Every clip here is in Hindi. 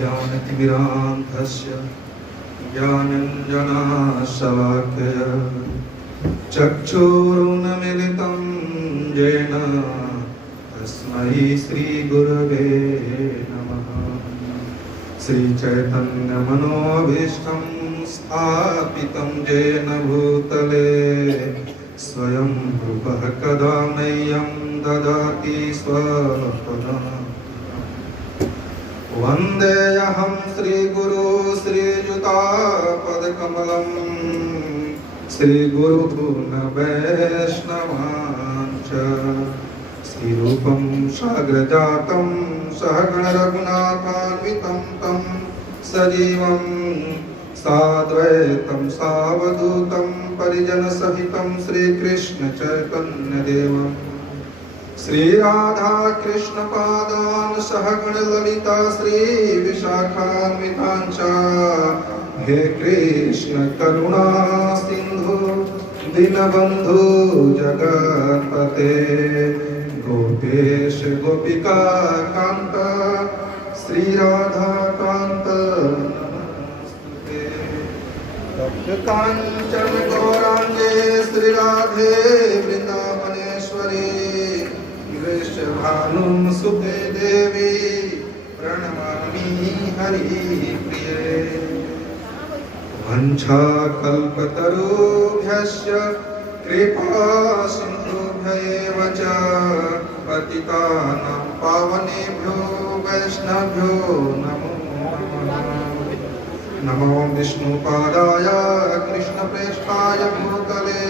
ज्ञानतिमिरान्धस्य ज्ञानञ्जनशलाकया चक्षुरुन्मीलितं येन तस्मै श्रीगुरवे नमः। श्रीचैतन्यमनोभीष्टं स्थापितं येन भूतले स्वयं रूपः कदा मह्यं ददाति स्वपदम्। वन्देऽहं श्रीगुरु श्रीयुतापदकमलं श्रीगुरुन् वैष्णवांश्च श्रीरूपं साग्रजातं सहगण रघुनाथान्वितं तं सजीवं साद्वैतं सावधूतं परिजनसहितं श्रीकृष्ण चैतन्यदेवम् श्री राधा कृष्ण पादान सहगण ललिता श्री विशाखान्वितांच हे कृष्ण करुणा सिंधु दीनबंधु जगत्पते गोपेश गोपिका कांत श्री राधा कांत नमस्ते। कांचन गौरांगे श्री राधे वृंदावनेश्वरी भानुं सुते देवी प्रणमामि हरिप्रिये। वंशाकल्पतरुभ्यश्च कृपा सिन्धुभ्यैव च पतितानां पावनेभ्यो वैष्णवेभ्यो नमो नमः। नमो विष्णुपादाय कृष्णप्रेष्ठाय भूतले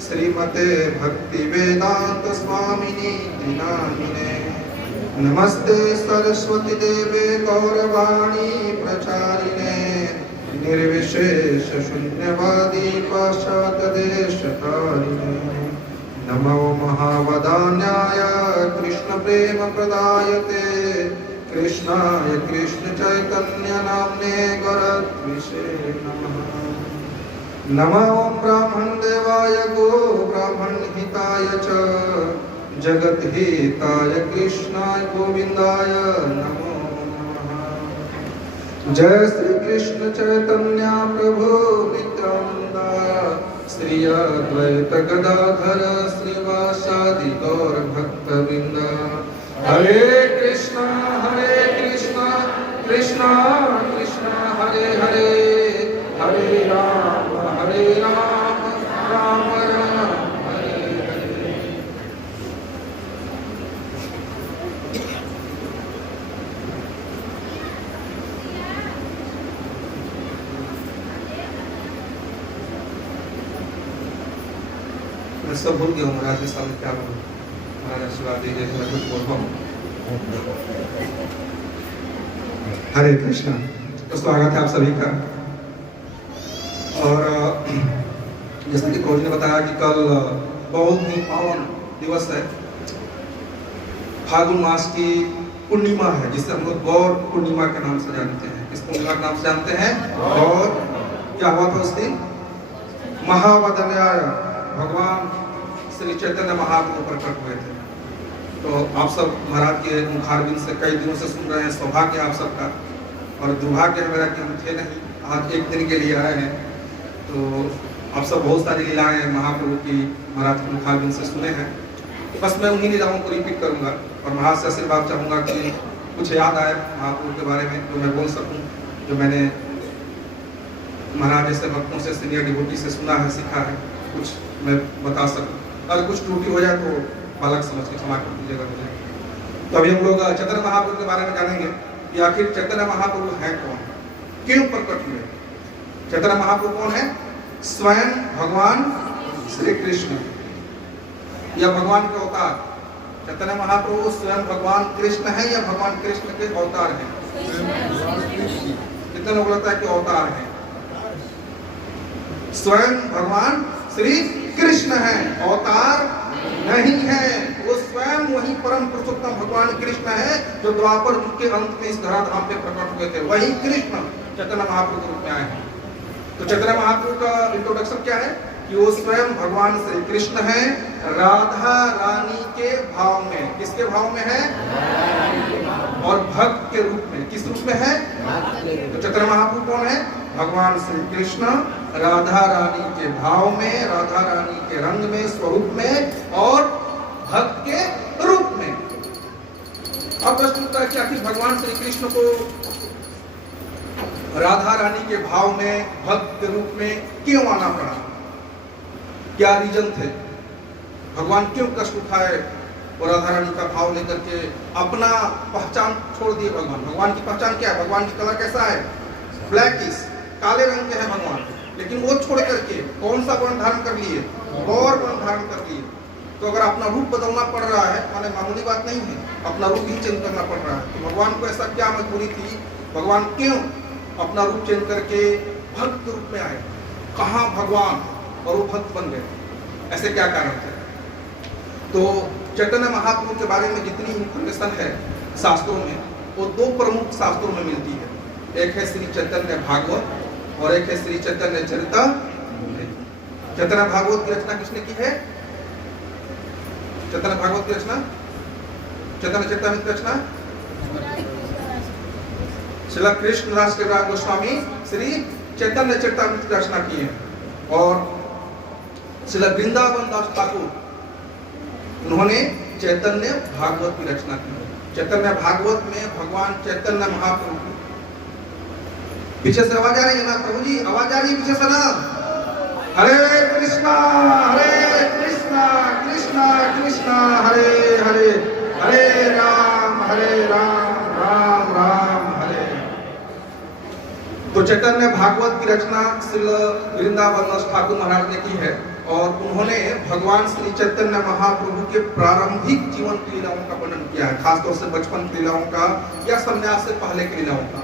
श्रीमते भक्तिवेदांत स्वामिनी नामिने। नमस्ते सरस्वती देवे गौरवाणी प्रचारिणे निर्विशेष शून्यवादी पाश्चात्यदेशतारिणे। नमो महावदान्याय कृष्ण प्रेम प्रदायते कृष्णाय कृष्ण चैतन्य नाम्ने गौरद्विषे नमः। नमो ब्राह्मण देवाय गो ब्राह्मण हिताय च जगत हिताय कृष्णाय गोविंदाय नमो नमः। जय श्री कृष्ण चैतन्य प्रभु नित्यानंद श्री अद्वैत गदाधर श्रीवासादि गौर भक्तवृंद। हरे कृष्णा कृष्णा कृष्णा हरे हरे हरे राम राम राम हरे हरे। मैं सब भूल गया हूँ महाराज के सामने क्या बोलूं। महाराज आशीर्वाद दीजिए मैं कुछ बोल पाऊँ। हरे कृष्णा। तो स्वागत है आप सभी का। और जैसे कि कोच ने बताया कि कल बहुत ही पावन दिवस है, फाल्गुन मास की पूर्णिमा है जिसे हम लोग गौर पूर्णिमा के नाम से जानते हैं। किस पूर्णिमा के नाम से जानते हैं? गौर। क्या हुआ था उस दिन? महावदन्याय भगवान श्री चैतन्य महाप्रभु प्रकट हुए थे। तो आप सब महाराज के मुखारबिंद से कई दिनों से सुन रहे हैं। सौभाग्य आप सबका और दुर्भाग्य है मेरा कि हम थे नहीं, आज एक दिन के लिए आए हैं। तो आप सब बहुत सारी लीलाएं महाप्रभु की महाराज के मुखारबिंद से सुने हैं। तो बस मैं उन्हीं लीलाओं को रिपीट करूंगा और महाराज से आशीर्वाद चाहूंगा कि कुछ याद आए महाप्रभु के बारे में जो मैं बोल सकूं, जो मैंने महाराज जैसे भक्तों से सीनियर डिवोटी से सुना है, सीखा है, कुछ मैं बता सकूं। अगर कुछ त्रुटि हो जाए तो बालक समझ के क्षमा कर दीजिएगा मुझे। तो अभी हम लोग चैतन्य महाप्रभु के बारे में जानेंगे कि आखिर चैतन्य महाप्रभु है कौन, क्यों प्रकट हुए। चैतन्य महाप्रभु कौन है? स्वयं भगवान श्री कृष्ण या भगवान के अवतार। चैतन्य महाप्रभु स्वयं भगवान कृष्ण है या भगवान कृष्ण के अवतार है? कितने लोग लगता है कि अवतार है? स्वयं भगवान श्री कृष्ण है, अवतार नहीं है। वो स्वयं वही परम पुरुषोत्तम भगवान कृष्ण है जो द्वापर युग के अंत में इस धराधाम पे प्रकट हुए थे। वही कृष्ण चैतन्य महाप्रभु के रूप में आए हैं। तो चैतन्य महाप्रभु का इंट्रोडक्शन क्या है कि वो स्वयं भगवान श्री कृष्ण है, राधा रानी के भाव में। किसके भाव में है? और भक्त के रूप में। किस रूप में है? तो चैतन्य महाप्रभु कौन है? भगवान श्री कृष्ण राधा रानी के भाव में, राधा रानी के रंग में, स्वरूप में और भक्त के रूप में। अब प्रश्न उठता है कि आखिर भगवान श्री कृष्ण को राधा रानी के भाव में, भक्त के रूप में क्यों आना पड़ा? क्या रीजन थे? भगवान क्यों कष्ट उठाए और राधा रानी का भाव लेकर के अपना पहचान छोड़ दिए? भगवान की पहचान क्या है? भगवान की कलर कैसा है? ब्लैकिश, काले रंग के हैं भगवान, लेकिन वो छोड़ करके कौन सा वर्ण धारण कर लिए? गौर वर्ण धारण कर लिए। तो अगर अपना रूप बदलना पड़ रहा है, माने मामूली बात नहीं है, अपना रूप ही चेंज करना पड़ रहा है। तो भगवान को ऐसा क्या मजबूरी थी? भगवान क्यों अपना रूप चेंज करके भक्त रूप में आए? कहाँ भगवान और वो भक्त बन गए? ऐसे क्या कारण थे? तो चैतन्य महाप्रभु के बारे में जितनी इंफॉर्मेशन है शास्त्रों में, वो दो प्रमुख शास्त्रों में मिलती है। एक है श्री चैतन्य भागवत और एक है श्री चैतन्य चरितामृत। चैतन्य भागवत की रचना किसने की है? चैतन्य भागवत की रचना, चैतन्य चरितामृत की रचना श्रील कृष्णदास कविराज गोस्वामी श्री चैतन्य चरितामृत की रचना की है। और श्रील वृंदावन दास ठाकुर, उन्होंने चैतन्य भागवत की रचना की है। चैतन्य भागवत में भगवान चैतन्य महाप्रभु, पीछे से आवाज आ रही है ना प्रभु जी? आवाज आ रही है पीछे से ना? हरे कृष्णा कृष्णा कृष्णा हरे हरे, हरे राम राम राम हरे। तो चैतन्य भागवत की रचना श्री वृंदावन दास ठाकुर महाराज ने की है और उन्होंने भगवान श्री चैतन्य महाप्रभु के प्रारंभिक जीवन की लीलाओं का वर्णन किया है, खासतौर से बचपन की लीलाओं का या संन्यास से पहले की लीलाओं का।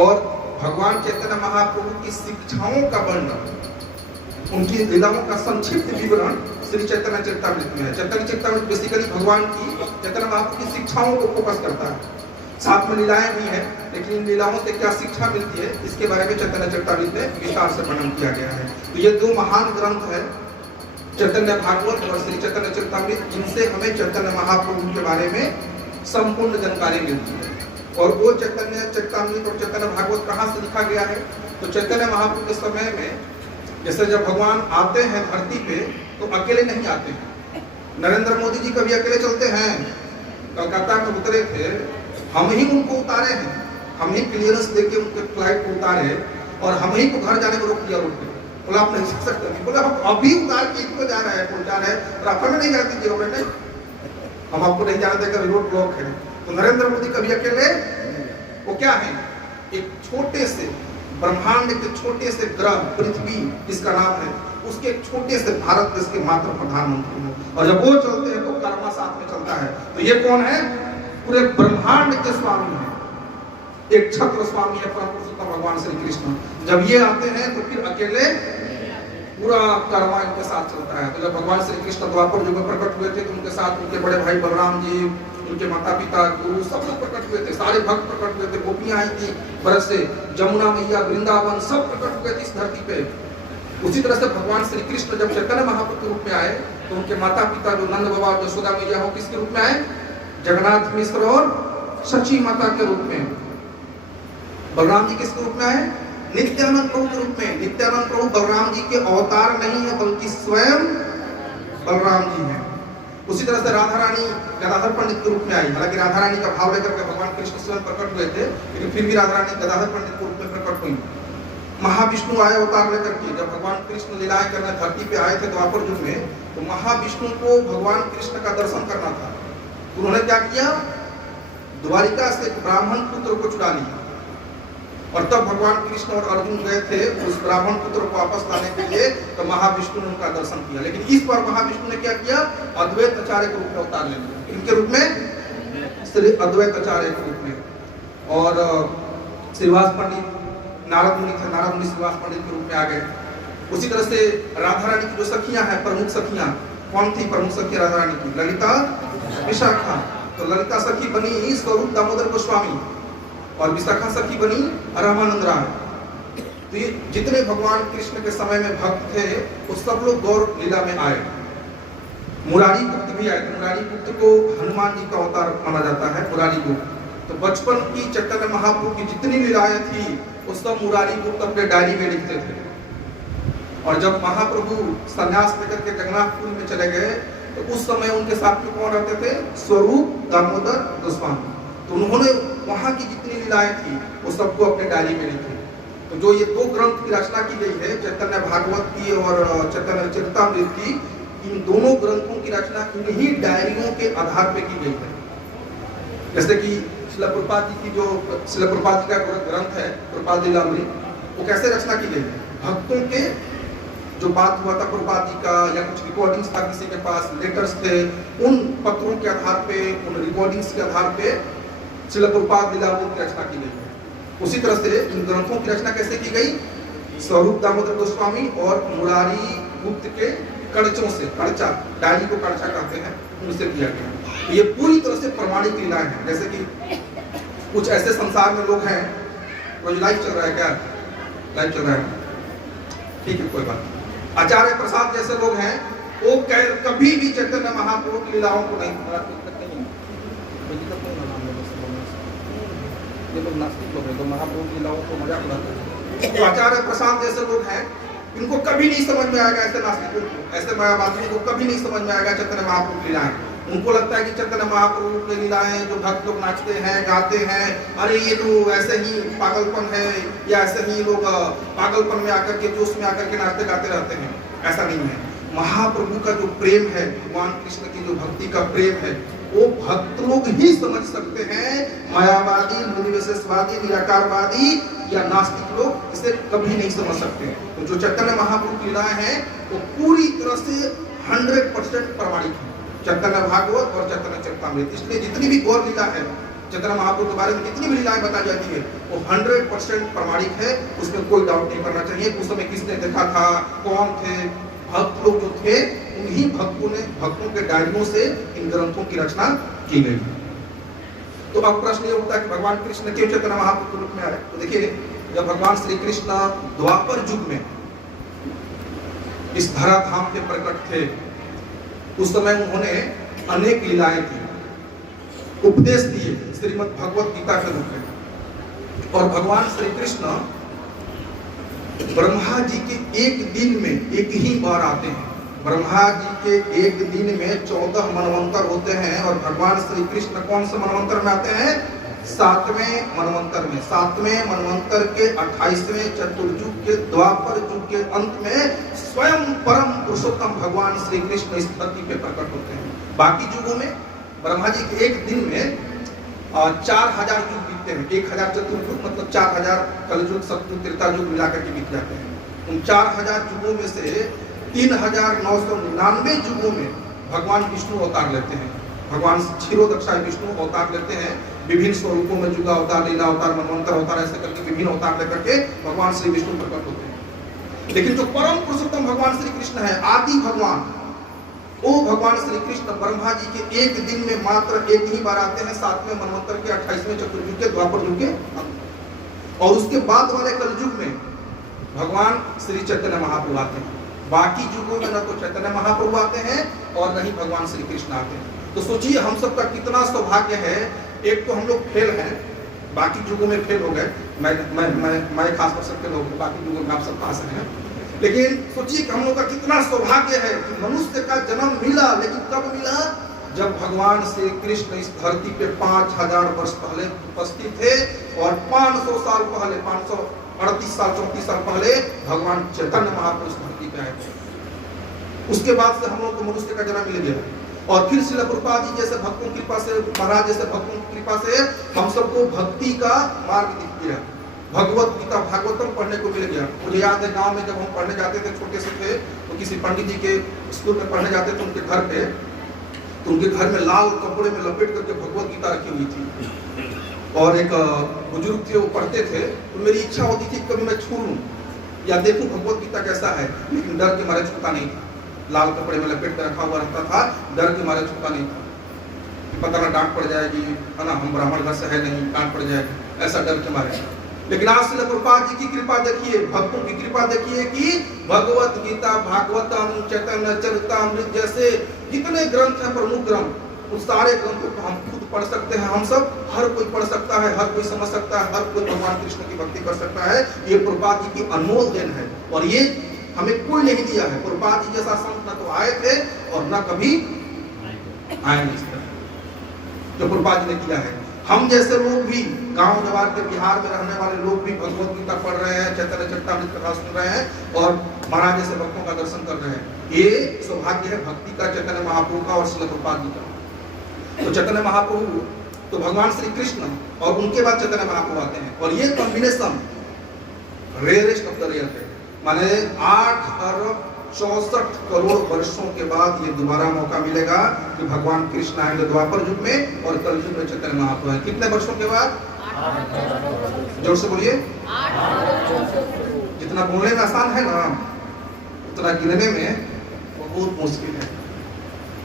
और भगवान चैतन्य महाप्रभु की शिक्षाओं का वर्णन, उनकी लीलाओं का संक्षिप्त विवरण श्री चैतन्य चरितामृत में है। चैतन्य चरितामृत बेसिकली भगवान की, चैतन्य महाप्रभु की शिक्षाओं को फोकस करता है। साथ में लीलाएं भी हैं, लेकिन इन लीलाओं से क्या शिक्षा मिलती है, इसके बारे में चैतन्य चरितामृत में विस्तार से वर्णन किया गया है। तो ये दो महान ग्रंथ है, चैतन्य भागवत और श्री चैतन्य चरितामृत, जिनसे हमें चैतन्य महाप्रभु के बारे में संपूर्ण जानकारी मिलती है। और वो चैतन्य चरितामृत और चैतन्य भागवत कहाँ से लिखा गया है? तो चैतन्य महाप्रभु के समय में, जैसे जब भगवान आते हैं धरती पे तो अकेले नहीं आते हैं। नरेंद्र मोदी जी कभी अकेले चलते हैं? कलकत्ता में उतरे थे, हम ही उनको उतारे हैं, हम ही क्लियरेंस देके उनके फ्लाइट को उतारे और हम ही को घर जाने को रोक दिया रोड पे। बोला आप नहीं जा सकते, बोला हम अभी उतार के इनको जा रहे हैं, पहुंचा रहे हैं, राफर में नहीं जा दीजिए। बोले नहीं, हम आपको नहीं जाने देंगे, कभी रोड ब्लॉक है। तो नरेंद्र मोदी कभी अकेले, वो क्या है? एक छोटे से ब्रह्मांड के छोटे से ग्रह पृथ्वी जिसका नाम है, उसके छोटे से भारत देश के मात्र प्रधानमंत्री हैं। और जब वो चलते हैं तो कर्मा साथ में चलता है। तो ये कौन है? पूरे ब्रह्मांड के स्वामी हैं, एक छत्र स्वामी है परम पुरुषोत्तम भगवान श्री कृष्ण। जब ये आते हैं तो फिर अकेले पूरा कर्मा इनके साथ चलता है। तो जब भगवान श्री कृष्ण द्वापर युग में प्रकट हुए थे तो उनके साथ उनके बड़े भाई बलराम जी, उनके माता पिता, गुरु, सब लोग प्रकट हुए थे, सारे भक्त प्रकट हुए थे, गोपियां आई थी बरस से, जमुना मैया, वृंदावन सब प्रकट हुए थे इस धरती पे। उसी तरह से भगवान श्री कृष्ण जब चैतन्य महाप्रभु के रूप में आए तो उनके माता पिता जो नंद बाबा और यशोदा मैया हो, किसके रूप में आए? जगन्नाथ मिश्र और सची माता के रूप में। बलराम जी किसके रूप में आए? नित्यानंद प्रभु के रूप में। नित्यानंद प्रभु बलराम जी के अवतार नहीं है, बल्कि स्वयं बलराम जी हैं। उसी तरह से राधा रानी गदाधर पंडित के रूप में आई। हालांकि राधा रानी का भाव लेकर के भगवान कृष्ण स्वयं प्रकट हुए थे, लेकिन फिर भी राधा रानी गदाधर पंडित के रूप में प्रकट हुई। महाविष्णु आए अवतार लेकर के। जब भगवान कृष्ण लीलाएं करने धरती पे आए थे द्वापर युग में, तो महाविष्णु को भगवान कृष्ण का दर्शन करना था। उन्होंने क्या किया? द्वारिका से एक ब्राह्मण पुत्र को चुरा लिया और तब भगवान कृष्ण और अर्जुन गए थे उस ब्राह्मण पुत्र को वापस लाने के लिए, तो महाविष्णु ने उनका दर्शन किया। लेकिन इस बार महाविष्णु ने क्या किया? अद्वैत आचार्य के रूप में अवतार ले लिया। इनके रूप में श्री अद्वैत आचार्य के रूप में। और श्रीवास पंडित नारद मुनि थे, नारद मुनि श्रीवास पंडित के रूप में आ गए। उसी तरह से राधा रानी की जो सखियां हैं, प्रमुख सखियां कौन थी? प्रमुख सखी राधा रानी की ललिता, विशाखा। तो ललिता सखी बनी स्वरूप दामोदर गोस्वामी और विशाखा सखी बनी रामानंद राय। तो ये जितने भगवान कृष्ण के समय में भक्त थे वो सब लोग गौर लीला में आए। मुरारी गुप्त भी आए। मुरारी गुप्त को हनुमान जी का अवतार माना जाता है। मुरारी गुप्त तो बचपन की चैतन्य महाप्रभु की जितनी लीलाएं थी वो सब मुरारी गुप्त अपने डायरी में लिखते थे। और जब महाप्रभु संन्यास लेकर के जगन्नाथपुरी में चले गए तो उस समय उनके साथ में कौन रहते थे? स्वरूप दामोदर गोस्वामी। तो उन्होंने वहां की जितनी लीलाएं थी वो सबको अपने डायरी में लिखी। तो जो ये दो ग्रंथ की रचना की गई है, चैतन्य भागवत की और चैतन्य चरितामृत की, इन दोनों ग्रंथों की रचना इन्हीं डायरियों के आधार पे की गई है। जैसे कि श्रील प्रभुपाद जी की जो श्रील प्रभुपाद जी का ग्रंथ है प्रभुपाद लीलामृत, वो कैसे रचना की गई है? भक्तों के जो बात हुआ था प्रभुपाद जी का, या कुछ रिकॉर्डिंग्स था किसी के पास, लेटर्स थे, उन पत्रों के आधार पे, उन रिकॉर्डिंग्स के आधार पे श्रील प्रभुपाद लीलामृत की रचना की गई है। उसी तरह से इन ग्रंथों की रचना कैसे की गई? स्वरूप दामोदर गोस्वामी और मुरारी गुप्त के कड़चों से, कड़चा, डायरी को कड़चा कहते हैं, उनसे किया गया। ये पूरी तरह से प्रमाणिक लीलाएं हैं। जैसे कि कुछ ऐसे संसार में लोग हैं, कोई लाइव चल रहा है क्या? लाइव चल रहा है, ठीक है, कोई बात नहीं। आचार्य प्रसाद जैसे लोग हैं, वो कभी भी चैतन्य महाप्रभु की लीलाओं को नहीं, ये लोग नास्तिक लोग हैं, तो महाप्रभु की लीलाओं को मजाक उड़ाते हैं। तो आचार्य प्रसाद जैसे लोग हैं, इनको कभी नहीं समझ में आएगा, ऐसे नास्तिकों को, ऐसे मायावादियों को कभी नहीं समझ में आएगा चैतन्य महाप्रभु की लीलाएं। उनको लगता है कि चैतन्य महाप्रभु की लीलाएं जो भक्त लोग नाचते हैं, गाते हैं, अरे ये तो ऐसे ही पागलपन है, या ऐसे ही लोग पागलपन में आकर के, जोश में आकर के नाचते गाते रहते हैं। ऐसा नहीं है। महाप्रभु का जो प्रेम है, भगवान कृष्ण की जो भक्ति का प्रेम है, वो भक्त लोग ही समझ सकते हैं। मायावादी, मुनिविशेषवादी, निराकारवादी या नास्तिक लोग इसे कभी नहीं समझ सकते। तो जो चैतन्य महाप्रभु की लीलाएं हैं वो पूरी तरह से 100% प्रमाणिक है, चैतन्य भागवत और चैतन्य चरितामृत। इसलिए जितनी भी गौर लीला है, चैतन्य महाप्रभु के बारे में जितनी भी लीलाएं बताई जाती है, वो 100% प्रमाणिक है, उसमें कोई डाउट नहीं करना चाहिए। उस समय किसने देखा था, कौन थे, भक्त लोग जो थे, उन्हीं भक्तों के डायरियों से इन ग्रंथों की रचना की गई। तो अब प्रश्न ये उठता है कि भगवान कृष्ण क्यों चैतन्य महाप्रभु के रूप में आए? तो देखिए, जब भगवान श्री कृष्ण द्वापर युग में इस धरा धाम पे प्रकट थे, उस समय उन्होंने अनेक लीलाएं की, उपदेश दिए श्रीमद् भगवत गीता के रूप में। और भगवान श्री कृष्ण ब्रह्मा जी के एक दिन में एक ही बार आते हैं। ब्रह्मा जी के एक दिन में 14 मनवंतर होते हैं, और भगवान श्री कृष्ण कौन से मनवंतर में आते हैं? 7वें मनवंतर में। 7वें मनवंतर के 28वें चतुर्युग के द्वापर युग के अंत में स्वयं परम पुरुषोत्तम भगवान श्री कृष्ण इस धरती पे प्रकट होते हैं। बाकी युगों में ब्रह्मा जी के एक दिन में 4000 युग बीतते हैं। 1000 चतुर्युग मतलब 4000 कलयुग, सतयुग, त्रेता युग मिलाकर के बीत जाते हैं। उन 4000 युगों में से 3999 युगों में भगवान विष्णु अवतार लेते हैं। भगवान क्षीरोदक्षाय विष्णु अवतार लेते हैं, विभिन्न स्वरूपों में, युगा अवतार, लीला अवतार, मनवंतर अवतार, ऐसे करके विभिन्न अवतार लेकर के भगवान श्री विष्णु प्रकट होते हैं। लेकिन जो परम पुरुषोत्तम भगवान श्री कृष्ण है, आदि भगवान, वो भगवान श्री कृष्ण ब्रह्मा जी के एक दिन में मात्र एक ही बार आते हैं, 7वें मनवंतर के 28वें चतुर्युग के द्वापर युग के अंत। और उसके बाद वाले कलयुग में भगवान श्री चैतन्य महाप्रभु आते हैं। बाकी युगों में न तो चैतन्य महाप्रभु आते हैं और न ही भगवान श्री कृष्ण आते हैं। तो सोचिए हम सबका कितना सौभाग्य है। एक तो हम लोग फेल हैं, बाकी युगों में फेल हो गए, मैं खास कर सकते लोग, बाकी युगों में आप सब पास हैं। लेकिन सोचिए कि हम लोग का कितना सौभाग्य है कि मनुष्य का जन्म मिला। लेकिन कब मिला? जब भगवान श्री कृष्ण इस धरती पे 5000 वर्ष पहले उपस्थित थे, और 500 साल पहले, 538 साल 34 साल पहले भगवान चैतन्य महाप्रभु इस धरती पे आए थे। उसके बाद से हम लोग को मनुष्य का जन्म मिल गया। और फिर श्रील प्रभुपाद जी जैसे भक्तों की कृपा से, महाराज जैसे भक्तों की कृपा से हम सबको भक्ति का मार्ग दिख गया। भगवत गीता, भागवतम पढ़ने को मिल गया। मुझे याद है गांव में जब हम पढ़ने जाते थे, छोटे से थे, तो किसी पंडित जी के स्कूल में पढ़ने जाते थे उनके घर पे, तो उनके घर में लाल कपड़े में लपेट करके भगवत गीता रखी हुई थी। और एक बुजुर्ग थे, वो पढ़ते थे, तो मेरी इच्छा होती थी कभी मैं छू लूं या देखूं भगवत गीता कैसा है, लेकिन डर के मारे छूता नहीं था। लाल कपड़े में लपेट कर रखा हुआ रहता था, डर के मारे छूता नहीं था, पता ना डांट पड़ जाएगी, है ना, हम ब्राह्मण घर से है नहीं, डांट पड़ जाएगी, ऐसा डर के मारे। लेकिन आज श्रील प्रभुपाद जी की कृपा देखिए, भक्तों की कृपा देखिए कि भगवत गीता, भागवतम, चैतन्य चरितामृत जैसे जितने ग्रंथ हैं, प्रमुख ग्रंथ, उस सारे ग्रंथों को हम खुद पढ़ सकते हैं, हम सब, हर कोई पढ़ सकता है, हर कोई समझ सकता है, हर कोई भगवान कृष्ण की भक्ति कर सकता है। ये प्रभुपाद जी की अनमोल देन है और ये हमें कोई नहीं दिया है। प्रभुपाद जी जैसा संत न तो आए थे और न कभी आए नहीं, जो प्रभुपाद जी ने किया है। हम जैसे लोग भी गांव जवार के बिहार में रहने वाले लोग भी भगवत गीता पढ़ रहे हैं, चैतन्य चरितामृत कथा सुन रहे हैं और महाराज जैसे भक्तों का दर्शन कर रहे हैं। ये सौभाग्य है भक्ति का, चैतन्य महाप्रभु का और श्रील प्रभुपाद जी का। तो चैतन्य महाप्रभु तो भगवान श्री कृष्ण और उनके बाद चैतन्य महाप्रभु आते हैं और ये combination rarest of the rare है। माने 8 अरब 64 करोड़ वर्षों के बाद ये दोबारा मौका मिलेगा कि भगवान कृष्ण आएंगे द्वापर युग में और कलयुग में चैतन्य महाप्रभु हैं। कितने वर्षों के बाद? जोर से बोलिए। जितना बोलने में आसान है ना, उतना गिनने में बहुत मुश्किल है।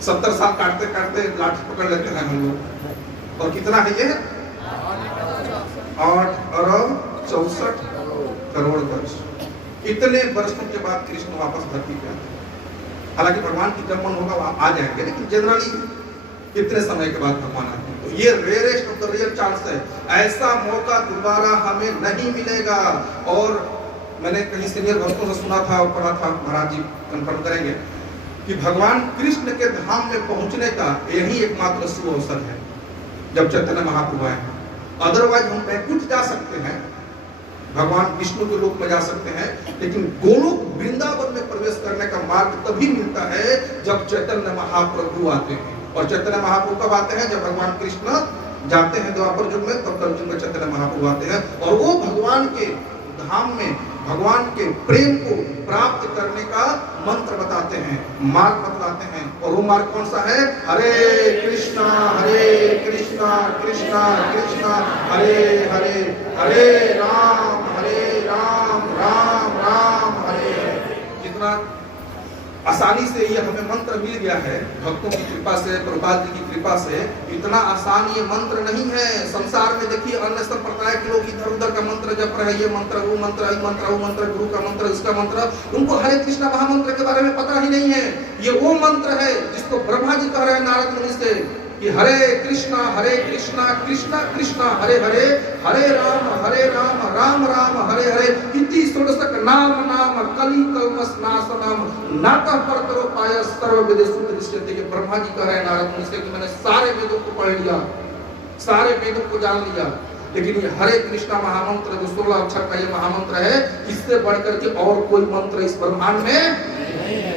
70 साल काटते काटते लाठी पकड़ लेते हैं हम लोग। और कितना है ये? 8 अरब 64 करोड़ वर्ष। इतने वर्षों के बाद कृष्ण वापस धरती पे आते हैं। हालांकि भगवान की जब मन होगा वहां आ जाएंगे, लेकिन जनरली इतने समय के बाद भगवान आते हैं। तो ये rarest of the rare chance है, ऐसा मौका दोबारा हमें नहीं मिलेगा। और मैंने कहीं सीनियर भक्तों से सुना था और पढ़ा था, महाराज जी कंफर्म करेंगे कि भगवान कृष्ण के धाम में पहुंचने का यही एकमात्र सुअवसर है जब चैतन्य महाप्रभु आए। अदरवाइज हम बैकुंठ जा सकते हैं, भगवान विष्णु के लोक में जा सकते हैं, लेकिन गोलोक वृंदावन में प्रवेश करने का मार्ग तभी मिलता है जब चैतन्य महाप्रभु आते हैं। और चैतन्य महाप्रभु कब आते हैं? जब भगवान कृष्ण जाते हैं द्वापर युग में, तब कलयुग में चैतन्य महाप्रभु आते हैं और वो भगवान के धाम में भगवान के प्रेम को प्राप्त करने का मंत्र बताते हैं, मार्ग बतलाते हैं। और वो मार्ग कौन सा है? हरे कृष्णा कृष्णा कृष्णा हरे हरे, हरे राम राम राम हरे। जितना आसानी से ये हमें मंत्र मिल गया है भक्तों की कृपा से, प्रभुपाद जी की कृपा से, इतना आसान ये मंत्र नहीं है। संसार में देखिए अन्य संप्रदाय के लोग इधर उधर का मंत्र जप रहे हैं, ये मंत्र वो मंत्र, वो मंत्र, गुरु का मंत्र, इसका मंत्र, उनको हरे कृष्णा महामंत्र के बारे में पता ही नहीं है। ये वो मंत्र है जिसको ब्रह्मा जी कह रहे हैं नारद मुनि से कि हरे कृष्णा कृष्णा कृष्णा हरे हरे, हरे राम राम राम हरे हरे, इति षोडशक नाम कलि कल्मष नाशनम नातः परतरो पाय सर्व वेदेषु दृश्यते। कि ब्रह्मा जी कह रहे हैं नारद मुनि से कि मैंने सारे वेदों को पढ़ लिया, सारे वेदों को जान लिया, लेकिन ये हरे कृष्णा महामंत्र जो 16 अक्षर का ये महामंत्र है, इससे बढ़कर के और कोई मंत्र इस ब्रह्मांड में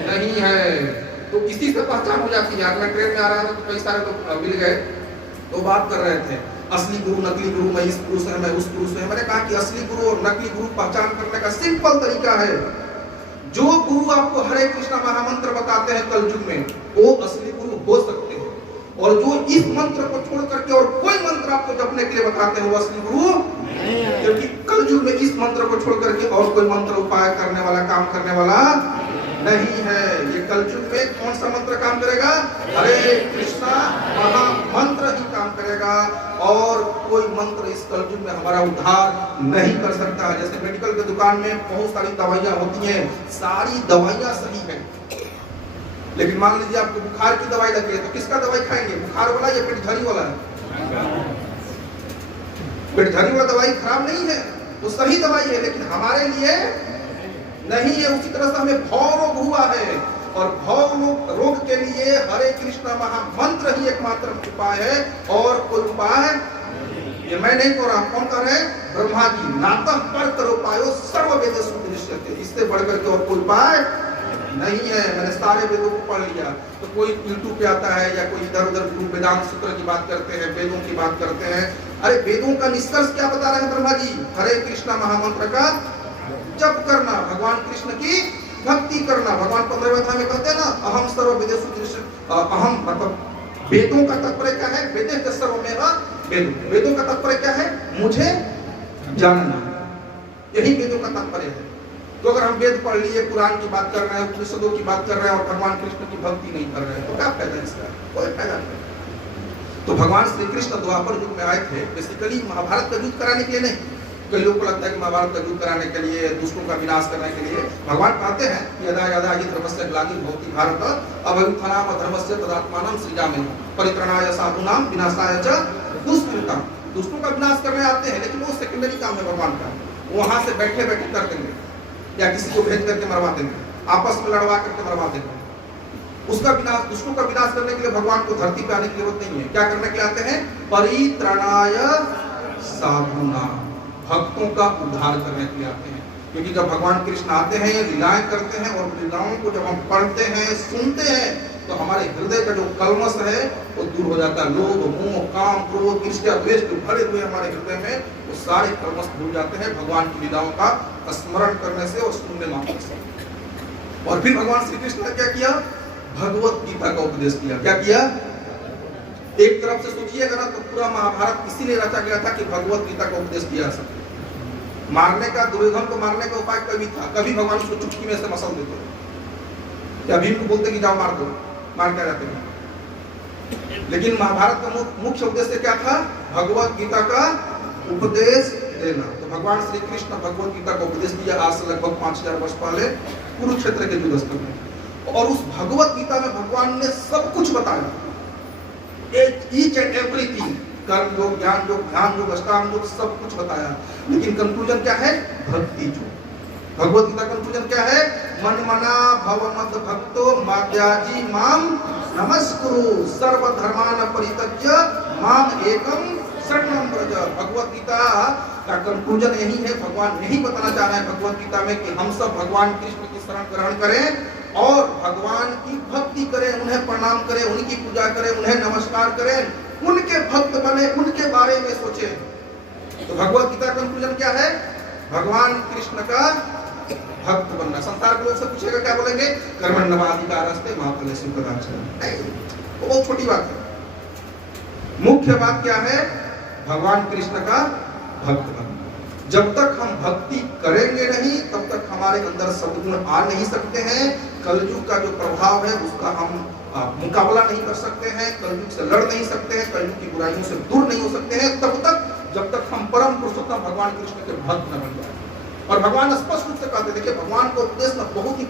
नहीं है। तो इसी से पहचान हो जाती है। मैं ट्रेन में आ रहा था तो कई सारे लोग मिल गए, तो बात कर रहे थे असली गुरु नकली गुरु, मैं इस गुरु से है, मैं उस गुरु से है। मैंने कहा कि असली गुरु और नकली गुरु पहचान करने का सिंपल तरीका है, जो गुरु आपको हरे कृष्णा महामंत्र बताते हैं कलयुग में, वो असली गुरु हो सकते हैं। और जो इस मंत्र को छोड़ करके और कोई मंत्र आपको जपने के लिए बताते हैं, वो असली गुरु, क्योंकि कलयुग में इस मंत्र को छोड़ करके और कोई मंत्र उपाय करने वाला, काम करने वाला नहीं है। ये कलयुग में कौन सा मंत्र काम करेगा? हरे कृष्णा महामंत्र ही काम करेगा, और कोई मंत्र इस कलयुग में हमारा उद्धार नहीं कर सकता। जैसे मेडिकल की दुकान में बहुत सारी दवाइयां होती हैं, सारी दवाइयां सही है, लेकिन मान लीजिए आपको बुखार की दवाई लगी है, तो किसका दवाई खाएंगे? बुखार वाला या पेट झरी वाला? पेट झरी वाला दवाई खराब नहीं है, वो सही दवाई है, लेकिन हमारे लिए नहीं है। उसी तरह से हमें भव रोग हुआ है, और भव रोग के लिए हरे कृष्णा महामंत्र ही एकमात्र उपाय है, और कोई उपाय ये मैं नहीं कह रहा, कौन कर रहे हैं? ब्रह्मा जी। नातः परतरो उपायो सर्व वेदेषु दृश्यते, इससे बढ़कर के और कोई उपाय नहीं है। मैंने सारे वेदों को पढ़ लिया। तो कोई यूट्यूब पे आता है या कोई इधर उधर गुरु वेदांत सूत्र की बात करते हैं, वेदों की बात करते हैं। अरे वेदों का निष्कर्ष क्या बता रहे हैं ब्रह्मा जी? हरे कृष्णा महामंत्र का जप करना, भगवान कृष्ण की भक्ति करना। भगवान 15वें अध्याय में कहते हैं ना, अहम सर्व वेदेषु दृश्य, अहम मतलब वेदों का तात्पर्य क्या है? वेदे के सर्वमेव वेद, वेदों का तात्पर्य क्या है? मुझे जानना, यही वेदों का तात्पर्य है। तो अगर हम वेद पढ़ लिए, पुराण की बात कर रहे हैं, उपनिषदों की बात कर रहे हैं और भगवान कृष्ण की भक्ति नहीं कर रहे हैं, तो क्या फायदा इसका? कोई फायदा नहीं। तो भगवान श्री कृष्ण द्वापर युग में आए थे बेसिकली महाभारत का युद्ध कराने के लिए नहीं, कई लोगों को लगता है कि महाभारत का युद्ध कराने के लिए, दुष्टों का विनाश करने के लिए भगवान कहते हैं यदा यदा हि धर्मस्य ग्लानिर्भवति भारत अभ्युत्थानाय धर्मस्य तदात्मानं सृजाम्यहम् परित्राणाय साधूनां विनाशाय च दुष्कृतां। दुष्टों का विनाश करने आते हैं, लेकिन वो सेकेंडरी काम है भगवान का। वहां से बैठे बैठे कर देंगे या किसी को भेज करके मरवा देंगे, आपस में लड़वा करके मरवा देंगे। उसका विनाश, दुष्टों का विनाश करने के लिए भगवान को धरती पे आने की जरूरत नहीं है। क्या करने के लिए आते हैं? परित्राणाय साधूनां, भक्तों का उद्धार करने के लिए आते हैं। क्योंकि जब भगवान कृष्ण आते हैं, लीलाएं करते हैं, और लीलाओं को जब हम पढ़ते हैं, सुनते हैं, तो हमारे हृदय का जो कलमश है वो दूर हो जाता है। लोभ, मोह, काम, क्रोध, ईर्ष्या, द्वेष जो भरे हुए हमारे हृदय में, वो सारे कलमश भूल जाते हैं भगवान की लीलाओं का स्मरण करने से और सुनने मात्र से। और फिर भगवान श्री कृष्ण ने क्या किया? भगवत गीता का उपदेश किया। क्या किया? एक तरफ से सोचिएगा ना तो पूरा महाभारत इसीलिए रचा गया था कि भगवत गीता का उपदेश किया जा सके। मारने का, दुर्योधन को मारने का उपाय कभी था? कभी भगवान उसको चुटकी में से मसल देते, या भीम को बोलते कि जाओ मार दो, मार क्या जाते हैं। लेकिन महाभारत का मुख्य उद्देश्य क्या था? भगवत गीता का उपदेश देना। तो भगवान श्री कृष्ण भगवत गीता का उपदेश दिया आज से लगभग 5000 वर्ष पहले कुरुक्षेत्र के युद्ध स्थल में। और उस भगवत गीता में भगवान ने सब कुछ बताया, ईच एंड एवरीथिंग, कर्म योग, ज्ञान योग, ध्यान योग, अष्टांग योग, सब कुछ बताया। लेकिन कंक्लूजन क्या है? भक्ति योग। भगवत गीता कंक्लूजन क्या है? मन मना भव मद भक्तो माद्याजी माम नमस्कुरु सर्व धर्मान परित्यज्य माम एकम शरणं व्रज। भगवत गीता का कंक्लूजन यही है। भगवान यही बताना चाह रहे हैं भगवत गीता में कि हम सब भगवान कृष्ण की शरण ग्रहण करें और भगवान की भक्ति करें, उन्हें प्रणाम करें, उनकी पूजा करें, उन्हें नमस्कार करें, उनके भक्त बने, उनके बारे में सोचें। तो भगवत गीता का कंक्लूजन क्या है? भगवान कृष्ण का भक्त बनना। संसार के लोग से पूछेगा क्या बोलेंगे? कर्मण्येवाधिकारस्ते मा फलेषु कदाचन। वो बहुत छोटी बात है। मुख्य बात क्या है? भगवान कृष्ण का भक्त बनना। जब तक हम भक्ति करेंगे नहीं, तब तक हमारे अंदर सद्गुण आ नहीं सकते हैं। कलयुग का जो प्रभाव है उसका हम मुकाबला नहीं कर सकते हैं, कलयुग से लड़ नहीं सकते हैं, कलयुग की बुराइयों से दूर नहीं हो सकते हैं तब तक, जब तक हम परम पुरुषोत्तम भगवान कृष्ण के भक्त न बन जाए। और भगवान स्पष्ट रूप से कहते हैं, देखिए भगवान का उपदेश ना बहुत ही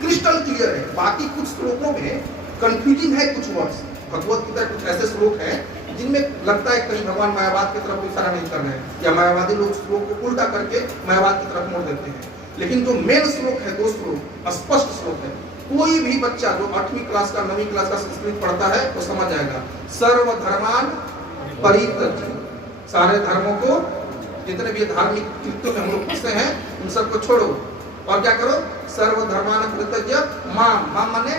क्रिस्टल क्लियर है। बाकी कुछ श्लोकों में कंफ्यूजिंग है कुछ वर्ड्स। भगवत गीता कुछ ऐसे श्लोक हैं जिनमें लगता है कहीं भगवान मायावाद की तरफ इशारा नहीं कर रहे हैं, या मायावादी लोग श्लोक को उल्टा करके मायावाद की तरफ मोड़ देते हैं। लेकिन जो मेन श्लोक है, 2 श्लोक स्पष्ट श्लोक है। कोई भी बच्चा जो 8वीं क्लास का 9वीं क्लास का संस्कृत पढ़ता है वो समझ जाएगा। सर्व धर्मान परित्यज्य, सारे धर्मों को, जितने भी धार्मिक कृत्यों में हम लोग फंसे हैं उन सबको छोड़ो और क्या करो? सर्व धर्मान परित्यज्य माम, माम माने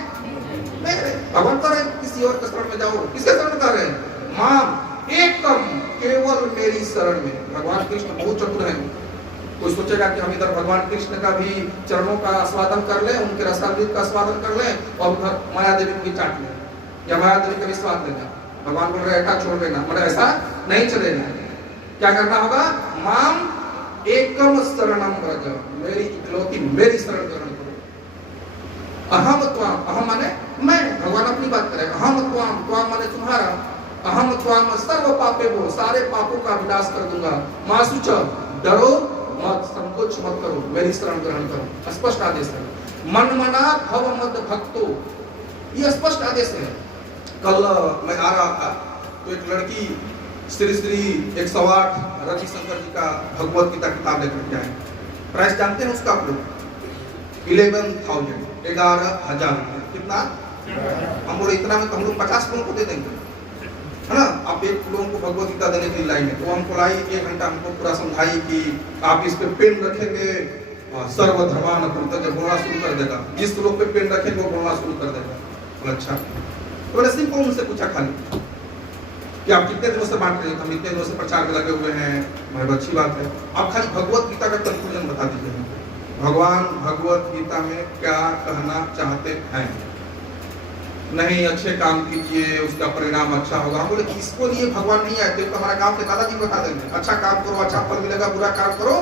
मेरे। भगवान कह रहे किसी और के शरण में जाओ, किसके शरण में कह रहे हैं? माम एकम, केवल मेरी शरण में। भगवान कृष्ण बहुत चतुर है। कोई सोचेगा कि हम इधर भगवान कृष्ण का भी चरणों का आस्वादन कर लें, उनके रसामृत का आस्वादन कर लें और उधर माया देवी को भी चाट लें, या माया देवी का भी स्वाद लेना। भगवान बोल रहे ऐसा छोड़ देना, मतलब ऐसा नहीं चलेगा। क्या करना होगा? माम एकम शरणम व्रज, मेरी इकलौती मेरी शरण ग्रहण करो। अहम त्वाम, अहम माने मैं, भगवान अपनी बात करें। अहम त्वाम, त्वाम माने तुम्हारा। अहम त्वाम सर्व पापेभ्यो, सारे पापों का विनाश कर दूंगा। मासुच, डरो मत, संकोच मत करो, मेरी शरण ग्रहण करो। स्पष्ट आदेश है। मन मना भव मद भक्तो, ये स्पष्ट आदेश है। कल मैं आ रहा था तो एक लड़की श्री श्री 108 रविशंकर जी का भगवत गीता किताब लेकर के आए। प्राइस जानते हैं उसका आप लोग? 11,000, 11,000। कितना? हम बोले इतना में तो हम लोग 50 लोगों को दे देंगे, है ना। आप 1 लोगों को भगवत गीता देने के लिए लाई है, तो हमको लाई 1 घंटा हमको पूरा समझाई कि आप इस पे पेन रखेंगे, सर्व धर्मान परित्यज्य बोलना शुरू कर देगा। जिस लोग पे पेन रखेंगे वो बोलना शुरू कर देगा। अच्छा, तो मैंने सिंपल उनसे पूछा खाली कि आप कितने दिनों से बांट रहे हैं? हम इतने दिनों से प्रचार में लगे हुए हैं। बहुत अच्छी बात है। आप खाली भगवत गीता का कंक्लूजन बता दीजिए, भगवान भगवत गीता में क्या कहना चाहते हैं। नहीं अच्छे काम कीजिए उसका परिणाम अच्छा होगा। बोले किसको लिए भगवान नहीं आए? तो हमारा गांव के दादाजी बता देंगे, अच्छा काम करो अच्छा फल मिलेगा, बुरा काम करो।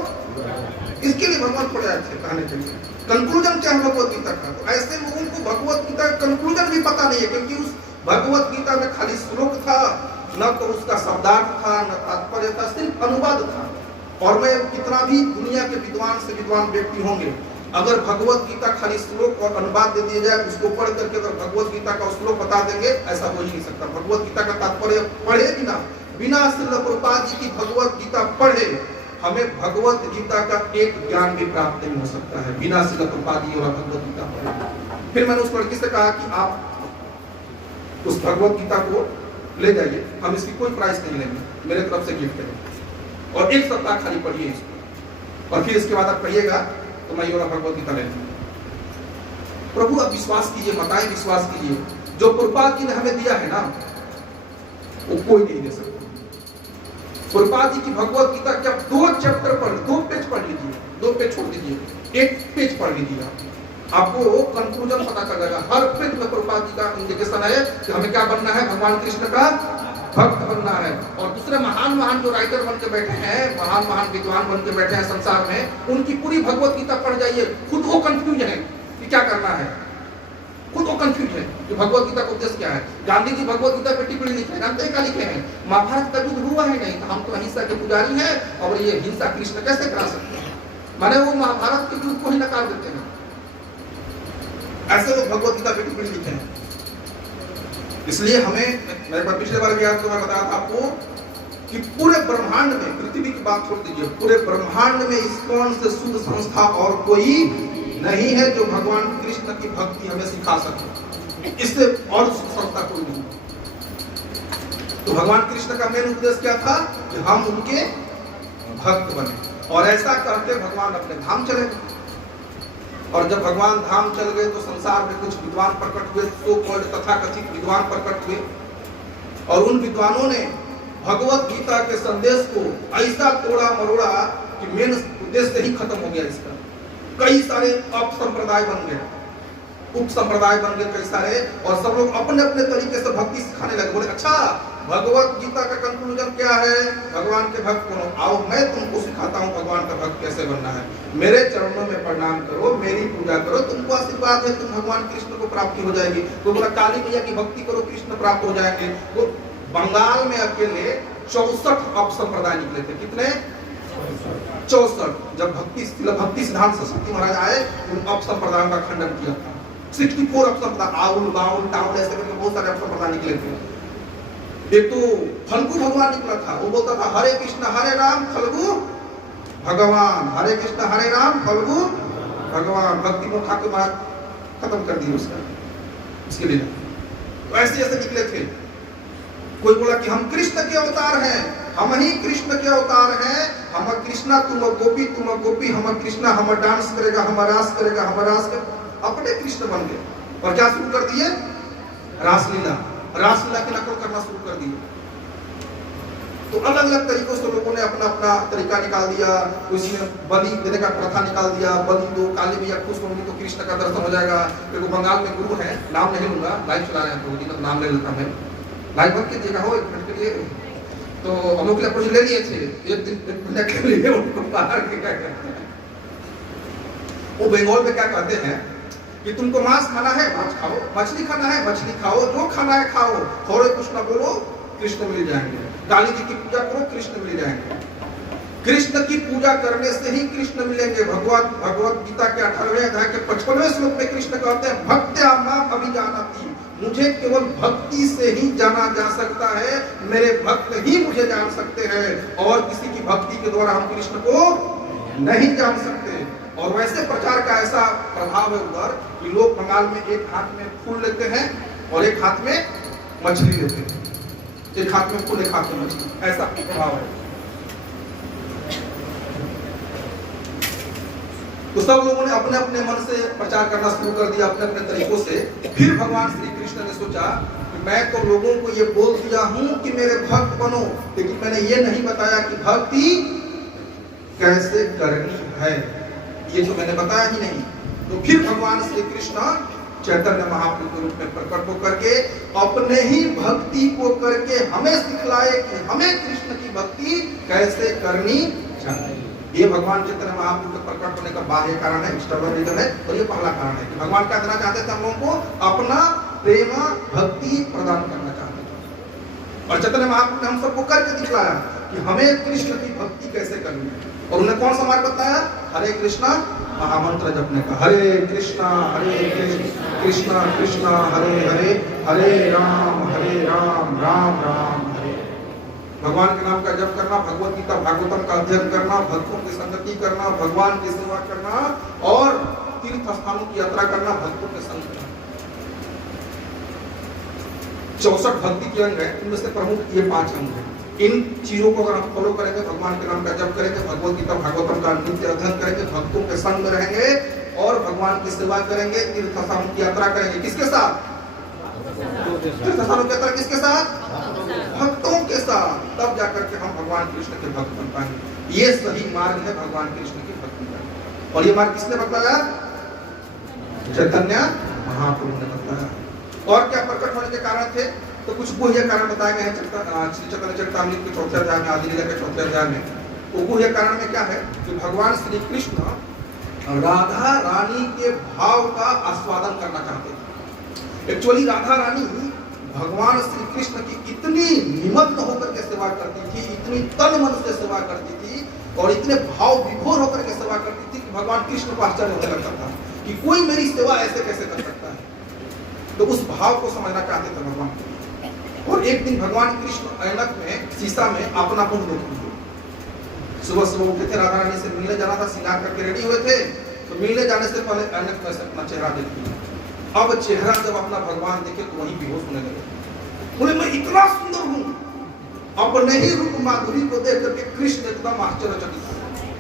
इसके लिए भगवान थोड़े आए थे कहने के लिए। कंक्लूजन क्या है भगवत गीता का? तो ऐसे लोगों को भगवत गीता का कंक्लूजन भी पता नहीं है, क्योंकि उस भगवत गीता में खाली श्लोक था, न तो उसका शब्दार्थ था, न तात्पर्य था, सिर्फ अनुवाद था। और मैं कितना भी दुनिया के विद्वान से विद्वान व्यक्ति होंगे, अगर भगवत गीता खाली श्लोक और अनुवाद दे दिया जाए, उसको पढ़ करके अगर भगवत गीता का श्लोक बता देंगे, ऐसा हो ही नहीं सकता। भगवत गीता का तात्पर्य पढ़े बिना श्रील प्रभुपाद जी की भगवत गीता पढ़े हमें भगवत गीता का एक ज्ञान भी प्राप्त नहीं हो सकता है, बिना श्रील प्रभुपाद जी और भगवत गीता पढ़े। फिर मैंने उस लड़की से कहा कि आप उस भगवत गीता को ले जाइए, हम इसकी कोई प्राइस नहीं लेंगे, मेरे तरफ से गिफ्ट करें, और 1 सप्ताह खाली पढ़िए इसको, और फिर इसके बाद आप पढ़िएगा तो मैं ये भगवत गीता ले लूंगा। प्रभु अब विश्वास कीजिए, बताएं विश्वास कीजिए, जो प्रभुपाद जी ने हमें दिया है ना, वो कोई नहीं दे सकता। प्रभुपाद जी की भगवत गीता के आप 2 चैप्टर पढ़, 2 पेज पढ़ लीजिए, 2 पेज छोड़ दीजिए, 1 पेज पढ़ लीजिए, आपको कंक्लूजन पता चल जाएगा। हर पेज में प्रभुपाद जी का इंडिकेशन है कि हमें क्या बनना है, भगवान कृष्ण का भक्त बनना है। और दूसरे महान जो राइटर बन के बैठे हैं, महान विद्वान बन के बैठे हैं संसार में, उनकी पूरी भगवत गीता पढ़ जाइए, खुद वो कंफ्यूज है कि क्या करना है, खुद वो कंफ्यूज है कि भगवत गीता का उद्देश्य क्या है। गांधी जी भगवत गीता पे टिप्पणी लिखे, जानते हैं क्या लिखे हैं, महाभारत का युद्ध हुआ है नहीं, तो हम तो अहिंसा के पुजारी हैं, और ये हिंसा कृष्ण कैसे करा सकते हैं, माने वो महाभारत के युद्ध को ही नकार देते हैं। ऐसे लोग भगवत गीता पे टिप्पणी लिखे हैं। इसलिए हमें, मैं पिछले बार गया तो मैं बताया था आपको कि पूरे ब्रह्मांड में, पृथ्वी की बात छोड़ दीजिए, पूरे ब्रह्मांड में इस्कॉन से शुद्ध संस्था और कोई नहीं है जो भगवान कृष्ण की भक्ति हमें सिखा सके, इससे और संस्था कोई नहीं। तो भगवान कृष्ण का मेन उद्देश्य क्या था कि हम उनके भक्त बने, और ऐसा करके भगवान अपने धाम चले गए। और जब भगवान धाम चल गए तो संसार में कुछ विद्वान प्रकट हुए, सो कॉल्ड तथाकथित विद्वान प्रकट हुए, और उन विद्वानों ने भगवत गीता के संदेश को ऐसा तोड़ा मरोड़ा कि मेन उद्देश्य ही खत्म हो गया इसका। कई सारे अप संप्रदाय बन गए, उप संप्रदाय बन गए कई सारे, और सब लोग अपने अपने तरीके से भक्ति सिखाने लगे। बोले अच्छा भगवत गीता का कंक्लूजन क्या है, भगवान के भक्त बनो, आओ मैं तुमको सिखाता हूँ भगवान का भक्त कैसे बनना है, मेरे चरणों में प्रणाम करो, मेरी पूजा करो, तुमको आशीर्वाद है, तुम भगवान कृष्ण को प्राप्ति हो जाएगी। तो बोला काली मैया की भक्ति करो, कृष्ण प्राप्त हो जाएंगे। तो बंगाल में अकेले 64 अप संप्रदाय निकले थे। कितने? 64। जब भक्ति सिद्धांत सरस्वती महाराज आए, उन अप संप्रदायों का खंडन किया था। 64 अप संप्रदाय, आउल बाउल टाउल ऐसे करके बहुत सारे अप संप्रदाय निकले थे। एक तो फल्गु भगवान निकला था, वो बोलता था हरे कृष्ण हरे राम फल्गु भगवान, हरे कृष्ण हरे राम फल्गु भगवान। भक्ति को ठाकुर महाराज खत्म कर दिया उसका, उसके लिए। तो ऐसे ऐसे निकले थे। कोई बोला कि हम कृष्ण के अवतार हैं, हम ही कृष्ण के अवतार हैं, हम कृष्णा तुम गोपी, हम कृष्णा, हम डांस करेगा, हम रास करेगा, हम रास कर अपने कृष्ण बन गए। और क्या शुरू कर दिए? रासलीला की नकल करना शुरू कर दिए। तो अलग अलग तरीकों से लोगों ने अपना अपना तरीका निकाल दिया। उसमें बलि देने का प्रथा निकाल दिया, बलि दो, काली मैया खुश होंगी तो कृष्ण का दर्शन हो जाएगा। देखो बंगाल में गुरु है, नाम नहीं लूंगा, लाइव चला रहे हैं तो उनका नाम ले लेता मैं, लाइव बंद कीजिएगा हो 1 मिनट के लिए। तो हम लोग कुछ ले लिए थे एक दिन के लिए, उनको बाहर के क्या कहते हैं, वो बंगाल में क्या कहते हैं कि तुमको मांस खाना है मांस खाओ, मछली खाना है मछली खाओ, जो खाना है खाओ, थोड़े कुछ ना बोलो, कृष्ण मिल जाएंगे। काली जी की पूजा करो, कृष्ण मिल जाएंगे। कृष्ण की पूजा करने से ही कृष्ण मिलेंगे। भगवत गीता के 18वें अध्याय के 55वें श्लोक में कृष्ण कहते हैं भक्त्या मां अभिजानाति, मुझे केवल भक्ति से ही जाना जा सकता है, मेरे भक्त ही मुझे जान सकते हैं, और किसी की भक्ति के द्वारा हम कृष्ण को नहीं जान सकते। और वैसे प्रचार का ऐसा प्रभाव है उधर कि लोग बंगाल में एक हाथ में फूल लेते हैं और एक हाथ में मछली लेते हैं, एक हाथ में फूल एक हाथ में मछली, ऐसा प्रभाव है। तो सब लोगों ने अपने अपने मन से प्रचार करना शुरू कर दिया, अपने अपने तरीकों से। फिर भगवान श्री कृष्ण ने सोचा कि मैं तो लोगों को ये बोल दिया हूं कि मेरे भक्त बनो, लेकिन मैंने ये नहीं बताया कि भक्ति कैसे करनी है, ये तो मैंने बताया ही नहीं। तो फिर भगवान श्री कृष्ण चैतन्य महाप्रभु के रूप में प्रकट होकर के अपने ही भक्ति को करके हमें सिखलाए कि हमें कृष्ण की भक्ति कैसे करनी चाहिए। ये भगवान चैतन्य महाप्रभु के प्रकट होने का बाह्य कारण है, एक्सटर्नल रीजन है। और ये पहला कारण है कि भगवान क्या देना चाहते थे, हम लोगों को अपना प्रेम भक्ति प्रदान करना चाहते थे। और चैतन्य महाप्रभु ने हम सबको करके दिखलाया कि हमें कृष्ण की भक्ति कैसे करनी है। और उन्हें कौन सा मार्ग बताया? हरे कृष्णा महामंत्र जपने का। हरे कृष्णा कृष्णा कृष्णा हरे हरे, हरे राम राम राम हरे। भगवान के नाम का जप करना, भगवत गीता भागवतम का अध्ययन करना, भक्तों की संगति करना, भगवान की सेवा करना और तीर्थ स्थानों की यात्रा करना, भक्तों के संग करना। 64 भक्ति के अंग है, इनमें से प्रमुख ये 5 अंग है। इन चीजों को अगर हम फॉलो करेंगे, भगवान के नाम का जप करेंगे, भगवत गीता भागवतम का नित्य अध्ययन करेंगे, भक्तों के संग में रहेंगे और भगवान की सेवा करेंगे, तीर्थ स्थानों की यात्रा करेंगे। किसके साथ? तीर्थ स्थानों की यात्रा किसके साथ? भक्तों के साथ। तब जाकर के हम भगवान कृष्ण के भक्त बन पाएंगे। ये सही मार्ग है भगवान कृष्ण की भक्ति का। और ये मार्ग किसने बताया? चैतन्य महाप्रभु ने बताया। और क्या प्रकट होने के कारण थे? तो कुछ गुह्य कारण बताए गए हैं श्री चैतन्य चरितामृत के 4थे अध्याय में, आदि लीला के 4थे अध्याय में। वो गुह्य कारण में क्या है कि भगवान श्री कृष्ण राधा रानी के भाव का आस्वादन करना चाहते थे। एक्चुअली राधा रानी भगवान श्री कृष्ण की इतनी निमग्न होकर के सेवा करती थी, इतनी तन मन से सेवा करती थी और इतने भाव विभोर होकर के सेवा करती थी कि भगवान कृष्ण को आश्चर्य होने लगता था कि कोई मेरी सेवा ऐसे कैसे कर सकता है। तो उस भाव को समझना चाहते थे भगवान। और एक दिन भगवान कृष्ण ऐनक में, शीशा में अपना मुंह देखते थे। सुबह सुबह उठे थे, राधा रानी से मिलने जाना था, श्रृंगार करके रेडी हुए थे, तो मिलने जाने से पहले ऐनक में से अपना चेहरा देखते। अब चेहरा जब अपना भगवान देखे तो वहीं बेहोश होने लगे। बोले मैं इतना सुंदर हूँ। अपने ही रूप माधुरी को देख करके कृष्ण एकदम आश्चर्यचकित हुए।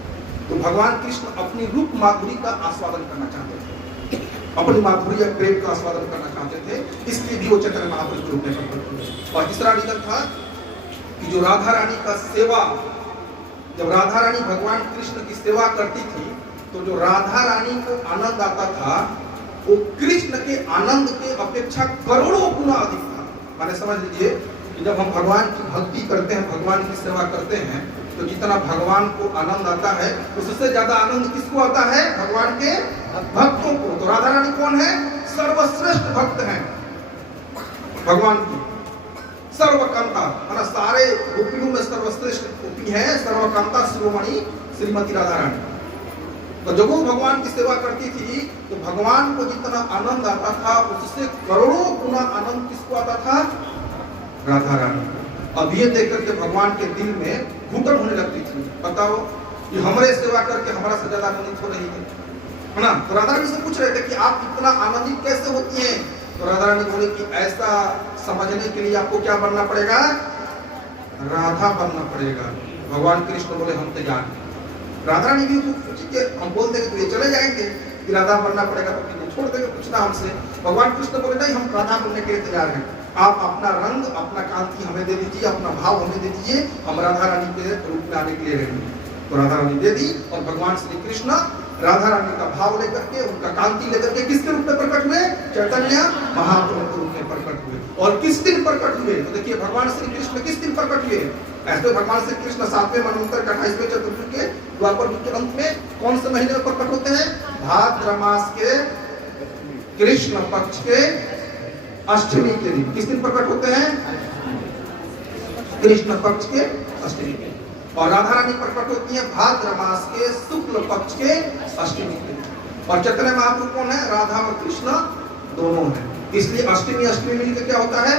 तो भगवान कृष्ण अपनी रूप माधुरी का आस्वादन करना चाहते थे, अपनी माधुरी या प्रेम का आस्वादन करना चाहते थे, इसलिए भी वो चैतन्य महाप्रभु के रूप में प्रकट हुए। और तीसरा रीजन था कि जो राधा रानी का सेवा, जब राधा रानी भगवान कृष्ण की सेवा करती थी तो जो राधा रानी को आनंद आता था वो कृष्ण के आनंद के अपेक्षा करोड़ों गुना अधिक था। माने समझ लीजिए कि जब हम भगवान की भक्ति करते हैं, भगवान की सेवा करते हैं, तो जितना भगवान को आनंद आता है उससे ज्यादा आनंद किसको आता है? भगवान के भक्तों को। तो राधा रानी कौन है? सर्वश्रेष्ठ भक्त हैं भगवान की, सर्वकांता, माना सारे गोपियों में सर्वश्रेष्ठ गोपी है सर्वकांता शिरोमणि श्रीमती राधा रानी। तो जब वो भगवान की सेवा करती थी तो भगवान को जितना आनंद आता था उससे करोड़ों गुना आनंद किसको आता था? राधा रानी को। अब ये देख करके भगवान के दिल में घुटन होने लगती थी। बताओ, ये हमारे सेवा करके हमारा से ज्यादा आनंदित हो रही है ना? तो राधा रानी से पूछ रहे थे कि आप इतना आनंदित कैसे होती हैं? तो राधा रानी बोले कि ऐसा समझने के लिए आपको क्या बनना पड़ेगा? राधा बनना पड़ेगा। भगवान कृष्ण बोले हम तैयार हैं। राधा रानी भी ठीक है, हम बोल देंगे तो ये चले जाएंगे कि राधा बनना पड़ेगा तो फिर छोड़ देंगे पूछना हमसे। भगवान कृष्ण बोले नहीं, हम राधा बनने के लिए तैयार हैं। आप अपना रंग, अपना कांति हमें दे दीजिए, अपना भाव हमें दे दीजिए, हम राधा रानी के रूप में आने के लिए रहेंगे। तो राधा रानी दे दी और भगवान श्री कृष्ण राधा रानी का भाव लेकर के, उनका कांति लेकर के किसके रूप में प्रकट हुए? चैतन्य महाप्रभु के रूप में प्रकट हुए। और किस दिन प्रकट हुए? तो देखिए भगवान श्री कृष्ण किस दिन प्रकट हुए? ऐसे भगवान श्री कृष्ण 7वें मनवंतर के 28वें चतुर्युग के द्वापर युग के अंत में कौन से महीने में प्रकट होते हैं? भाद्र मास के कृष्ण पक्ष के अष्टमी के दिन। किस दिन प्रकट होते हैं? कृष्ण पक्ष के अष्टमी के। और राधा रानी प्रकट होती है भाद्र मास के शुक्ल पक्ष के अष्टमी के दिन। और चैतन्य महाप्रभु कौन है? राधा और कृष्ण दोनों हैं, इसलिए अष्टमी अष्टमी मिलकर क्या होता है?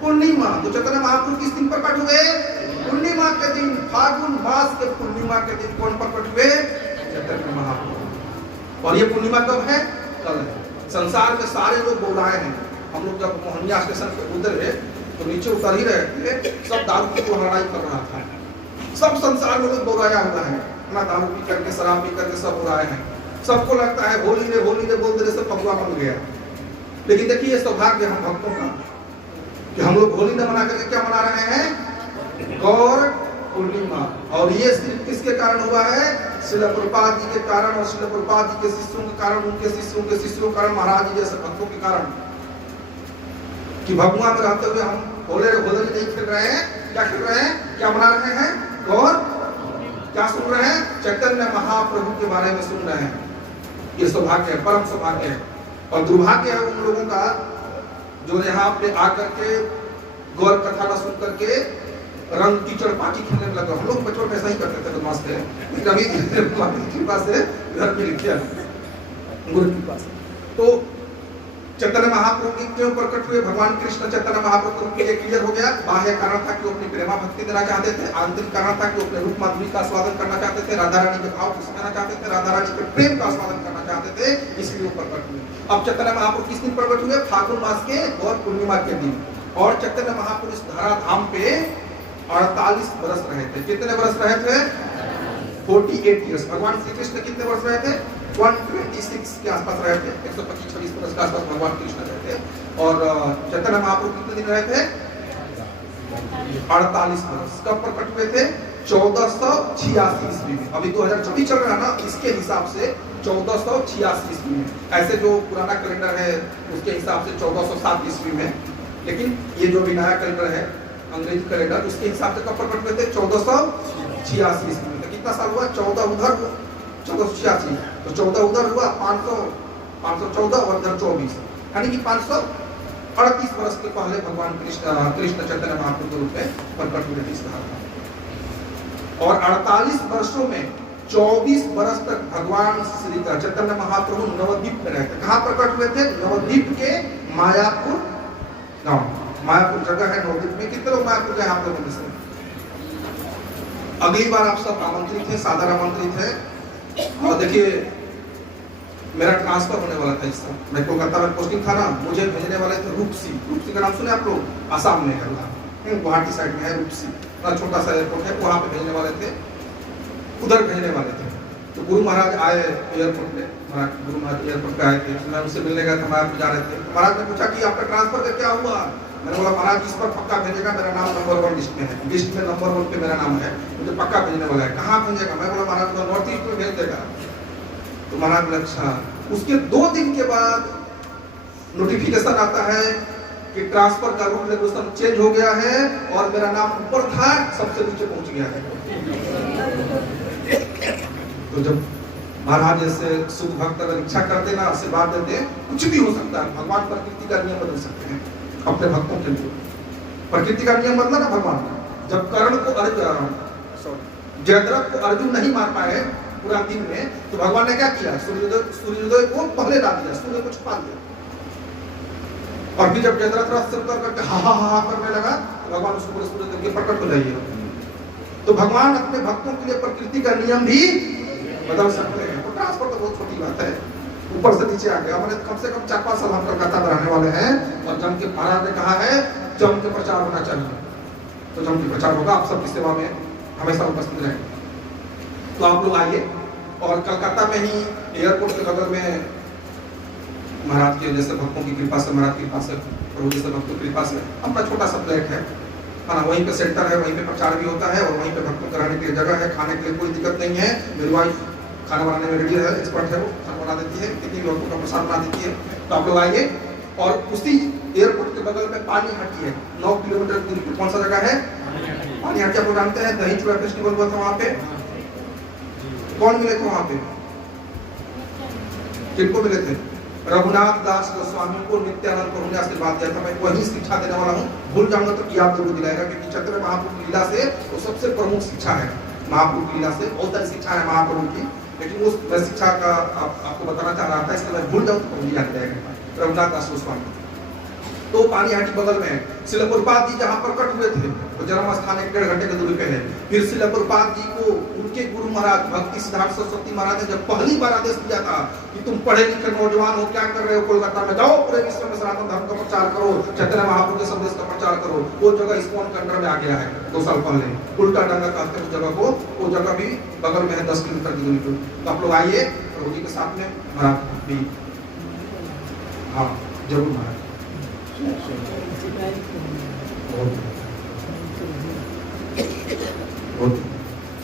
पूर्णिमा। तो चैतन्य महाप्रभु किस दिन प्रकट हुए? पूर्णिमा के दिन। फागुन मास के पूर्णिमा के दिन कौन प्रकट हुए? चैतन्य महाप्रभु। और ये पूर्णिमा कब है? कल है। संसार में सारे लोग बोल रहे हैं। हम लोग जब मोहनिया स्टेशन पे उतरे तो नीचे उतर ही रहे थे, सब दारू की लड़ाई कर रहा था। सब संसार में लोग बोलाया हुआ है ना, दारू पी करके शराब पी करके सब हो रहे हैं। सबको लगता है होली रे बोलते रहे, सब फगुआ बन गया। लेकिन देखिए सौभाग्य हम भक्तों का कि हम लोग होली न मना करके क्या मना रहे हैं? गौर पूर्णिमा। और ये सिर्फ किसके कारण हुआ है? श्रील प्रभुपाद जी के कारण और श्रील प्रभुपाद जी के शिष्यों के कारण, उनके शिष्यों के शिष्यों के कारण, महाराज जी जैसे भक्तों के कारण। कि भगवान में रहते हुए हम होली नहीं खेल रहे हैं, क्या खेल रहे हैं? क्या मना रहे हैं? गौर। क्या सुन रहे हैं? चैतन्य महाप्रभु के बारे में सुन रहे हैं। ये सौभाग्य है, परम सौभाग्य है। और दुर्भाग्य है उन लोगों का जो यहाँ पे आकर के गौर कथा न सुन करके रंग कीचड़ पार्टी खेलने में लगा। हम लोग बचपन में ऐसा ही करते थे, बदमाश थे, लेकिन अभी भगवान की कृपा से घर में लिख दिया गुरु की कृपा से। तो चैतन्य महाप्रभु की क्यों प्रकट हुए भगवान कृष्ण चैतन्य महाप्रभु के लिए क्लियर हो गया। बाह्य कारण था कि वो अपनी प्रेमा भक्ति देना चाहते थे, आंतरिक कारण था कि वो अपने रूप माधुरी का आस्वादन करना चाहते थे, राधा रानी के भाव को समझना चाहते थे, राधा रानी के प्रेम का आस्वादन करना चाहते थे, इसलिए वो प्रकट हुए। अब चैतन्य महाप्रभु किस दिन प्रकट हुए? फागुन मास के और पूर्णिमा के दिन। और चैतन्य महाप्रभु इस धरा धाम पे 48 बरस रहे थे। कितने बरस रहे थे? 48 ईयर्स। भगवान श्री कृष्ण कितने वर्ष रहे थे? 126 के आसपास रहे थे, 125-26 वर्ष के आसपास भगवान कृष्ण रहे थे। और चैतन्य महाप्रभु कितने दिन रहे थे? 48 वर्ष। कब प्रकट हुए थे? 1486 ईस्वी में। अभी 2024 चल रहा है ना, इसके हिसाब से 1486 ईस्वी में। ऐसे जो पुराना कैलेंडर है उसके हिसाब से 1407 ईस्वी में, लेकिन ये जो भी नया कैलेंडर है अंग्रेजी कैलेंडर, उसके हिसाब से कब प्रकट हुए थे? 1486 ईस्वी में। कितना साल हुआ? 14 उधर हुआ, 1486, तो 14 उधर हुआ, 514 और इधर 24, यानी कि 538 वर्ष के पहले भगवान कृष्ण चैतन्य महाप्रभु के रूप में प्रकट हुए थे इस धरा। और 48 वर्षों में 24 वर्ष तक भगवान श्री चैतन्य महाप्रभु नवद्वीप में रहते। कहाँ प्रकट हुए थे? नवद्वीप के मायापुर गांव। मायापुर जगह है नवद्वीप में। कितने लोग मायापुर गए आप लोगों में से? अगली बार आप सब आमंत्रित थे, सादर आमंत्रित है। और देखिए मेरा ट्रांसफर होने वाला था इस साल, मैं कोलकाता में पोस्टिंग था ना, मुझे भेजने वाले थे रूपसी। रूपसी का नाम सुने आप लोग? आसाम में है, गुवाहाटी साइड में है रूपसी, बड़ा छोटा सा एयरपोर्ट है, वहाँ पे भेजने वाले थे, उधर भेजने वाले थे। तो गुरु महाराज आए एयरपोर्ट पे, गुरु महाराज एयरपोर्ट पे आए थे, मैं उनसे मिलने गया था, महाराज जा रहे थे। महाराज ने पूछा कि आपका ट्रांसफर का क्या हुआ? मैंने बोला महाराज इस पर पक्का भेजेगा, मेरा नाम नंबर 1 लिस्ट में है, लिस्ट में नंबर 1 पे मेरा नाम है, मुझे पक्का भेजने वाला है। कहाँ भेजेगा? मैं बोला महाराज को नॉर्थ ईस्ट में भेज देगा। तो महाराज बोला अच्छा। उसके 2 दिन के बाद नोटिफिकेशन आता है कि ट्रांसफर का रूल रेगुलेशन चेंज हो गया है और मेरा नाम ऊपर था सबसे नीचे पहुंच गया है। तो जब महाराज जैसे शुभ भक्त अगर इच्छा करते ना, आशीर्वाद देते, कुछ भी हो सकता है। भगवान प्रकृति का नियम बदल सकते हैं अपने भक्तों के लिए। प्रकृति का नियम बदला ना भगवान। जब कर्ण को जयद्रथ को अर्जुन नहीं मार पाए पूरा दिन में, तो भगवान ने क्या किया? सूर्योदय को पहले डाल दिया, सूर्य को छुपा दिया। और फिर जब जयद्रथ रथ से उतर करके हा हा हा करने लगा, तो भगवान उसको पूरे सूर्य के प्रकट हो जाइए। तो भगवान अपने भक्तों के लिए प्रकृति का नियम भी बदल सकते हैं। तो ट्रांसफर तो बहुत छोटी बात है, ऊपर से नीचे आ गया। हमारे कम से कम 4-5 साल हम कलकत्ता में रहने वाले हैं, और जम के महाराज ने कहा है जम के प्रचार होना चाहिए, तो जम के प्रचार होगा। आप सबकी सेवा में हमेशा उपस्थित रहेंगे। तो आप लोग आइए। और कलकत्ता में ही एयरपोर्ट के बगल में महाराज के जैसे भक्तों की कृपा से, महाराज की कृपा से, प्रभु जैसे भक्तों की कृपा से अपना छोटा सा फ्लैट है ना, वहीं पे सेंटर है, वहीं पे प्रचार भी होता है, और वहीं पे भक्तों को रहने के लिए जगह है, खाने के लिए कोई दिक्कत नहीं है। मेरी वाइफ खाना बनाने में रेडी है, एक्सपर्ट है, वो खाना बना देती है, कितनी भी भक्तों का प्रसाद बना देती है। तो आप लोग आइए। और उसी एयरपोर्ट के बगल में पानी हाटी है, 9 किलोमीटर दूरी पे। कौन सा जगह है? पानी हाटी। आप लोग जानते हैं दही चूड़ा फेस्टिवल हुआ था वहाँ पे, कौन मिले थे वहाँ पे? किनको मिले थे? रघुनाथ दास गोस्वामी को नित्यानंद प्रभु ने आशीर्वाद दिया था। मैं वही शिक्षा देने वाला हूँ, भूल जाऊंगा तो याद जरूर दिलाएगा, क्योंकि चैतन्य महाप्रभु की लीला से वो सबसे प्रमुख शिक्षा है। महाप्रभु की लीला से बहुत सारी शिक्षा है महाप्रभु की, लेकिन उस शिक्षा का आपको बताना चाह रहा था, इसलिए मैं भूल जाऊँ तो याद दिलाएगा। रघुनाथ दास गोस्वामी तो पानी हाटी बगल में है। श्रील प्रभुपाद जी जहाँ प्रकट हुए थे, वो जन्म स्थान 1.5 घंटे की दूरी पे है। फिर श्रील प्रभुपाद जी को उनके गुरु महाराज भक्ति सिद्धार्थ सरस्वती महाराज ने जब पहली बार आदेश दिया था कि तुम पढ़े लिखे नौजवान हो, क्या कर रहे हो कोलकाता में, जाओ पूरे विश्व में सनातन धर्म का प्रचार करो, चैतन्य महाप्रभु के संदेश का प्रचार करो। वो जगह इस्कॉन के अंडर में आ गया है 2 साल पहले। उल्टा डंगा कहते हैं उस जगह को, वो जगह भी बगल में है 10 किलोमीटर की दूरी पे। तो आप लोग आइए प्रभु जी के साथ में, महाराज भी हाँ जरूर महाराज।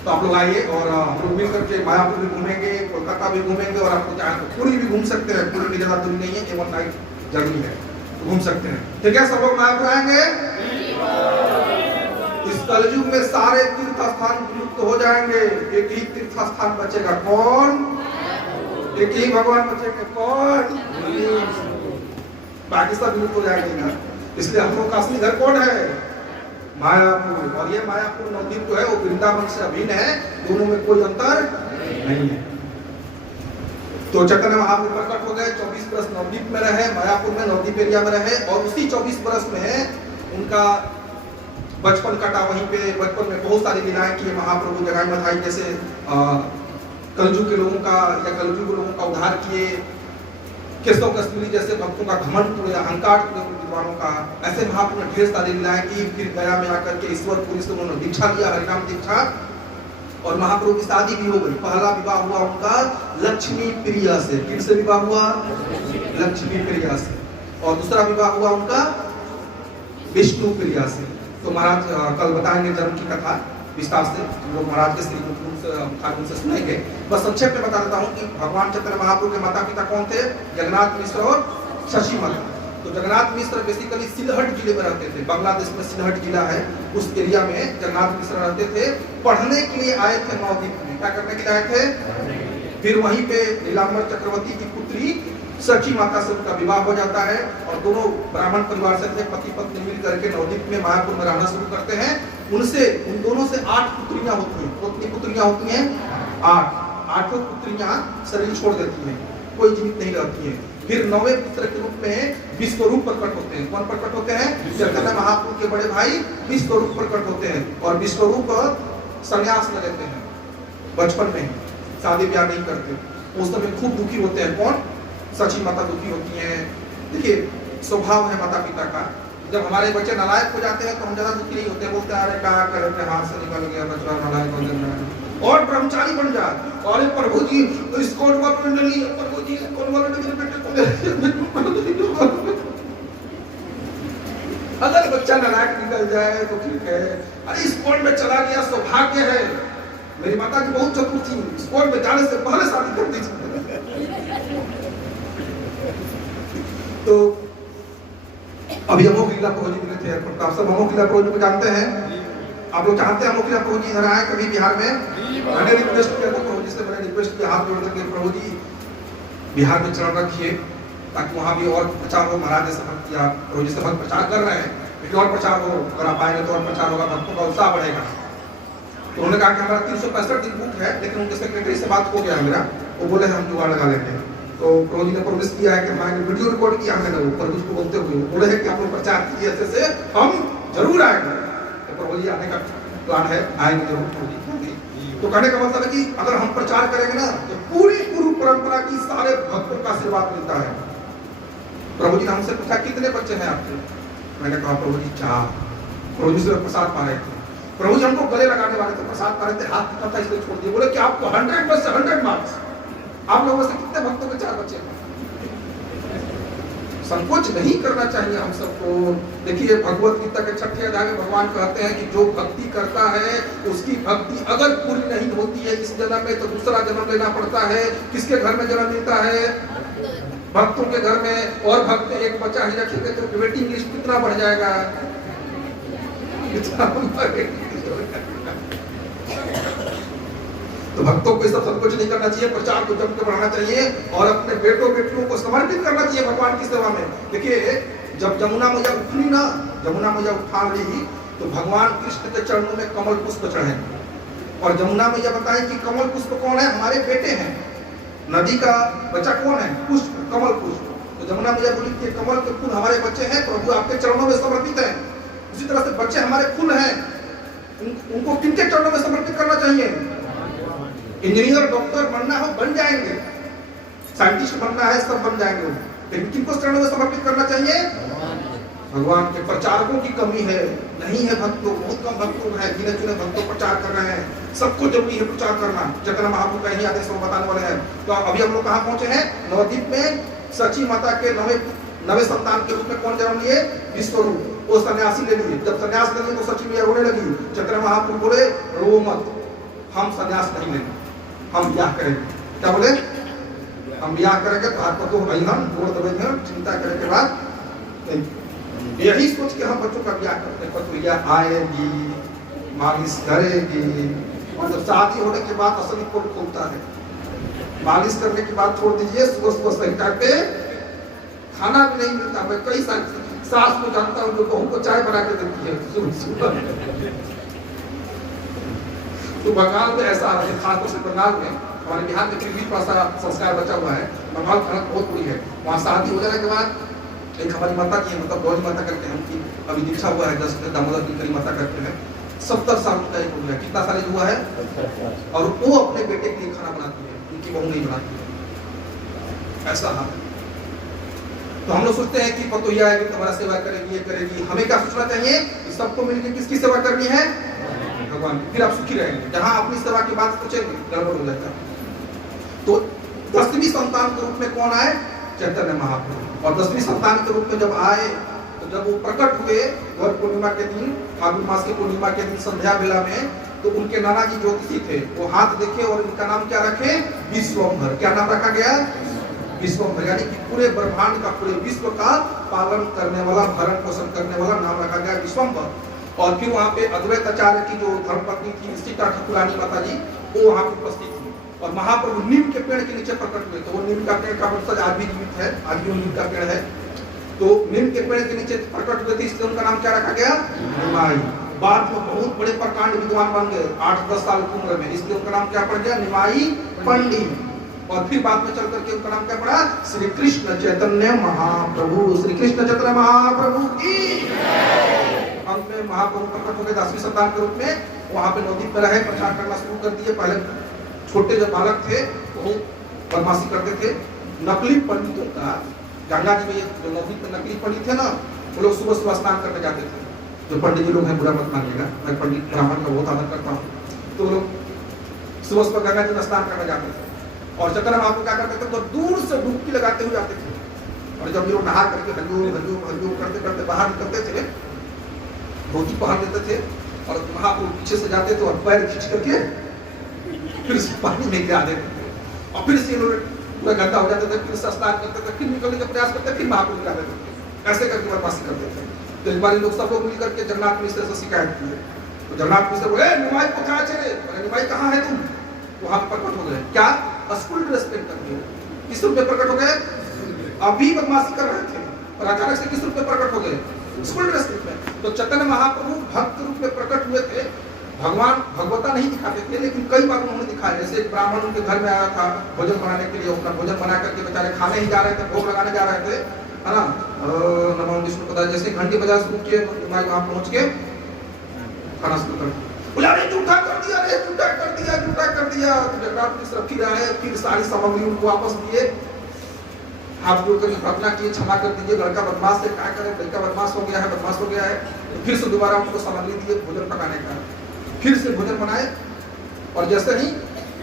तो आप लोग आइए और हम लोग मिल करके मायापुर भी घूमेंगे, कोलकाता भी घूमेंगे, और आपको चाहे तो पूरी भी घूम सकते हैं। पूरी की ज्यादा दूरी नहीं है, 1 नाइट जर्नी है, तो घूम सकते हैं। ठीक है, सब लोग मायापुर आएंगे। इस कलयुग में सारे तीर्थ स्थान विलुप्त हो जाएंगे, एक ही तीर्थ स्थान बचेगा। कौन? एक ही भगवान बचेंगे। कौन? बाकी सब विलुप्त हो जाएंगे ना। इसलिए हम लोग का असली घर कौन है? मायापुर, और ये मायापुर नवद्वीप जो है वो वृंदावन से अभिन्न है, दोनों में कोई अंतर नहीं है। तो चैतन्य महाप्रभु प्रकट हो गए, 24 बरस नवद्वीप में रहे, मायापुर में नवद्वीप एरिया में रहे, और उसी 24 बरस में उनका बचपन कटा वहीं पे। बचपन में बहुत सारी लीलाएं की महाप्रभु, जगाई मथाई जैसे कलयुग के लोगों का या कलयुग के लोगों का उद्धार किए, केशव कश्मीरी जैसे भक्तों का घमंड तोड़े, अहंकार तोड़े विद्वानों का, ऐसे महाप्रभु ने ढेर सारी लीलाएं की। फिर गया में आकर के ईश्वरपुरी से उन्होंने दीक्षा लिया, हरिनाम दीक्षा, और महाप्रभु की शादी भी हो गई। पहला विवाह हुआ उनका लक्ष्मी प्रिया से, किससे विवाह हुआ? लक्ष्मी प्रिया से। और दूसरा विवाह हुआ उनका विष्णु प्रिया से। तो महाराज कल बताएंगे जन्म की कथा विस्तार से, लोग महाराज के श्री मुख से सुनेंगे। बस संक्षेप में बता देता हूँ कि भगवान चैतन्य महाप्रभु के माता पिता कौन थे? जगन्नाथ मिश्र और शशि माता। तो जगन्नाथ मिश्र बेसिकली सिलहट जिले में रहते थे, बांग्लादेश में सिलहट जिला है, उस एरिया में जगन्नाथ मिश्र रहते थे। पढ़ने के लिए आए थे नवद्वीप में, क्या करने के लिए आए थे? फिर वहीं पे नीलांबर चक्रवर्ती की पुत्री सची माता से उनका विवाह हो जाता है, और दोनों ब्राह्मण परिवार से थे, पति पत्नी मिल करके नवद्वीप में मायापुर में रहना शुरू करते हैं। उनसे उन दोनों से 8 पुत्रियां होती हैं। कितनी पुत्रियां होती हैं? 8। 8 पुत्रियां शरीर छोड़ देती हैं, कोई जीवित नहीं रहती हैं। फिर 9वें पुत्र के रूप में विश्वरूप प्रकट होते हैं। कौन प्रकट होते हैं? चैतन्य महाप्रभु के बड़े भाई विश्वरूप प्रकट होते हैं, और विश्वरूप संन्यास ले लेते हैं बचपन में, शादी ब्याह नहीं करते। उस समय खूब दुखी होते हैं। कौन? सची माता दुखी होती हैं। देखिए स्वभाव है माता पिता का, जब हमारे बच्चे नालायक हो जाते हैं तो हम ज्यादा दुखी नहीं होते, बोलते हैं अरे क्या कर अपने हाथ से निकल गया बच्चा नालायक हो गया, और ब्रह्मचारी बन जा। और प्रभु जी इस्कॉन वालों ने नहीं, प्रभु जी इस्कॉन वालों ने मेरे बेटे को अगर बच्चा नालायक निकल जाए तो ठीक है, अरे इस्कॉन में चला गया सौभाग्य है। मेरी माता जी बहुत चतुर थी, इस्कॉन में जाने से पहले शादी कर दी थी। तो अभी अमोघ लीला प्रभु जी मिले थे, आप सब अमोघ लीला प्रभु जी को जानते हैं? आप लोग चाहते हैं अमोघ लीला प्रभु जी इधर आए कभी बिहार में? मैंने रिक्वेस्ट किया था प्रभु जी से, मैंने रिक्वेस्ट किया हाथ जोड़ करके, प्रभु जी बिहार में चरण रखिए ताकि वहाँ भी और प्रचार हो। महाराज जैसे भक्त या प्रभु जी से भक्त प्रचार कर रहे हैं, लेकिन और प्रचार हो, अगर आप आएंगे तो और प्रचार होगा, भक्तों का उत्साह बढ़ेगा। तो उन्होंने कहा कि हमारा 365 दिन बुक है, लेकिन उनके सेक्रेटरी से बात हो गया मेरा, वो बोले हम जुगाड़ लगा लेंगे। तो प्रभु जी ने प्रॉमिस किया है कि हमारे वीडियो रिकॉर्ड किया हमने, प्रभु जी को बोलते हुए बोले हैं कि आप लोग प्रचार कीजिए ऐसे से हम जरूर आएंगे। तो प्रभु जी आने का प्लान है, आएंगे जरूर प्रभु जी। तो कहने का मतलब है कि अगर हम प्रचार करेंगे ना तो पूरी गुरु परंपरा की सारे भक्तों का आशीर्वाद मिलता है। प्रभु जी ने हमसे पूछा कितने बच्चे हैं आपके? मैंने कहा प्रभु जी 4। प्रभु जी से प्रसाद पा रहे थे, प्रभु जी हमको गले लगाने वाले थे, प्रसाद पा रहे थे, हाथ कितना था इसलिए छोड़ दिए। बोले कि आपको 100 में से 100 मार्क्स। आप लोगों से कितने भक्तों के 4 बच्चे हैं? संकोच नहीं करना चाहिए हम सबको। देखिए भगवत गीता के 6वें अध्याय में भगवान कहते हैं कि जो भक्ति करता है उसकी भक्ति अगर पूरी नहीं होती है इस जन्म में तो दूसरा जन्म लेना पड़ता है। किसके घर में जन्म मिलता है? भक्तों के घर में। और भक्त एक बच्चा ही रखेंगे तो वेटिंग लिस्ट कितना बढ़ जाएगा, तो भक्तों को सब कुछ नहीं करना चाहिए, प्रचार को जम के बढ़ाना चाहिए और अपने बेटों बेटियों को समर्पित करना चाहिए भगवान की सेवा में। देखिए जब जमुना मैया उठनी ना, जमुना मैया उठान ली तो भगवान कृष्ण के चरणों में कमल पुष्प चढ़े, और जमुना मैया बताएं कि कमल पुष्प कौन है? हमारे बेटे हैं। नदी का बच्चा कौन है? पुष्प, कमल पुष्प। तो जमुना मैया बोली कि कमल के फूल हमारे बच्चे हैं, प्रभु आपके चरणों में समर्पित है। उसी तरह से बच्चे हमारे फूल हैं, उनको किनके चरणों में समर्पित करना चाहिए? इंजीनियर डॉक्टर बनना हो बन जाएंगे, साइंटिस्ट बनना है सब बन जाएंगे, लेकिन किनको चरणों में समर्पित करना चाहिए? भगवान के। प्रचारकों की कमी है, नहीं है भक्तों, बहुत कम भक्तों है, गिने चुने भक्तों प्रचार कर रहे हैं। सबको जरूरी है प्रचार करना, चैतन्य महाप्रभु का यही आदेश बताने वाले हैं। तो अभी हम लोग कहाँ पहुंचे हैं? नवद्वीप में सची माता के नवे संतान के रूप में कौन जन्म लिए? विश्वरूप। वो सन्यासी ले लिए। जब सन्यास ले लिए तो सची मैया रोने लगी। चैतन्य महाप्रभु बोले रो मत, हम सन्यास नहीं लेंगे, हम ब्याह करेंगे। क्या बोले? हम ब्याह करेंगे तो आपको तो भाई हम जोड़ दबेंगे, चिंता करने के बाद यही सोच के हम बच्चों का ब्याह करते हैं। पत्रिया आएगी, मालिश करेगी, और जब शादी होने के बाद असली पोल खुलता है। मालिश करने के बाद छोड़ दीजिए, सुबह सुबह सही टाइम पे खाना भी नहीं मिलता। मैं कई सास को जानता हूँ जो बहू को चाय बना के देती है सुबह। तो बंगाल में ऐसा है, खासतौर से बंगाल में, हमारे बिहार में फिर भी थोड़ा सा संस्कार बचा हुआ है। बंगाल की हालत बहुत बुरी है। वहाँ शादी हो जाने के बाद एक हमारी माता की, मतलब गौरी माता करके हम की अभी दीक्षा हुआ है, 10 दामोदर की करी माता करते हैं, 70 साल का एक हो गया, कितना साल हुआ है, और वो अपने बेटे के लिए खाना बनाती है, उनकी बहू नहीं बनाती है, ऐसा हाल है। तो हम लोग सोचते हैं कि पतोहिया है, तुम्हारा सेवा करेगी, ये करेगी। हमें क्या सोचना चाहिए कि सबको मिलकर किसकी सेवा करनी है, भगवान की, फिर आप सुखी रहेंगे। जहां अपनी सेवा की बात सोचेंगे गड़बड़ हो जाता है। तो 10वीं संतान के रूप में कौन आए, चैतन्य महाप्रभु। और 10वीं संतान के रूप में जब आए, तो जब वो प्रकट हुए वर पूर्णिमा के दिन, फागुन मास की पूर्णिमा के दिन संध्या बेला में, तो उनके नाना जी ज्योतिषी थे, वो हाथ देखे और इनका नाम क्या रखे, विश्वम्भर। क्या नाम रखा गया, विश्वम्भर, यानी कि पूरे ब्रह्मांड का, पूरे विश्व का पालन करने वाला, भरण पोषण करने वाला नाम रखा गया विश्वम्भर। और फिर वहाँ पे अद्वैत आचार्य की जो धर्मपत्नी थी सीता ठाकुरानी माता जी, वो वहाँ पे उपस्थित थी। और महाप्रभु नीम के पेड़ के नीचे प्रकट हुए। तो वो नीम का पेड़ का वंशज आज भी जीवित है, आज भी नीम का पेड़ है। तो नीम के पेड़ के नीचे प्रकट हुए थे, इसलिए उनका नाम क्या रखा गया, निमाई। बाद में बहुत बड़े प्रकांड विद्वान बन गए 8-10 साल की उम्र में, इसलिए उनका नाम क्या पड़ गया, निमाई पंडित। और फिर बाद में चल करके उनका नाम क्या पड़ा, श्री कृष्ण चैतन्य महाप्रभु। श्री कृष्ण चैतन्य महाप्रभु की अंत में महाप्रभु प्रकट हो गए 10वीं संतान के रूप में। वहाँ पे नवद्वीप में रहे, प्रचार करना शुरू कर दिए। पहले छोटे जो बालक थे वो बदमाशी करते थे। नकली पंडितों का, गंगा जी में जो नवद्वीप में नकली पंडित थे ना, वो लोग सुबह सुबह स्नान करने जाते थे। जो पंडित जी लोग हैं, बुरा मत मानिएगा, मैं पंडित ब्राह्मण का बहुत आदर करता हूँ। तो वो लोग सुबह सुबह गंगा जी में स्नान करने जाते थे। और चक्कर में आपको क्या करते थे, तो दूर से डुबकी लगाते हुए जाते थे। और जब ये लोग नहा करके हरिओम हरिओम हरिओम करते करते बाहर निकलते थे, धोती पहन लेते थे, और महाप्रभु पीछे से जाते थे और पैर खींच करके फिर से पानी में गिरा देते थे। और फिर से पूरा गंदा हो जाते थे, फिर से स्नान करते थे, फिर निकलने का प्रयास करते, फिर महाप्रभु गिरा देते थे। ऐसे करके बदमाशी करते थे। तो एक बार लोग सब लोग मिलकर के जगन्नाथ मिश्र से शिकायत की। तो जगन्नाथ मिश्र बोले, निमाई को कहाँ चले, निमाई कहाँ है तुम। वहां पर प्रकट हो गए, क्या स्कूल ड्रेस पहन करके। किस रूप में प्रकट हो गए, अभी बदमाशी कर रहे थे और अचानक से किस रूप में प्रकट हो गए, स्कूल ड्रेस में। तो चैतन्य महाप्रभु भक्त रूप में प्रकट हुए थे। भगवान भगवता नहीं दिखाते थे, लेकिन कई बार उन्होंने दिखाया। जैसे एक ब्राह्मण उनके घर में आया था भोजन बनाने के लिए, अपना भोजन बना करके बेचारे खाने ही जा रहे थे, भोग लगाने जा रहे थे, है ना। नमो विष्णु पदा जैसे घंटी बजा शुरू किए, वहां पहुंच के खाना शुरू कर बोला, अरे झूठा कर दिया, अरे झूठा कर दिया, झूठा कर दिया। तो जगन्नाथ मिश्र फिर आए, फिर सारी सामग्री उनको वापस दिए, हाथ जोड़ कर प्रार्थना किए, क्षमा कर दीजिए, लड़का बदमाश है, क्या करें, लड़का बदमाश हो गया है, बदमाश हो गया है। तो फिर से दोबारा उनको सामग्री दिए भोजन पकाने का, फिर से भोजन बनाए। और जैसे ही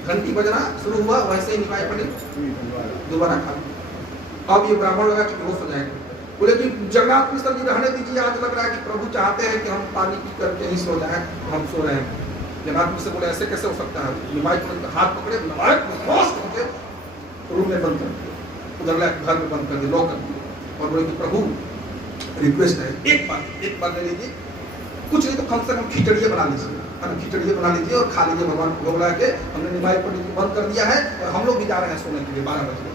घंटी बजना शुरू हुआ, वैसे ही निमाई पंडित दोबारा खा। अब ये ब्राह्मण लगा कि बेहोश हो जाएंगे। बोले कि जगन्नाथ मिश्र जी रहने दीजिए, आज लग रहा है कि प्रभु चाहते हैं कि हम पानी पी करके ही सो जाएं, हम सो रहे हैं। जगन्नाथ मिश्र बोले, ऐसे कैसे हो सकता है। निमाई पंडित हाथ पकड़े, निमाई करके रूम में बंद कर दिया, उधर घर में बंद कर दिया, लॉक कर दिया। और बोले कि प्रभु रिक्वेस्ट है, एक बार ले लीजिए, कुछ नहीं तो कम से कम खिचड़िया बना लीजिए, खिचड़िया बना लीजिए और खा लीजिए। भगवान को भोग लगा के हमने निमाई पंडित को बंद कर दिया है और हम लोग भी जा रहे हैं सोने के लिए। 12 बज गए,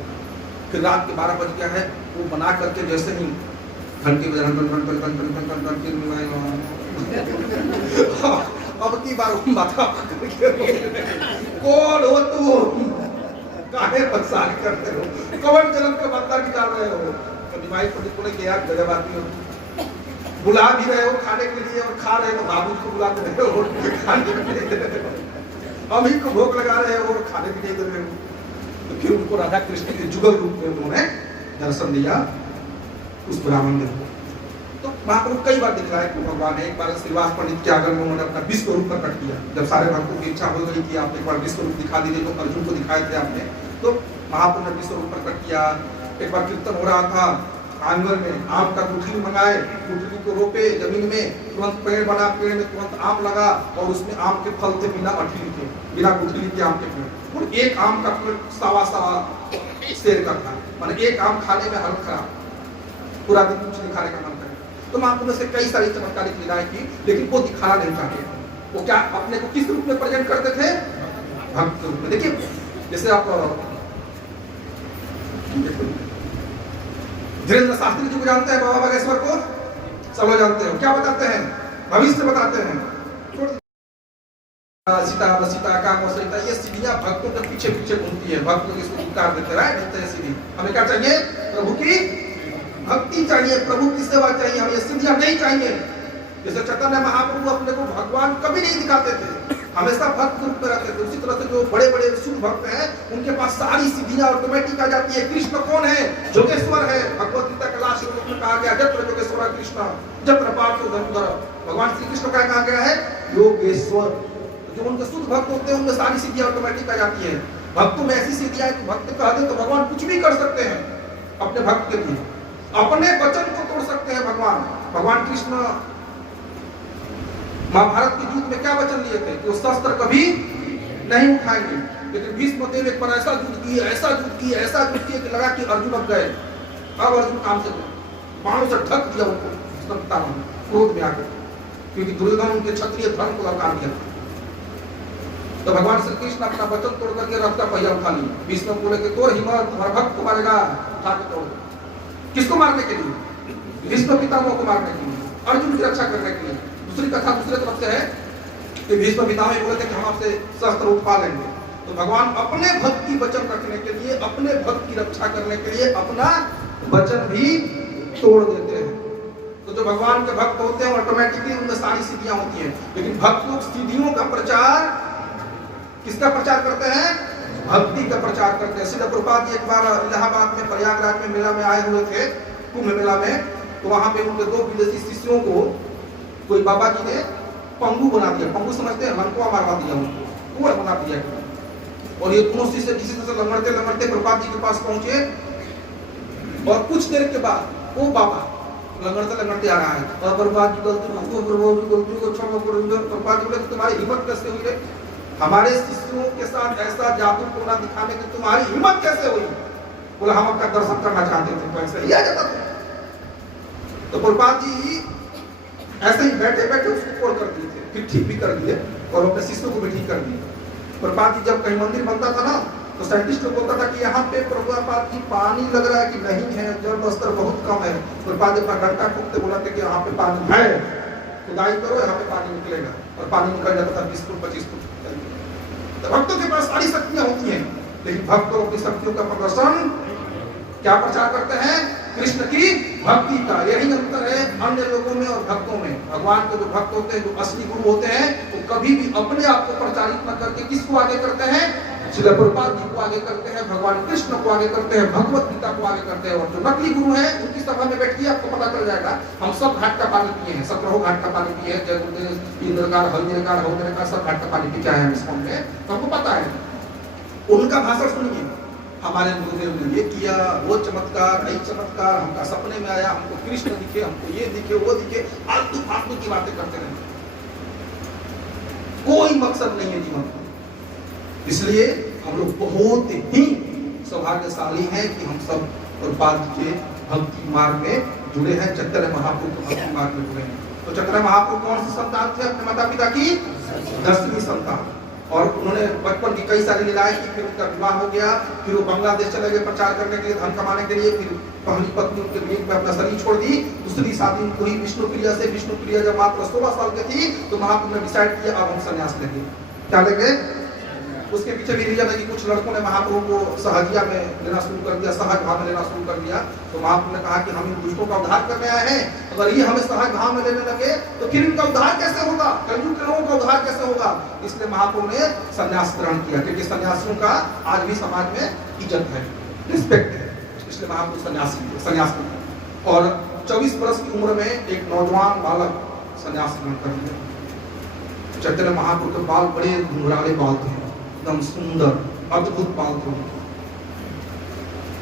फिर रात के 12 बज गया है। वो बना करके जैसे ही घंटी बजा, अब की बार माथा कौन हो तुम, काहे परेशान करते हो, कौन जन्म का बदला निकाल रहे हो। तो निमाई पंडित बोले कि यार गजब आदमी हो, बुला भी रहे हो खाने के लिए और खा रहे हो, बाबू को बुलाते रहे हो, खाने भी नहीं दे रहे हो, हम ही को भोग लगा रहे हो और खाने भी नहीं दे रहे हो। तो फिर उनको राधा कृष्ण के जुगल रूप में उन्होंने दर्शन दिया उस ब्राह्मण ने। तो महाप्रभु कई बार दिख रहा है कि भगवान है। एक बार श्रीवास पंडित के आगे में उन्होंने अपना विश्व रूप प्रकट किया। जब सारे भक्तों की इच्छा हो गई कि आप एक बार विश्व रूप दिखा दीजिए, तो अर्जुन को दिखाए थे आपने, तो महाप्रभु ने विश्व रूप प्रकट किया। एक बार कीर्तन हो रहा था आंगन में, आम का गुठली मंगाए, गुठली को रोपे जमीन में, तुरंत पेड़ बना, पेड़ में तुरंत आम लगा और उसमें आम के फल थे बिना अठीली के, बिना गुठली के आम के पेड़। और एक आम का पेड़ सवा शेर का था, माने एक आम खाने में हालत खराब, पूरा दिन कुछ नहीं खाने का मन करे। तो महाप्रभु ने से कई सारी चमत्कारिक लीलाएं की, लेकिन वो दिखाना नहीं चाहते। वो क्या अपने को किस रूप में प्रेजेंट करते थे, भक्त रूप में। देखिए जैसे आप धीरेन्द्र शास्त्री जी को जानते हैं, बाबा बागेश्वर को, सब लोग जानते हो क्या बताते हैं, भविष्य बताते हैं। सीता सीता काम सीता, ये सीढ़ियां भक्तों के पीछे पीछे घूमती है, भक्त लोग इसको पुकार देते हैं, नहीं तो सीढ़ी। हमें क्या चाहिए? प्रभु की भक्ति चाहिए, प्रभु की सेवा चाहिए, हमें ये सीढ़ियां नहीं चाहिए। जैसे चैतन्य महाप्रभु अपने को भगवान कभी नहीं दिखाते थे, हमेशा भक्त रूप में रहते थे। उसी तरह से जो बड़े बड़े शुद्ध भक्त हैं उनके पास सारी सीढ़ियां ऑटोमेटिक आ जाती है। कृष्ण कौन है? जोगेश्वर है। भगवत गीता के लास्ट श्लोक में कहा गया जत्र जोगेश्वर कृष्ण जत्र पार्थो धनुधर। भगवान श्री कृष्ण का कहा गया है योगेश्वर। जो उनके शुद्ध भक्त होते हैं उनमें सारी सिद्धियां ऑटोमेटिक आ जाती है। भक्तों में ऐसी सिद्धियां है कि भक्त कह दे तो भगवान कुछ भी कर सकते हैं अपने भक्त के लिए, अपने वचन को तोड़ सकते हैं भगवान। भगवान कृष्ण महाभारत के युद्ध में क्या वचन लिए थे कि वो शस्त्र कभी नहीं उठाएंगे, लेकिन भीष्म देव एक बार ऐसा युद्ध किए, ऐसा युद्ध किए, ऐसा युद्ध किए कि लगा कि अर्जुन अब गए। अब अर्जुन काम से बाणों से ढक दिया उनको क्रोध में आकर, क्योंकि दुर्योधन उनके क्षत्रिय धर्म को लगा दिया। तो भगवान श्री कृष्ण अपना वचन तोड़ करके रथ का पहिया उठा लिया। भीष्म बोले कि तोड़ हिम्मत, तुम्हारा भक्त को मारेगा, उठा के तोड़। किसको मारने के लिए? भीष्म पितामह को मारने के लिए, अर्जुन की रक्षा करने के लिए। दूसरी कथा दूसरे तरफ से है कि भीष्म पितामह बोले थे कि हम आपसे शस्त्र उठा लेंगे। तो भगवान अपने भक्त की वचन रखने के लिए, अपने भक्त की रक्षा करने के लिए अपना वचन भी तोड़ देते हैं। तो जो भगवान के भक्त होते हैं ऑटोमेटिकली उनमें सारी सिद्धियां होती हैं। लेकिन भक्त लोग सिद्धियों का प्रचार, किसका प्रचार करते हैं? भक्ति का प्रचार करते हैं। श्रील प्रभुपाद जी एक बार इलाहाबाद में प्रयागराज में मेला में आए हुए थे, कुंभ मेला में। तो वहां पे उनके दो विदेशी शिष्यों को कोई बाबा जी ने पंगु बना दिया। पंगु समझते हैं? लंकुआ मारवा दिया उनको, कुआं बना दिया। और ये दोनों शिष्य किसी तरह से लंगड़ते लंगड़ते प्रभुपाद जी के पास पहुंचे। और कुछ देर के बाद वो बाबा लंगड़ते लंगड़ते आ रहा है और प्रभुपाद जी गलती को क्षमा करो। प्रभुपाद जी बोले तुम्हारी हिम्मत कैसे हुई रे? हमारे शिष्यों के साथ ऐसा जादू टोना दिखाने की तुम्हारी हिम्मत कैसे हुई? बोला हम आपका दर्शन करना चाहते थे, तो ऐसे ही आ जाता था। तो प्रभुपाद जी ऐसे ही बैठे बैठे उसको तोड़ कर दिए थे, फिर ठीक भी कर दिए और अपने शिष्यों को भी ठीक कर दिए। प्रभुपाद जी जब कहीं मंदिर बनता था ना तो साइंटिस्ट को बोलता था कि यहाँ पे प्रभुपाद जी पानी लग रहा है कि नहीं है, जल स्तर बहुत कम है। प्रभुपाद जी अपना डंडा ठोकते बोला था कि यहाँ पे पानी है, खुदाई करो यहाँ पे पानी निकलेगा। और पानी निकल जाता था 20 फुट 25 फुट। तो भक्तों के पास सारी शक्तियां होती हैं, लेकिन भक्तों की शक्तियों का प्रदर्शन क्या प्रचार करते हैं? कृष्ण की भक्ति का। यही अंतर है अन्य लोगों में और भक्तों में। भगवान के जो भक्त होते हैं, जो असली गुरु होते हैं, वो कभी भी अपने आप को प्रचारित न करके किसको आगे करते हैं? श्रील प्रभुपाद जी को आगे करते हैं, भगवान कृष्ण को आगे करते हैं, भगवत गीता को आगे करते हैं। और जो नकली गुरु हैं उनकी सभा में बैठिए, आपको पता चल जाएगा। हम सब घाट का पानी पिए हैं, 17 घाट का पानी पिए हैं, जय गुरुदेव इंद्रकार हल्दीकार होने सब घाट का पानी पी के आए हैं इस में, तो हमको पता है। उनका भाषण सुनिए, हमारे गुरुदेव ने ये किया, वो चमत्कार, नहीं चमत्कार, हमका सपने में आया, हमको कृष्ण दिखे, हमको ये दिखे, वो दिखे, फालतू फालतू की बातें करते रहते। कोई मकसद नहीं है जीवन का। इसलिए हम लोग बहुत ही सौभाग्यशाली हैं कि हम सब प्रभुपाद जी के भक्ति मार्ग में जुड़े हैं, चैतन्य महाप्रभु के भक्ति मार्ग में जुड़े हैं। तो चैतन्य महाप्रभु कौन सी संतान थे? अपने माता पिता की 10वीं संतान। और उन्होंने बचपन की कई सारी लीलाएं की, फिर उनका विवाह हो गया, फिर वो बांग्लादेश चले गए प्रचार करने के लिए, धन कमाने के लिए। फिर पहली पत्नी उनके लिए में अपना शरीर छोड़ दी, दूसरी शादी हुई विष्णुप्रिया से। विष्णुप्रिया जब मात्र 16 साल की थी तो महाप्रभु ने डिसाइड किया अब हम संन्यास लेंगे। क्या लेंगे? उसके पीछे भी रीजन है कि कुछ लड़कों ने महाप्रभु को सहजिया में लेना शुरू कर दिया, सहज भाव में लेना शुरू कर दिया। तो महाप्रभु ने कहा कि हम इन दुष्टों का उद्धार करने आए हैं, अगर ये हमें सहज भाव में लेने लगे तो फिर इनका उद्धार कैसे होगा? कलयुग के लोगों का उद्धार कैसे होगा? इसलिए महाप्रभु ने संन्यास ग्रहण किया, क्योंकि सन्यासियों का आज भी समाज में इज्जत है, रिस्पेक्ट है। इसलिए महाप्रभु संन्यास किया। और 24 वर्ष की उम्र में एक नौजवान बालक संन्यास ग्रहण कर लिया। चैतन्य महाप्रभु के बाल बड़े घुंघराले बाल थे, एकदम सुंदर अद्भुत बाल थे।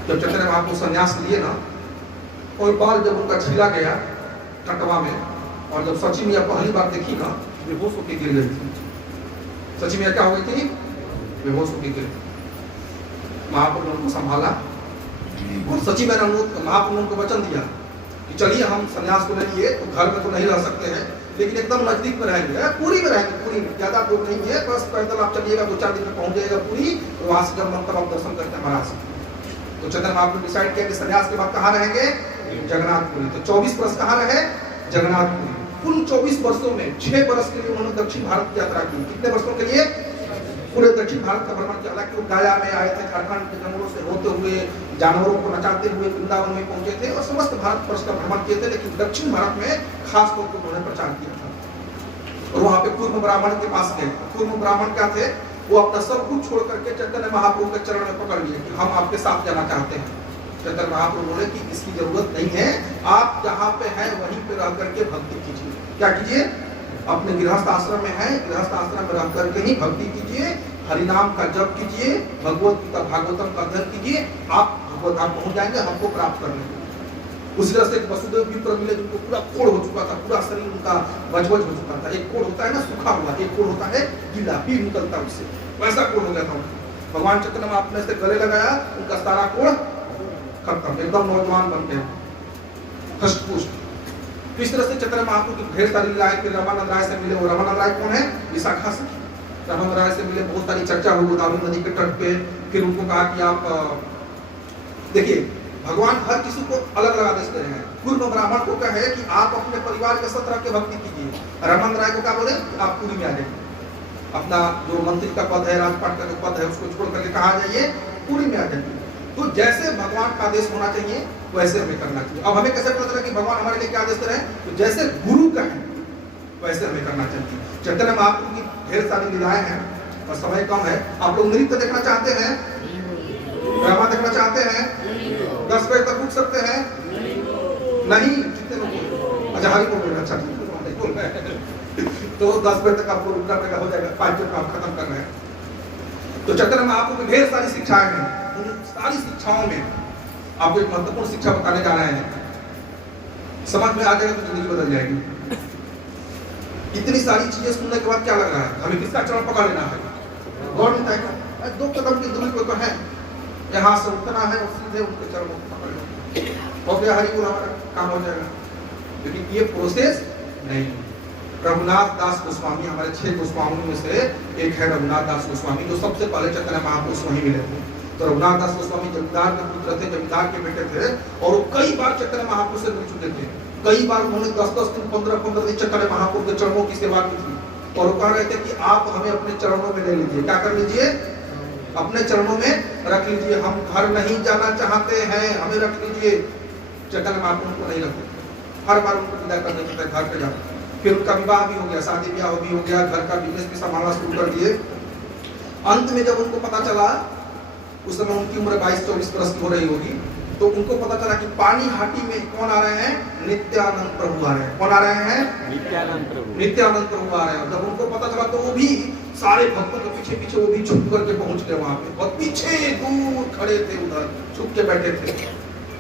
जब चैतन्य महाप्रभु संन्यास लिए ना, और बाल जब उनका छीला गया टटवा में, और जब सची मिया पहली बार देखी ना, बेहोश होकर गिर गई थी। सची मिया क्या हो गई थी? बेहोश होकर गिर। महाप्रभु ने उनको संभाला और सची मिया ने महाप्रभु उनको वचन दिया कि चलिए हम संन्यास को ले लिए, तो घर में तो नहीं रह सकते हैं, लेकिन एकदम नजदीक में रहेंगे, पूरी में रहेंगे, पूरी में, ज्यादा दूर नहीं है, बस पैदल आप चलिएगा, 2-4 दिन में पहुंच जाएगा पूरी। तो वहां से जब मन तब आप दर्शन करते हैं महाराज। तो चैतन्य महाप्रभु डिसाइड किया कि संन्यास के बाद कहाँ रहेंगे? जगन्नाथपुरी। तो 24 वर्ष कहाँ रहे? जगन्नाथपुरी। कुल 24 वर्षों में 6 वर्ष के लिए उन्होंने दक्षिण भारत की यात्रा की। कितने वर्षों के लिए? पूरे दक्षिण भारत का भ्रमण किया। हालांकि वो गया में आए थे, झारखंड के जंगलों से होते हुए जानवरों को नचाते हुए वृंदावन में पहुंचे थे और समस्त भारत वर्ष का भ्रमण किए थे, लेकिन दक्षिण भारत में खास तौर पर उन्होंने प्रचार किया था। और वहां पे पूर्व ब्राह्मण के पास गए। पूर्व ब्राह्मण क्या थे? वो अपना सब कुछ छोड़ करके चैतन्य महाप्रभु के चरण में पकड़ लिए कि हम आपके साथ जाना चाहते हैं। चैतन्य महाप्रभु बोले कि इसकी जरूरत नहीं है, आप जहाँ पे हैं वहीं पे रह करके भक्ति कीजिए। क्या कीजिए? अपने गृहस्थ आश्रम में है, गृहस्थ आश्रम में रह करके ही भक्ति कीजिए, हरिनाम का जप कीजिए, भगवत गीता भागवतम का अध्ययन कीजिए, आप भगवत धाम पहुंच जाएंगे, हमको प्राप्त कर लेंगे। उसी तरह से वसुदेव विप्र मिले जिनको पूरा कोढ़ हो चुका था, पूरा शरीर उनका बजबज हो चुका था। एक कोढ़ होता है ना सूखा हुआ, एक कोढ़ होता है गीला, पीर निकलता है उससे, वैसा कोढ़ हो गया था उनको। भगवान चैतन्य महाप्रभु ने से गले लगाया, उनका सारा कोढ़ खत्म, एकदम नौजवान बन गए, हष्ट पुष्ट। इस तरह से चैतन्य महाप्रभु की ढेर सारी लीलाएं। फिर रामानंद राय से मिले। वो रामानंद राय कौन है? विशाखा से रामानंद राय से मिले, बहुत सारी चर्चा हुई गोदावरी नदी के तट पे। फिर उनको कहा कि आप देखिए, भगवान हर किसी को अलग अलग आदेश दे रहे हैं। पूर्व ब्राह्मण को क्या है कि आप अपने परिवार के साथ रह के भक्ति कीजिए। रामानंद राय को क्या बोले? आप पूरी में आ जाइए, अपना जो मंत्री का पद है, राजपाट का जो पद है, उसको छोड़ करके कहा जाइए, पूरी में आ जाइए। तो जैसे भगवान का आदेश होना चाहिए वैसे हमें करना चाहिए। अब हमें कैसे पता चला कि भगवान हमारे लिए क्या आदेश दे रहे हैं? तो जैसे गुरु का है वैसे हमें करना चाहिए। चैतन्य महाप्रभु की ढेर सारी लीलाएं हैं और समय कम है। आप लोग नृत्य देखना चाहते हैं? ड्रामा देखना चाहते हैं? 10 बजे तक रुक सकते हैं? नहीं, जितने लोग अच्छा हरी को बोलना, अच्छा तो 10 बजे तक आपको रुकना पड़ेगा, हो जाएगा, 5 बजे आप खत्म कर रहे हैं। तो चैतन्य महाप्रभु की ढेर सारी शिक्षाएं हैं। उन सारी शिक्षाओं में आपको एक महत्वपूर्ण शिक्षा बताने जा रहे हैं, समझ में आ जाएगा तो जिंदगी बदल जाएगी। इतनी सारी चीजें सुनने के बाद क्या लग रहा है? हमें किसका चरण पकड़ लेना है? गवर्नमेंट है, 2 कदम की दूरी पर है, यहाँ से उठना है और सीधे उनके चरणों को पकड़ लेना और फिर हरि बोल हमारा काम हो जाएगा। लेकिन ये प्रोसेस नहीं। रघुनाथ दास गोस्वामी हमारे 6 गोस्वामियों में से एक है। रघुनाथ दास गोस्वामी जो सबसे पहले चैतन्य महापुरुष वहीं मिले थे। तो रघुनाथ दास गोस्वामी जमींदार के पुत्र थे, जमींदार के बेटे थे और वो कई बार चैतन्य महापुरुष से मिल चुके थे। कई बार उन्होंने 10-10 दिन 15-15 दिन चैतन्य महापुरुष के चरणों की सेवा की थी और वो कह रहे थे कि आप हमें अपने चरणों में ले लीजिए। क्या कर लीजिए? अपने चरणों में रख लीजिए, हम घर नहीं जाना चाहते हैं, हमें रख लीजिए। चैतन्य महाप्रभु को नहीं रखते, हर बार उनको विदा कर देते थे, घर पे जाते। फिर उनका विवाह भी हो गया, शादी ब्याह भी हो गया, घर का बिजनेस भी संभालना शुरू कर दिए। अंत में जब उनको पता चला, उस समय उनकी उम्र 22-24 वर्ष की हो रही होगी, तो उनको पता चला कि पानी हाटी में कौन आ रहे हैं? नित्यानंद प्रभु आ रहे हैं। कौन आ रहे हैं? नित्यानंद प्रभु। नित्यानंद प्रभु आ रहे हैं। जब उनको पता चला तो वो भी सारे भक्तों के पीछे पीछे वो भी छुप करके पहुंच गए वहां पे और पीछे दूर खड़े थे, उधर छुप के बैठे थे।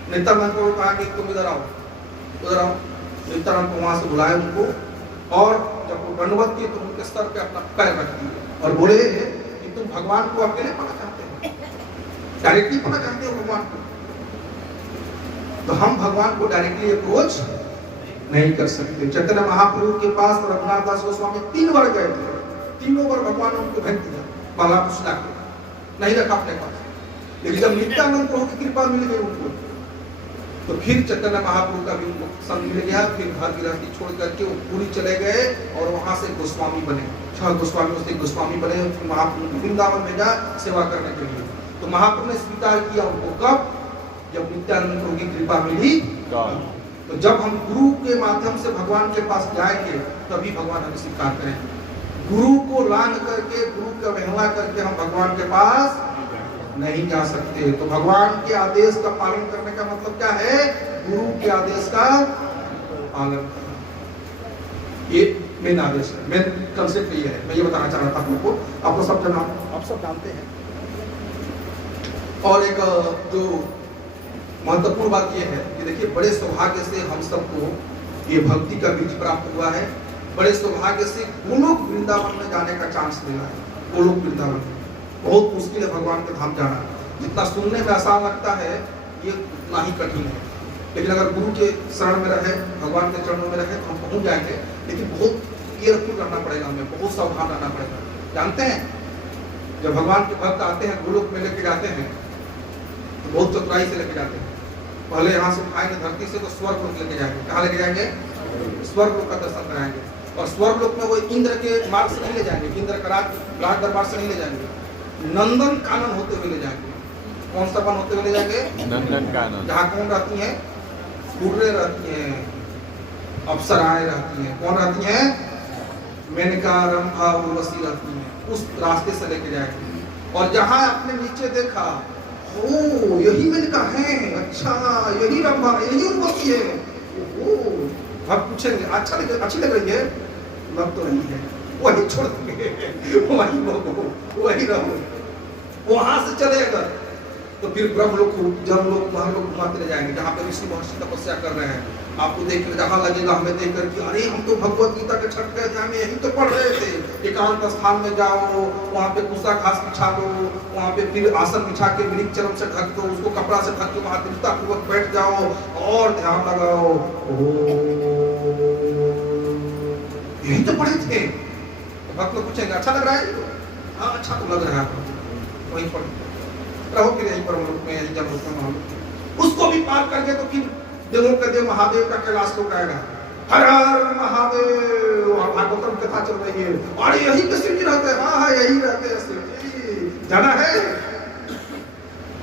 नित्यानंद प्रभु कहा कि तुम इधर आओ, उधर आओ। नित्यानंद को वहां से बुलाए उनको और जब वो दंडवत किए तो उनके सर पे अपना पैर रख दिए और बोले कि तुम भगवान को अकेले पाना चाहते हो, डायरेक्टली पाना चाहते हो भगवान को, तो हम भगवान को डायरेक्टली अप्रोच नहीं कर सकते। चैतन्य महाप्रभु के पास रघुनाथ दास गोस्वामी 3 बार गए थे, तीनों बार भगवान ने उनको भेज दिया, बाला पुछला के नहीं रखा अपने पास। लेकिन जब नित्यानंद प्रभु की कृपा मिल गई उनको, तो फिर चैतन्य महाप्रभु का भी उनको संग मिल गया। फिर घर गृहस्थी छोड़ करके वो पूरी चले गए और वहां से गोस्वामी बने। 6 गोस्वामियों से गोस्वामी बने। फिर महाप्रभु को वृंदावन भेजा सेवा करने के लिए। तो महाप्रभु ने स्वीकार किया उनको कब? जब नित्यानंद प्रभु की कृपा मिली। तो जब हम गुरु के माध्यम से भगवान के पास जाएंगे तभी भगवान हमें स्वीकार करेंगे। गुरु को लांघ करके, गुरु का अवहेलना करके हम भगवान के पास नहीं जा सकते। तो भगवान के आदेश का पालन करने का मतलब क्या है? गुरु के आदेश का पालन करना, ये मेन आदेश है, मेन कंसेप्ट ये है। मैं ये बताना चाह रहा था आपको, आप लोग सब जानते हैं। और एक जो महत्वपूर्ण बात ये है कि देखिए, बड़े सौभाग्य से हम सबको ये भक्ति का बीज प्राप्त हुआ है। बड़े सौभाग्य से गोलोक वृंदावन में जाने का चांस मिला है। गोलोक वृंदावन बहुत मुश्किल है भगवान के धाम जाना। जितना सुनने में आसान लगता है ये उतना ही कठिन है। लेकिन अगर गुरु के शरण में रहे, भगवान के चरणों में रहे तो हम पहुंच जाएंगे। लेकिन बहुत केयरफुल रहना पड़ेगा, हमें बहुत सावधान रहना पड़ेगा। जानते हैं, जब भगवान के भक्त आते हैं गोलोक में लेके जाते हैं तो बहुत चतुराई से लेके जाते हैं। पहले यहाँ से उठाएंगे धरती से तो स्वर्ग में लेके जाएंगे। कहाँ लेके जाएंगे? स्वर्ग लोक का दर्शन कराएंगे। और स्वर्ग लोक में वो इंद्र के मार्ग से नहीं ले जाएंगे, इंद्र का राज दरबार से नहीं ले जाएंगे, नंदन कानन होते हुए ले जाएंगे। कौन सा वन होते हुए ले जाएंगे? नंदन कानन। जहाँ कौन रहती है? सूर्य रहती है, अप्सराएं रहती हैं। कौन रहती हैं? मेनका, रंभा, उर्वशी रहती हैं। उस रास्ते से लेके जाएंगे। और जहाँ आपने नीचे देखा, ओ यही मेनका है, अच्छा यही रंभा, यही उर्वशी है, ओ आप पूछेंगे अच्छा अच्छी लग रही है, लग तो नहीं है, वही छोड़ देंगे, वही रहो। वहां से चले अगर तो फिर ब्रह्म लोग जब लोग वहां लोग घुमाते रह जाएंगे, जहाँ पे ऋषि महर्षि तपस्या कर रहे हैं। आपको देख जहाँ लगेगा हमें देख कर कि अरे हम तो भगवत गीता के छठवें अध्याय में यही तो पढ़ रहे थे। एकांत स्थान में जाओ, वहाँ पे कुसा घास बिछा दो, वहाँ पे फिर आसन बिछा के वृक्ष चरम से ढक दो, उसको कपड़ा से ढक के वहाँ दृढ़ता पूर्वक बैठ जाओ और ध्यान लगाओ। यही तो पढ़े थे। भक्त लोग पूछेंगे अच्छा लग रहा है? हाँ अच्छा तो लग रहा है, वही पढ़ रहो, फिर यहीं पर में यही जब उसको भी पार करके तो फिर देवों के देव महादेव का कैलाश लोक आएगा। हर हर महादेव, भागवतम कथा चल रही है, और यही पे शिव जी रहते हैं। हाँ यही रहते हैं शिव जी। जाना है,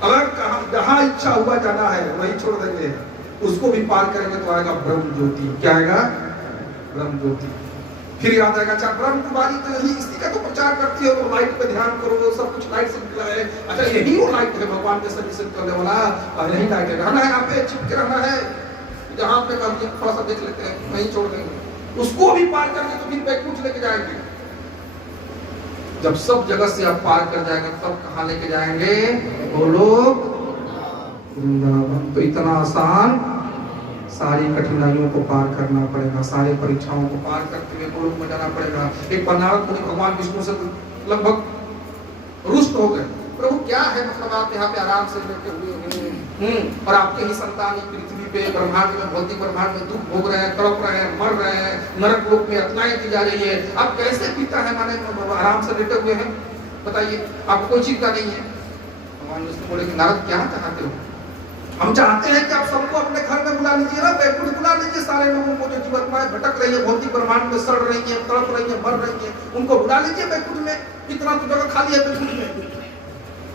अगर कहा जहाँ इच्छा हुआ जाना है वही छोड़ देंगे। उसको भी पार करेंगे तो आएगा ब्रह्म ज्योति। क्या आएगा? ब्रह्म ज्योति। फिर याद आएगा अच्छा ब्रह्म कुमारी तो यही इसी का तो प्रचार करती है, वो लाइट पे ध्यान करो, सब कुछ लाइट से निकला है। अच्छा यही वो लाइट है भगवान के सभी से करने वाला, यही लाइट है। रहना है यहाँ पे, चिपके रहना है, जहाँ पे थोड़ा सा देख लेते हैं, वहीं छोड़ देंगे। उसको भी पार करके तो फिर बैकुंठ लेके जाएंगे। जब सब जगह से आप पार कर जाएंगे तब कहाँ लेके जाएंगे? बोलो वृंदावन। तो इतना आसान, सारी कठिनाइयों को पार करना पड़ेगा, सारे परीक्षाओं को पार करते हुए गोलोक में जाना पड़ेगा। एक नारद मुनि भगवान विष्णु से लगभग रुष्ट हो गए, प्रभु क्या है मतलब आप यहाँ पे आराम से बैठे हुए हैं और आपके ही संतान पृथ्वी पे ब्रह्मांड में, भौतिक ब्रह्मांड में दुख भोग रहे हैं, तड़प रहे हैं, मर रहे हैं, नरक लोक में यातनाएं की जा रही है, आप कैसे पिता है माने आराम से लेटे हुए हैं? बताइए, आपको कोई चिंता नहीं है? भगवान विष्णु बोले कि नारद क्या चाहते हो? हम चाहते हैं कि आप सबको अपने घर में बुला लीजिए ना, बैकुंठ बुला लीजिए। सारे लोगों को जो जीवात्माएं भटक रही है, भौतिक ब्रह्मांड में सड़ रही है, तड़प रही है, मर रही है, उनको बुला लीजिए बैकुंठ में। इतना तो जगह खाली है बैकुंठ में।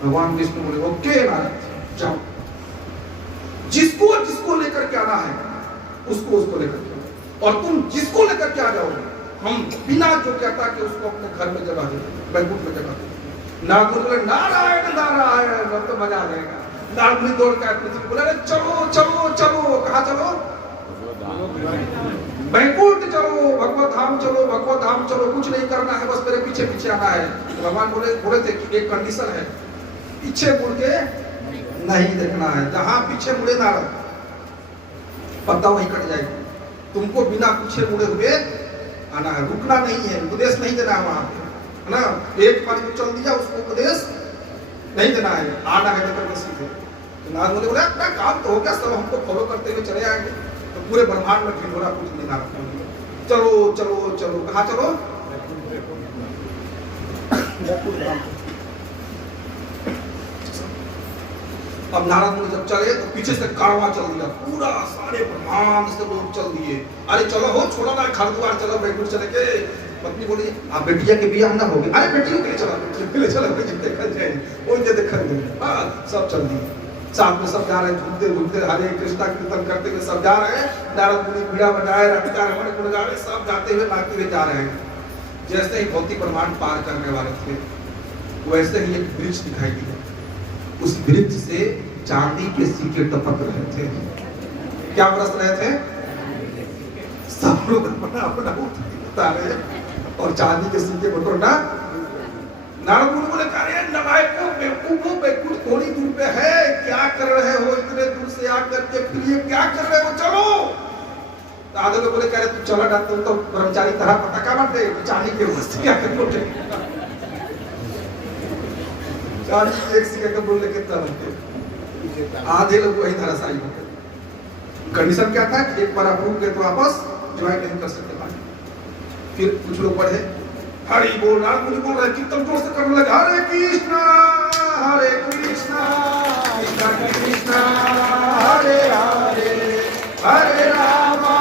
भगवान विष्णु बोले ओके नारद जाओ, जिसको जिसको लेकर के आना है उसको उसको लेकर के आओ, और तुम जिसको लेकर के आ जाओगे हम बिना जो कहता कि उसको अपने घर में जगह दे, बैकुंठ में जगह दे। नारायण नारायण, अब तो मजा आ जाएगा। नारद मुनि दौड़ कर पृथ्वी बोला चलो चलो चलो। कहाँ चलो? बैकुंठ चलो, भगवत धाम चलो, भगवत धाम चलो, कुछ नहीं करना है, बस मेरे पीछे पीछे आना है। तो भगवान बोले थे कि एक कंडीशन है, पीछे मुड़ के नहीं देखना है। जहां पीछे मुड़े नारद पत्ता वहीं कट जाएगी। तुमको बिना पीछे मुड़े हुए आना है, रुकना नहीं है, उपदेश नहीं देना है वहां पे, है ना। एक बार जो चल दिया उसको उपदेश नहीं देना है, आना है लेकर के सीधे। तो नारद मुनि बोले अपना काम तो हो गया, सब हमको फॉलो करते हुए चले आएंगे। तो पूरे ब्रह्मांड में ढिंढोरा कुछ नहीं नारद मुनि, चलो चलो चलो। कहाँ चलो? अब नारद मुनि जब चले तो पीछे से कारवां चल दिया, पूरा सारे ब्रह्मांड से लोग चल दिए। अरे चलो हो, छोड़ो ना घर द्वार, चलो बैकुंठ चले के। पत्नी बोली आप बेटिया के बियाह ना हो गए? अरे बेटियों के लिए चलो, बेटियों के लिए चलो, देखा जाए उनके देखा गए। हाँ सब चल दिए, साथ में सब जा रहे हैं, घूमते घूमते हरे कृष्णा कीर्तन करते हुए सब जा रहे हैं। नारद मुनि बीड़ा बजाए, रटका रमण गुण गा रहे, सब गाते हुए नाचते हुए जा रहे हैं। जैसे ही भौतिक ब्रह्मांड पार करने वाले थे वैसे ही एक वृक्ष दिखाई दिया। उस वृक्ष से चांदी के सिक्के टपक रहे थे। क्या बरस रहे थे? सब लोग अपना अपना उठा रहे और चांदी के सिक्के बटोरना। नारद मुनि बोले अरे नवायको बेवकूफो, बैकुंठ थोड़ी दूर पे है, क्या कर रहे हो इतने दूर से आकर के, फिर ये क्या कर रहे हो, चलो। तो आधे लोग बोले कह रहे तू चला ना, तुम तो कर्मचारी तरह पटाखा मारते, चांदी के वस्तु क्या कर उठे, चांदी एक सिक्के का बोल लेके तरह। आधे लोग वही धराशायी हो गए। कंडीशन क्या था कि एक बार आप रुक गए तो वापस ज्वाइन नहीं कर सकते। फिर कुछ लोग पढ़े हरि बोल, नारद मुनि बोल रहे, कीर्तन जोर से करने लगे, हरे कृष्णा कृष्णा कृष्णा हरे हरे, हरे रामा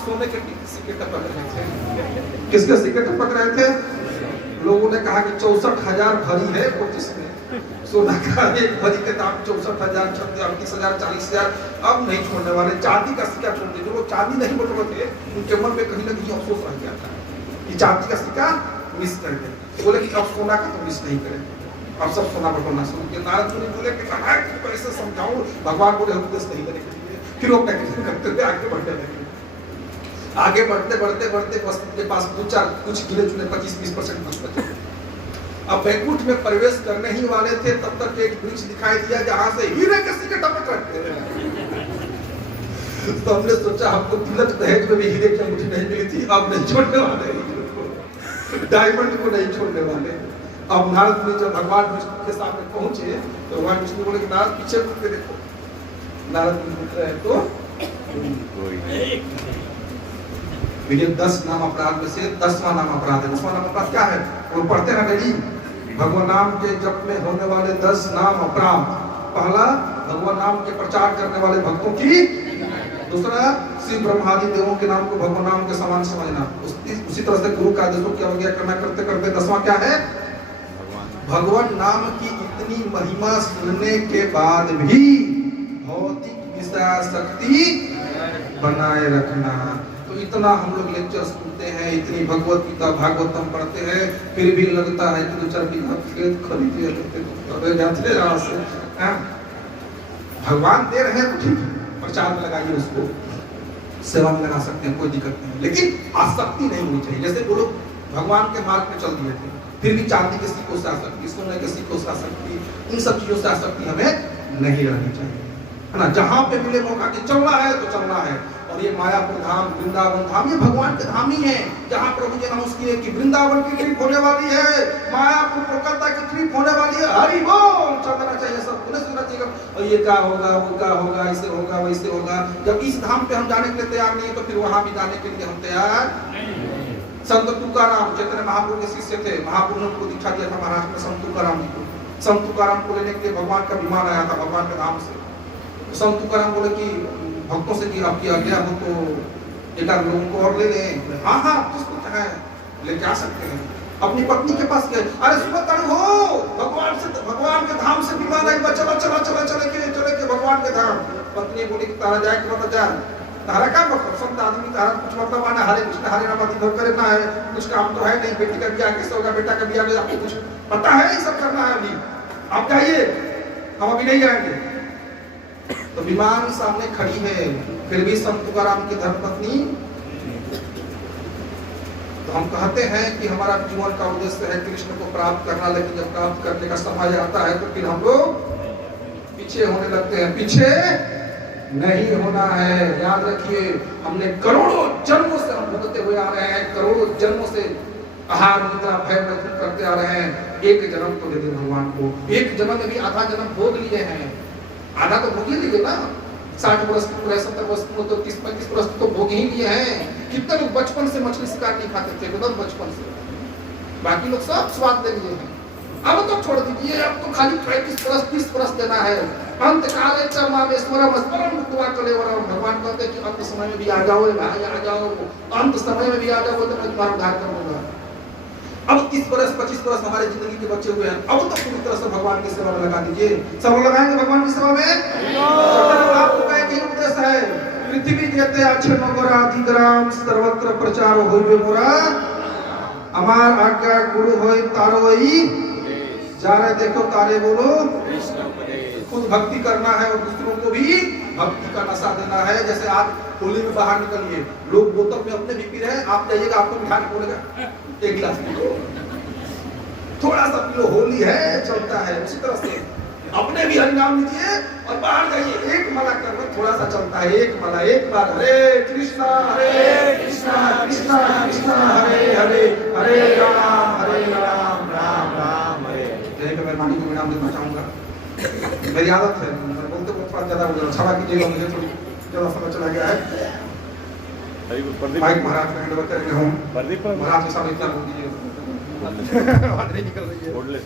सोने के सिक्के टपक रहे थे। किसके सिक्के टपक रहे थे? लोगों ने कहा कि 64,000 भरी है कोचिस में सोना का, एक भरी के दाम 64,000, 36,000, 40,000। अब नहीं छोड़ने वाले, चांदी का सिक्का छोड़ दे। जो लोग चांदी नहीं बटोरे थे उनके मन में कहीं ना कहीं अफसोस रह गया था कि चांदी का सिक्का मिस कर गए। बोले कि अब सोना का तो मिस नहीं करेंगे, अब सब सोना बटोरना शुरू किया। नारद मुनि बोले कि कैसे समझाऊं, भगवान बोले उपदेश नहीं करेंगे। फिर वो प्रैक्टिस करते हुए आगे बढ़ने लगे। आगे बढ़ते बढ़ते बढ़ते बस के पास कुछ गिले चुने 25-20% बचे। अब बैकुंठ में प्रवेश करने ही वाले थे, तब तक एक वृक्ष दिखाई दिया जहां से हीरे के सिक्के टपक रहे थे। तो हमने सोचा हमको तिलक दहेज में भी हीरे की अंगूठी नहीं मिली थी, अब नहीं छोड़ने वाले, डायमंड को नहीं छोड़ने वाले। अब नारद मुनि जब भगवान विष्णु के सामने पहुंचे तो भगवान विष्णु बोले कि नारद पीछे मुड़ के देखो। नारद मुनि मुड़ रहे तो 10 नाम अपराध में से 10वां नाम अपराध है। 10वां नाम अपराध क्या है? वो पढ़ते हैं रेडी, भगवान नाम के जप में होने वाले 10 नाम अपराध। पहला, भगवान नाम के प्रचार करने वाले भक्तों की। दूसरा, शिव ब्रह्मादि देवों के नाम को भगवान नाम के समान समझना। उसी तरह से गुरु का आदेशों की अवज्ञा करना करते करते 10वां क्या है? भगवान नाम की इतनी महिमा सुनने के बाद भी भौतिक विषयासक्ति बनाए रखना। तो इतना हम लोग लेक्चर सुनते हैं, इतनी भगवत गीता भागवतम पढ़ते हैं, फिर भी लगता है कि 2-4 बीघा खेत खरीदे लेते जाते यहाँ से। भगवान दे रहे हैं तो ठीक है, प्रचार में लगाइए, उसको सेवा में लगा सकते हैं, कोई दिक्कत नहीं, लेकिन आसक्ति नहीं होनी चाहिए। जैसे वो लोग भगवान के मार्ग में चल दिए थे, फिर भी चांदी के सिक्कों से आसक्ति, सोने के सिक्कों से आसक्ति, इन सब चीजों से आसक्ति हमें नहीं रहनी चाहिए, है ना। जहां पे मिले मौका कि चलना है तो चलना है। और ये मायापुर धाम, वृंदावन धाम, ये भगवान के धाम ही है, जहाँ प्रभु जी अनाउंस किए कि वृंदावन की ट्रिप होने वाली है, मायापुर कोलकाता की ट्रिप होने वाली है, हरि बोल चलना चाहिए, सब उन्हें सुनना चाहिए। और ये क्या होगा, वो क्या होगा, ऐसे होगा, वैसे होगा। जब इस धाम पे हम जाने के लिए तैयार नहीं है तो फिर वहां भी जाने के लिए हम तैयार नहीं। संत तुकाराम चैतन्य महाप्रभु के शिष्य थे, महाप्रभु ने उनको दीक्षा दिया था महाराष्ट्र में संत तुकाराम जी को। संत तुकाराम को लेने के लिए भगवान का विमान आया था भगवान के धाम से। संत तुकाराम बोले कि भक्तों से कि आपकी आज्ञा हो तो एक आध लोगों को और ले लें। हाँ हाँ, किसको क्या है, लेके आ सकते हैं। अपनी पत्नी के पास गए, अरे सुबह हो भगवान के धाम से विमान आएगा, चला चला चला चले के भगवान के धाम। पत्नी बोली कि तारा जाए कि मत जा, तारा क्या मतलब, संत आदमी तारा कुछ मतलब आना, हरे कृष्ण हरे राम आदि करना है, कुछ काम तो है नहीं। बेटी का ब्याह कैसे होगा, बेटा का ब्याह आपको कुछ पता है, ये सब करना है, अभी आप जाइए, हम अभी नहीं जाएंगे। तो विमान सामने खड़ी है, फिर भी संत तुकाराम की धर्मपत्नी। तो हम कहते हैं कि हमारा जीवन का उद्देश्य है कृष्ण को प्राप्त करना, लेकिन जब प्राप्त करने का समय आता है तो फिर हम लोग पीछे होने लगते हैं। पीछे नहीं होना है, याद रखिए। हमने करोड़ों जन्मों से हम भुगतते हुए आ रहे हैं, करोड़ों जन्मों से आहार निद्रा भय मैथुन करते आ रहे हैं। एक जन्म तो दे दे भगवान को, एक जन्म में भी आधा जन्म भोग लिए हैं, आधा तो भोग ही लिए ना। 60 वर्ष की उम्र, 70 वर्ष की उम्र, तो 30-35 वर्ष तो भोग ही लिए हैं। कितने लोग बचपन से मछली शिकार नहीं खाते थे, एकदम बचपन से, बाकी लोग सब स्वाद ले लिए हैं। अब तो छोड़ दीजिए, अब तो खाली 35 वर्ष 30 वर्ष देना है। अंत काले चरमावेश्वरम स्मरण मुक्त्वा कलेवरम। भगवान कहते हैं कि अंत समय में भी आ जाओ भाई, आ जाओ, अंत समय में भी आ जाओ तो मैं तुम्हारा उद्धार कर दूंगा। अब 30 वर्ष 25 वर्ष हमारे जिंदगी के बचे हुए हैं, अब तो पूरी तरह से भगवान की सेवा में लगा दीजिए। सब लोग लगाएंगे भगवान की सेवा में। आपको का एक उपदेश है, पृथ्वी कहते अच्छे नगर आदि ग्राम सर्वत्र प्रचार होइबे मोरा, हमार आज्ञा गुरु होई तारोई, जाने देखो तारे बोलो। खुद भक्ति करना है और दूसरों को भी भक्ति का नशा देना है। जैसे आप होली में बाहर निकलिए, लोग बोतल में अपने भी पी रहे हैं, आप जाइएगा आपको मिठाई बोलेगा एक गिलास पी लो, थोड़ा सा पी लो, होली है चलता है। उसी तरह से अपने भी हरिनाम लीजिए और बाहर जाइए, एक माला करना थोड़ा सा चलता है, एक माला एक बार, हरे कृष्णा कृष्णा कृष्णा हरे हरे, हरे राम राम राम हरे। मैं मेहरबानी को विराम देना चाहूंगा। मेरी आदत है बोलते बहुत ज्यादा हो जाता, क्षमा कीजिएगा, मुझे थोड़ी ज्यादा समय चला गया है। माइक महाराज का हैंडओवर करके हूँ, महाराज के सामने इतना बोल दीजिए, बात नहीं निकल रही है। कोडलेस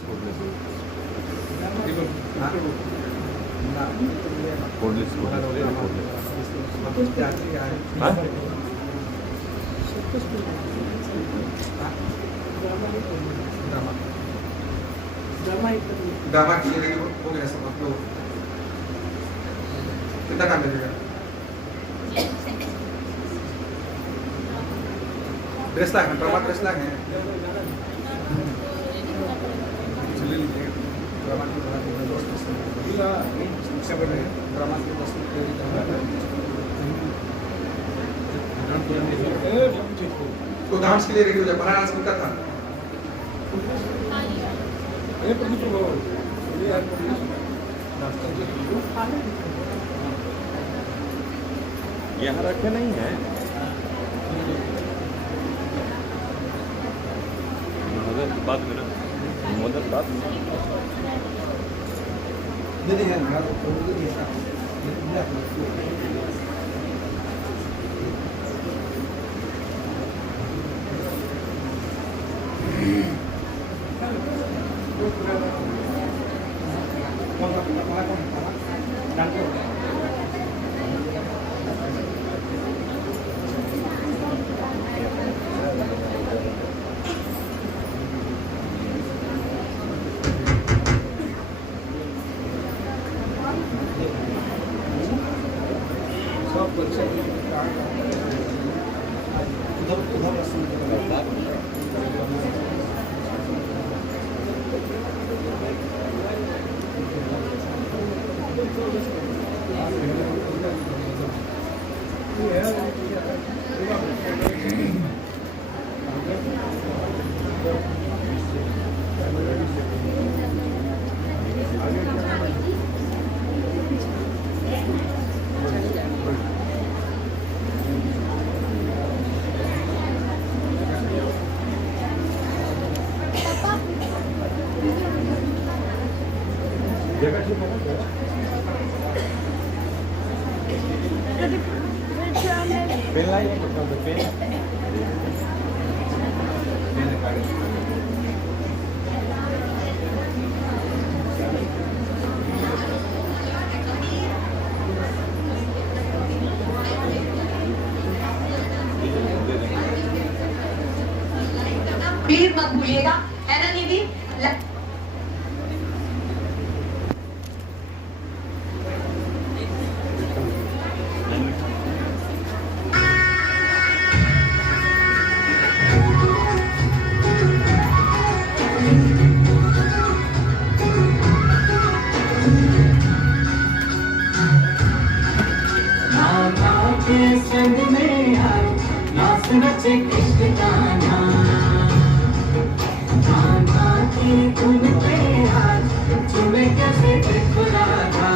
ड्रामा के लिए रेडी हो गया सब आप लोग? कितना काम लगेगा? ड्रेस लाग है, ड्रामा ड्रेस लाग है। ड्रामा के दोस्त तो डांस के लिए रेडी हो जाए। बड़ा डांस कितना था? यहाँ रखे नहीं है मदद बात में ना मदद बात में पेन लाइए पेन प्लीज मत भूलिएगा, है ना दीदी? संग में आए नाच नचे कृष्ण गाना कान्हा की धुन पे आज झूमे कैसे त्रिपुरारा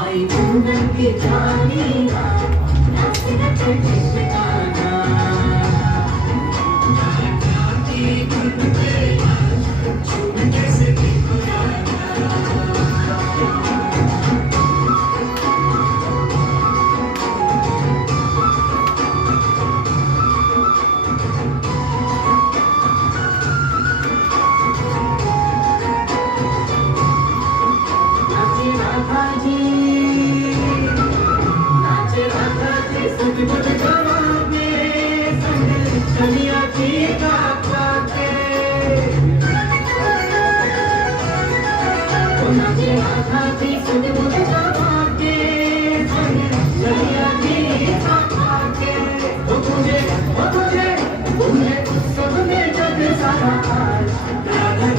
आई पूनम की जानी नाच नचे कृष्ण गाना कान्हा की धुन पे आज झूमे कैसे त्रिपुरारा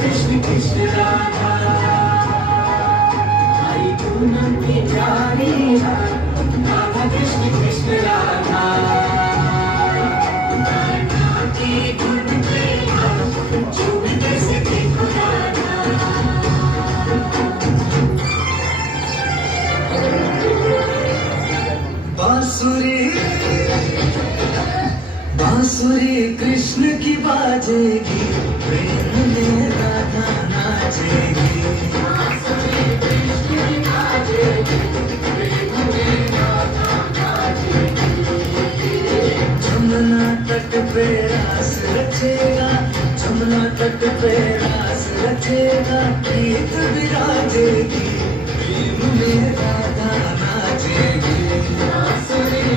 कृष्ण कृष्ण राधा आई पूनम की प्यारी राधा कृष्ण कृष्ण राधा की धुन पे झूमे कैसे त्रिपुरारा बांसुरी कृष्ण की बाजेगी प्रेम में राधा नाचेगी बांसुरी कृष्ण की बाजेगी प्रेम में राधा नाचेगी जमुना तट पे रास रचेगा जमुना तट पे रास रचेगा गीत विराजेगी प्रेम में राधा नाचेगी बांसुरी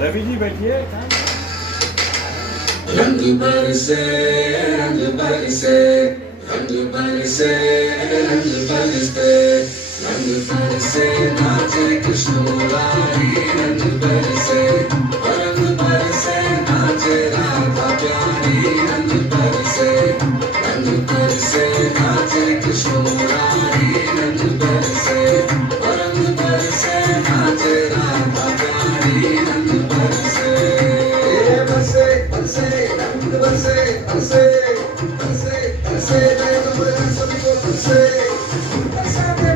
रवि जी बैठिए। रंग बरसे रंग बरसे रंग बरसे रंग बरसे रंग बरसे नाचे कृष्ण मुरारी रंग बरसे रंग बरसे नाचे राधा प्यारी रंग बरसे नाचे कृष्ण मुरारी रंग बरसे नाचे राधा प्यारी रंग बरसे बरसे बरसे रंग बरसे बरसे बरसे बरसे नए नंबर सभी को बरसे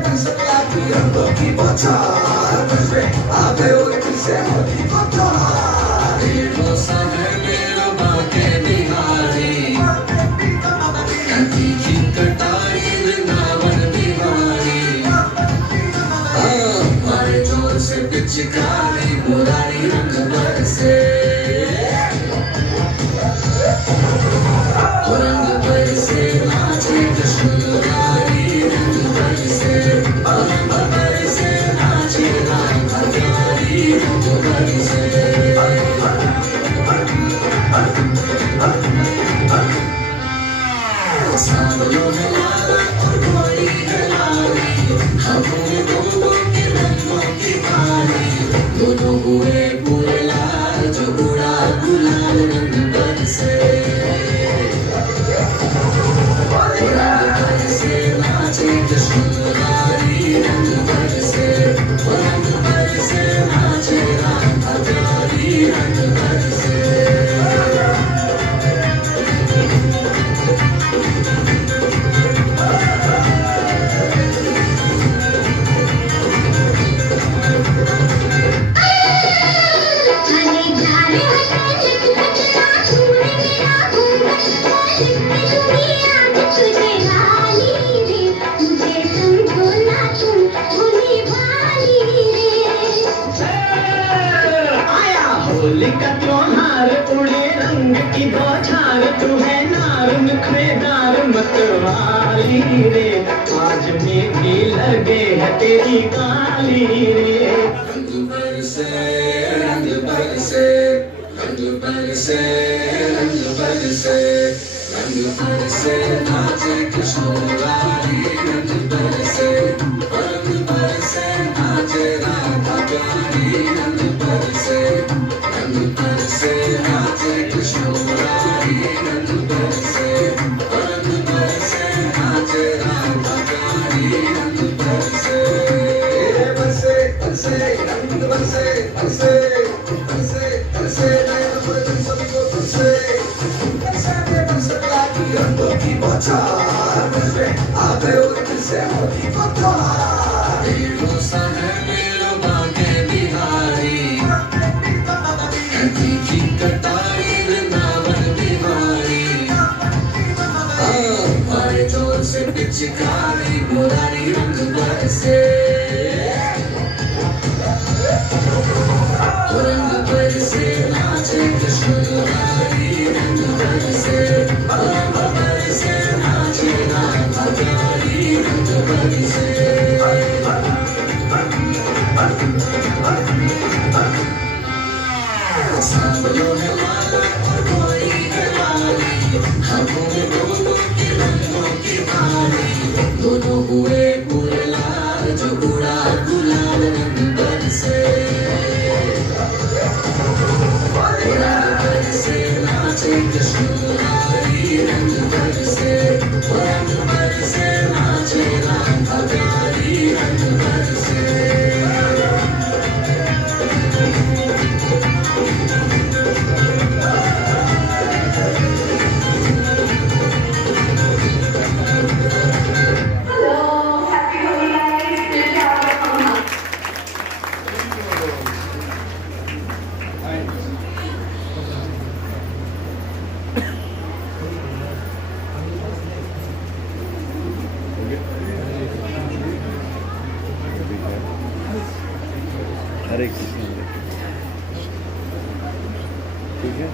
बरसे आपकी रंगों की बौछार बरसे आगे और पीछे होती बौछार ये मौसम है मेरे बाके बिहारी कभी की कटाई वृंदावन बिहारी हमारे जोर से पिचकारी मुरारी रंग बरसे रंग बरसे नाचे कृष्ण मुरारी रंग बरसे नाचे राधा प्यारी रंग बरसे सांवलों है लाला और कोई है लाली हमने दोनों के रंगों की थाली दोनों हुए पूरे लाल जो उड़ा गुलाल रंग बरसे नाचे कृष्ण मुरारी रंग बरसे नाचे राधा प्यारी रंग बरसे होली का त्योहार उड़े रंग की बौछार तू है नार नखरेदार मतवाली रे आज मीठी लगे है तेरी काली रे रंग बरसे रंग बरसे रंग बरसे रंग बरसे रंग बरसे नाचे कृष्ण मुरारी रंग बरसे नाचे राधा प्यारी रंग बरसे नाचे कृष्ण मुरारी रंग बरसे नाचे राधा प्यारी रंग बरसे बरसे बरसे रंग बरसे बरसे बरसे बरसे नए नंबर सभी को बरसे बरसे आपकी रंगों की बौछार बरसे आगे और पीछे होती बौछार ये मौसम है मेरे बाके बिहारी की कटाई वृंदावन बिहारी हमारे जोर से पिचकारी मुरारी रंग बरसे नाचे कृष्ण मुरारी रंग बरसे नाचे राधा प्यारी रंग बरसे सांवलों है लाला और कोई है लाली हमने दोनों के रंगों की थाली दोनों हुए पूरे लाल जो उड़ा गुलाल रंग बरसे नाचे कृष्ण मुरारी रंग बरसे नाचे राधा प्यारी रंग बरसे हरे कृष्ण ठीक है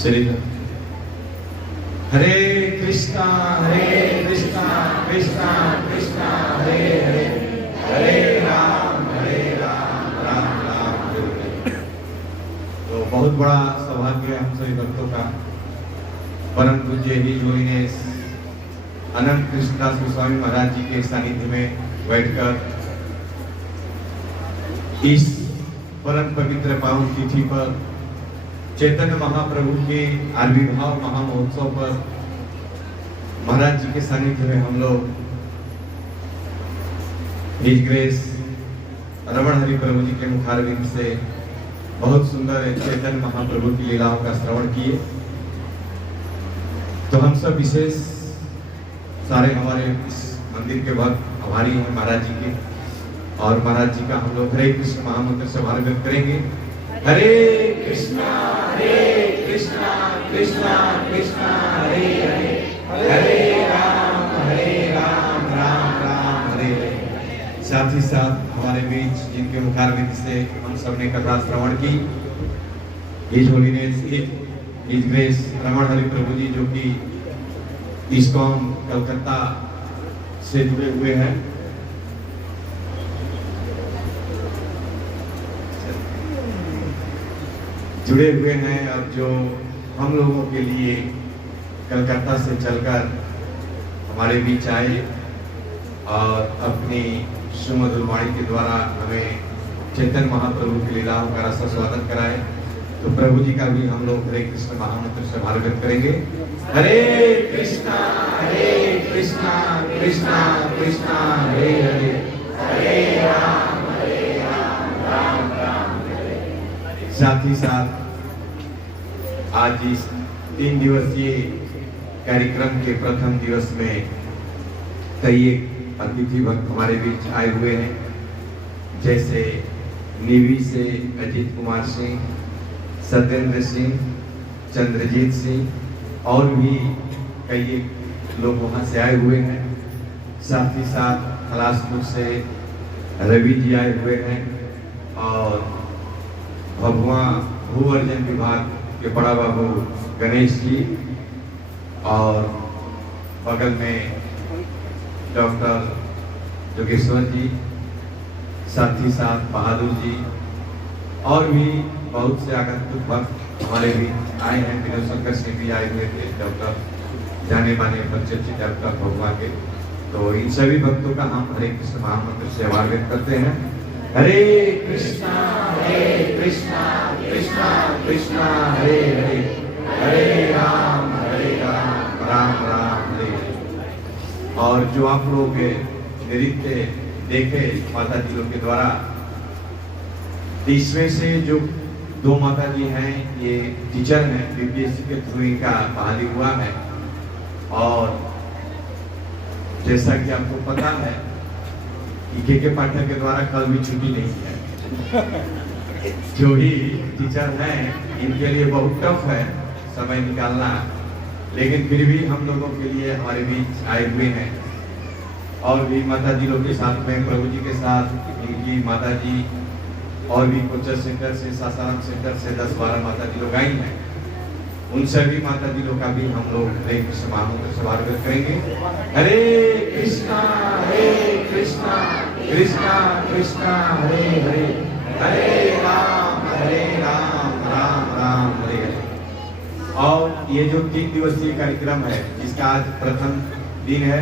श्री हरे कृष्णा कृष्णा कृष्णा हरे हरे हरे राम राम राम हरे हरे। तो बहुत बड़ा सौभाग्य हम सभी भक्तों का परम पूज्य हिज होलीनेस अनंत कृष्णदास गोस्वामी महाराज जी के सानिध्य में बैठकर इस परम पवित्र पावन तिथि पर चैतन्य महाप्रभु के आविर्भाव महामहोत्सव पर महाराज जी के सानिध्य में हम लोग हिज ग्रेस रमण हरि प्रभु जी के मुखारविंद से बहुत सुंदर चैतन्य महाप्रभु की लीलाओं का श्रवण किए। तो हम सब विशेष सारे हमारे इस मंदिर के भक्त आभारी हैं महाराज जी के, और महाराज जी का हम लोग हरे कृष्ण महामंत्र से आभार व्यक्त करेंगे। हरे कृष्णा कृष्णा कृष्णा हरे हरे, हरे राम राम राम हरे हरे। साथ ही साथ हमारे बीच जिनके मुखारविंद से हम सब ने कथा श्रवण की, हिज होलीनेस हिज ग्रेस रमण हरि प्रभु जी, जो कि इस्कॉन कलकत्ता से जुड़े हुए हैं। और जो हम लोगों के लिए कलकत्ता से चलकर हमारे बीच आए और अपनी सुमधुर वाणी के द्वारा हमें चैतन्य महाप्रभु की लीलाओं का रस स्वागत कराए। तो प्रभु जी का भी हम लोग हरे कृष्ण महामंत्र से आभार व्यक्त करेंगे। हरे कृष्णा कृष्णा कृष्णा हरे हरे, हरे राम राम राम हरे। साथ ही साथ आज इस 3 दिवसीय कार्यक्रम के प्रथम दिवस में कई एक अतिथि भक्त हमारे बीच आए हुए हैं, जैसे नीवी से अजीत कुमार सिंह, सत्येंद्र सिंह, चंद्रजीत सिंह और भी कई एक लोग वहाँ से आए हुए हैं। साथ ही साथ खलासपुर से रवि जी आए हुए हैं, और भभुआ भू अर्जन विभाग के बड़ा बाबू गणेश जी, और बगल में डॉक्टर जोगेश्वर जी, साथ ही साथ बहादुर जी, और भी बहुत से आगंतुक भक्त हमारे भी आए हैं। विनोद शंकर सिंह भी आए हुए थे, डॉक्टर जाने माने परिचित डॉक्टर भगवा के। तो इन सभी भक्तों का हम हरे कृष्ण महामंत्र से आभार व्यक्त करते हैं। हरे कृष्णा कृष्णा कृष्णा हरे हरे, हरे राम राम राम हरे हरे। और जो आप लोग नृत्य देखे माता जी लोग के द्वारा, इसमें से जो 2 माता जी हैं ये टीचर हैं, बीपीएससी के थ्रू इनका बहाली हुआ है। और जैसा कि आपको पता है के पाठक के द्वारा कल भी छुट्टी नहीं है। जो ही टीचर हैं इनके लिए बहुत टफ है समय निकालना, लेकिन फिर भी हम लोगों के लिए हमारे बीच आए हुए हैं। और भी माता जी लोग के साथ में प्रभु जी के साथ इनकी माता जी और भी कोचर सेंटर से, सासाराम सेंटर से 10-12 माता जी लोग आई हैं। उन सभी माता जी लोग का भी हम लोग हरे कृष्ण महामंत्र से आभार व्यक्त करेंगे। हरे कृष्णा कृष्णा कृष्णा हरे हरे, हरे राम राम राम हरे हरे। और ये जो 3 दिवसीय कार्यक्रम है, जिसका आज प्रथम दिन है,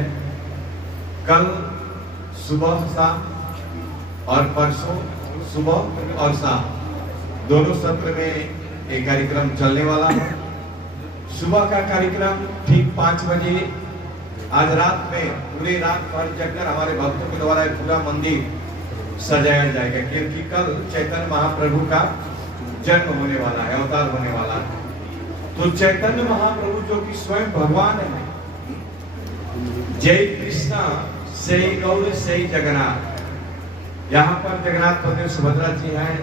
कल सुबह शाम और परसों सुबह और शाम दोनों सत्र में एक कार्यक्रम चलने वाला है। सुबह का कार्यक्रम ठीक 5 बजे आज रात में पूरे रात भर जगकर हमारे भक्तों के द्वारा पूरा मंदिर सजाया जाएगा, क्योंकि कल चैतन्य महाप्रभु का जन्म होने वाला है, अवतार होने वाला है। तो चैतन्य महाप्रभु जो कि स्वयं भगवान है, जय कृष्णा से गौर से जगन्नाथ। यहाँ पर जगन्नाथ बलदेव सुभद्रा जी हैं,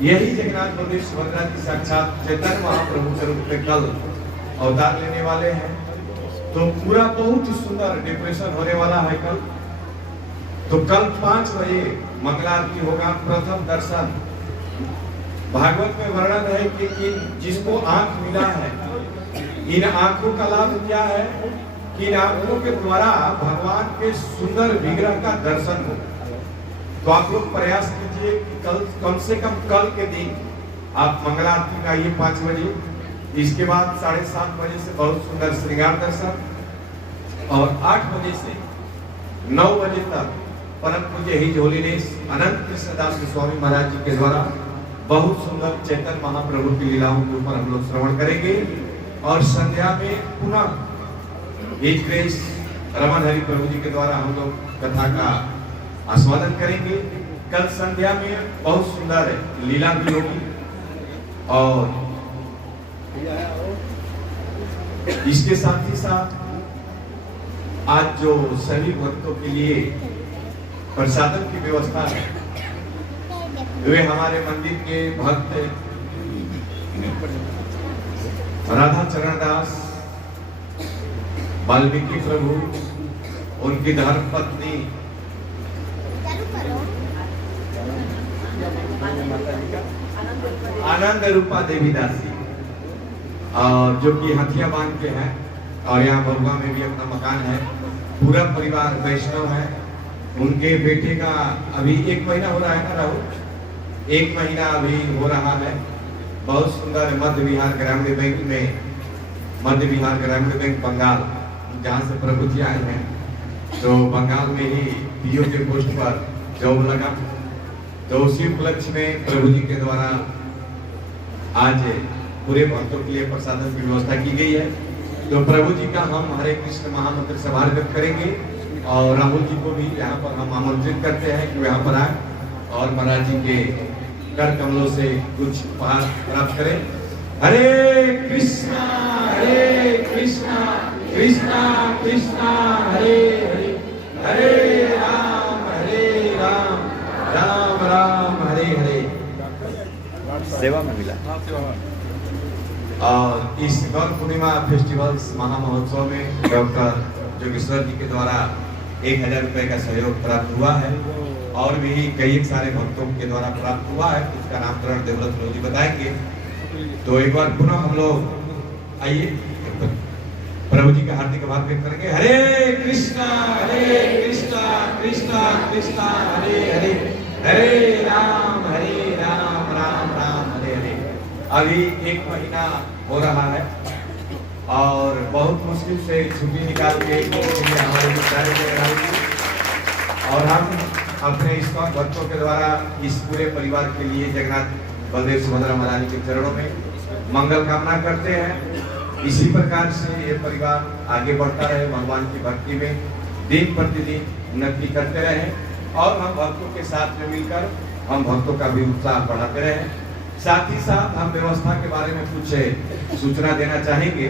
यही जगन्नाथ बलदेव सुभद्रा जी साक्षात चैतन्य महाप्रभु के रूप में कल अवतार लेने वाले हैं। तो पूरा बहुत ही सुंदर डेकोरेशन होने वाला है कल। तो कल 5 बजे मंगला आरती होगा, प्रथम दर्शन। भागवत में वर्णन है कि जिसको आंख मिला है, इन आंखों का लाभ क्या है कि इन आंखों के द्वारा भगवान के सुंदर विग्रह का दर्शन हो। तो आप लोग प्रयास कीजिए कि कल कम से कम कल के दिन आप मंगला आरती में आइए 5 बजे। इसके बाद 7:30 बजे से बहुत सुंदर श्रृंगार दर्शन, और 8 बजे से 9 बजे तक परम पूज्य हिज होलीनेस अनंत कृष्णदास स्वामी महाराज जी के द्वारा बहुत सुंदर चैतन्य महाप्रभु की लीलाओं के ऊपर हम लोग श्रवण करेंगे। और संध्या में पुनः हिज ग्रेस रमण हरि प्रभु जी के द्वारा हम लोग कथा का आस्वादन करेंगे। कल संध्या में बहुत सुंदर लीला भी होगी, और इसके साथ ही साथ आज जो सभी भक्तों के लिए प्रसादन की व्यवस्था है, वे हमारे मंदिर के भक्त राधा चरण दास, वाल्मीकि प्रभु, उनकी धर्म पत्नी आनंद रूपा देवी दासी, और जो कि हथिया बांध के हैं, और यहाँ बरुआ में भी अपना मकान है। पूरा परिवार वैष्णव है। उनके बेटे का अभी 1 महीना हो रहा है ना राहुल, 1 महीना अभी हो रहा है। बहुत सुंदर मध्य बिहार ग्रामीण बैंक में, मध्य बिहार ग्रामीण बैंक बंगाल, जहाँ से प्रभु जी आए हैं, तो बंगाल में ही पीओ के पोस्ट पर जॉब लगा। तो उसी उपलक्ष्य में प्रभु जी के द्वारा आज पूरे भक्तों के लिए प्रसादन की व्यवस्था की गई है। तो प्रभु जी का हम हरे कृष्ण महामंत्र से वार्ता करेंगे, और राहुल जी को भी यहाँ पर हम आमंत्रित करते हैं कि वो यहाँ पर आए और महाराज जी के कर कमलों से कुछ उपहार प्राप्त करें। हरे कृष्णा कृष्णा कृष्णा हरे हरे, हरे राम राम राम हरे हरे। सेवा में मिला। और इस गौर पूर्णिमा फेस्टिवल्स महामहोत्सव में डॉक्टर जोगेश्वर जी के द्वारा 1000 रुपए का सहयोग प्राप्त हुआ है, और भी कई सारे भक्तों के द्वारा प्राप्त हुआ है। इसका नामकरण देवव्रत जी बताएंगे। तो एक बार पुनः हम लोग आइए प्रभु जी का हार्दिक आभार व्यक्त करेंगे। हरे कृष्णा कृष्णा कृष्णा हरे हरे, हरे राम राम राम हरे हरे। अभी 1 महीना हो रहा है, और बहुत मुश्किल से छुट्टी निकाल के हमारे और हम अपने इस बच्चों के द्वारा इस पूरे परिवार के लिए जगन्नाथ बलदेव सुभद्रा महारानी के चरणों में मंगल कामना करते हैं। इसी प्रकार से ये परिवार आगे बढ़ता रहे, भगवान की भक्ति में दिन प्रतिदिन उन्नति करते रहे, और हम भक्तों के साथ में मिलकर हम भक्तों का भी उत्साह बढ़ाते रहे। साथ ही साथ हम व्यवस्था के बारे में कुछ सूचना देना चाहेंगे।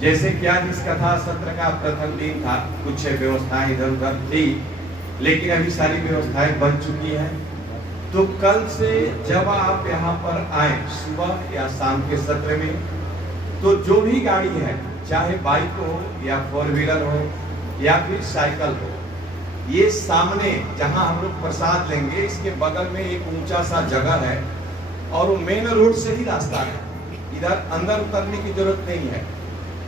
जैसे कि आज इस कथा सत्र का प्रथम दिन था, कुछ व्यवस्थाएं इधर उधर थी, लेकिन अभी सारी व्यवस्थाएं बन चुकी हैं। तो कल से जब आप यहाँ पर आए सुबह या शाम के सत्र में, तो जो भी गाड़ी है, चाहे बाइक हो या 4 व्हीलर हो या फिर साइकिल हो, ये सामने जहां हम लोग प्रसाद लेंगे, इसके बगल में एक ऊंचा सा जगह है, और वो मेन रोड से ही रास्ता है। इधर अंदर उतरने की जरूरत नहीं है।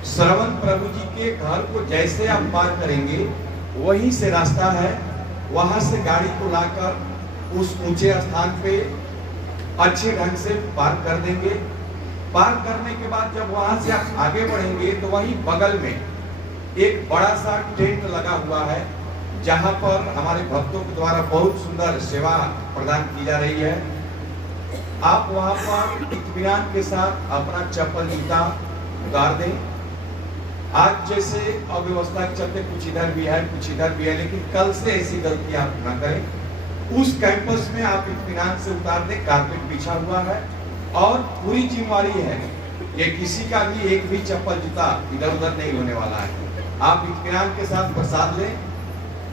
श्रवण प्रभु जी के घर को जैसे आप पार करेंगे, वहीं से रास्ता है। वहां से गाड़ी को लाकर उस ऊंचे स्थान पे अच्छे ढंग से पार कर देंगे। पार करने के बाद जब वहां से आप आगे बढ़ेंगे, तो वहीं बगल में एक बड़ा सा टेंट लगा हुआ है, जहां पर हमारे भक्तों के द्वारा बहुत सुंदर सेवा प्रदान की जा रही है। आप वहां पर इत्मीनान के साथ अपना चप्पल जूता उतार दें। आज जैसे अव्यवस्था के चलते कुछ इधर भी है कुछ इधर भी है, लेकिन कल से ऐसी गलती आप ना करें। उस कैंपस में आप इत्मीनान से उतार दें। कारपेट बिछा हुआ है, और पूरी जिम्मेवारी है कि किसी का भी एक भी चप्पल जूता इधर उधर नहीं होने वाला है। आप इत्मीनान के साथ प्रसाद लें।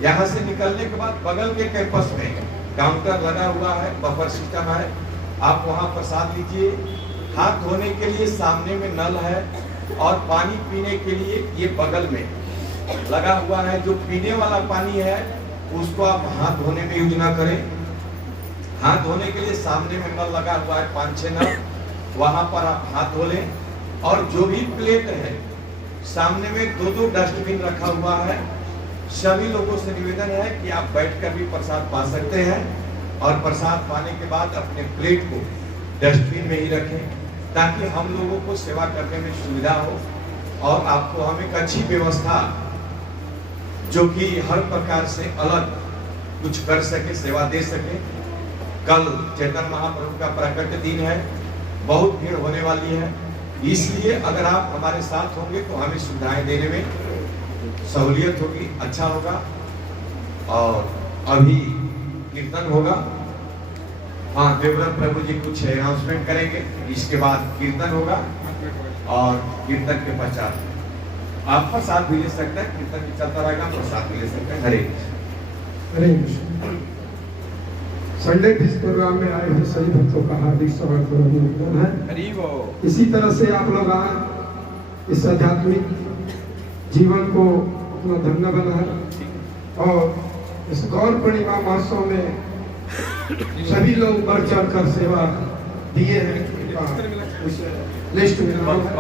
यहाँ से निकलने के बाद बगल के कैंपस में काउंटर लगा हुआ है, बफर सिस्टम है, आप वहाँ प्रसाद लीजिए। हाथ धोने के लिए सामने में नल है, और पानी पीने के लिए ये बगल में लगा हुआ है। जो पीने वाला पानी है उसको आप हाथ धोने में यूज ना करें। हाथ धोने के लिए सामने में नल लगा हुआ है, 5-6 नल, वहां पर आप हाथ धो लें। और जो भी प्लेट है, सामने में 2-2 डस्टबिन रखा हुआ है। सभी लोगों से निवेदन है कि आप बैठकर भी प्रसाद पा सकते हैं, और प्रसाद पाने के बाद अपने प्लेट को डस्टबिन में ही रखें, ताकि हम लोगों को सेवा करने में सुविधा हो, और आपको हम एक अच्छी व्यवस्था जो कि हर प्रकार से अलग कुछ कर सके, सेवा दे सके। कल चैतन्य महाप्रभु का प्रकट दिन है, बहुत भीड़ होने वाली है, इसलिए अगर आप हमारे साथ होंगे तो हमें सुविधाएं देने में सहूलियत होगी, अच्छा होगा। और अभी कीर्तन होगा, हाँ, देवव्रत प्रभु जी कुछ अनाउंसमेंट करेंगे, इसके बाद कीर्तन होगा और कीर्तन के पश्चात आप प्रसाद भी ले सकते हैं, कीर्तन भी चलता रहेगा, प्रसाद भी ले सकते हैं। हरे कृष्ण। हरे कृष्ण। संडे फिश प्रोग्राम में आए हुए सभी भक्तों का हार्दिक स्वागत और अभिनंदन है। इसी तरह से आप लोग आए, इस आध्यात्मिक जीवन को अपना धन्य बनाए और इस गौर पूर्णिमा महोत्सव में सभी लोग बढ़ चढ़ कर सेवा दिए हैं। उस लिस्ट में नाम है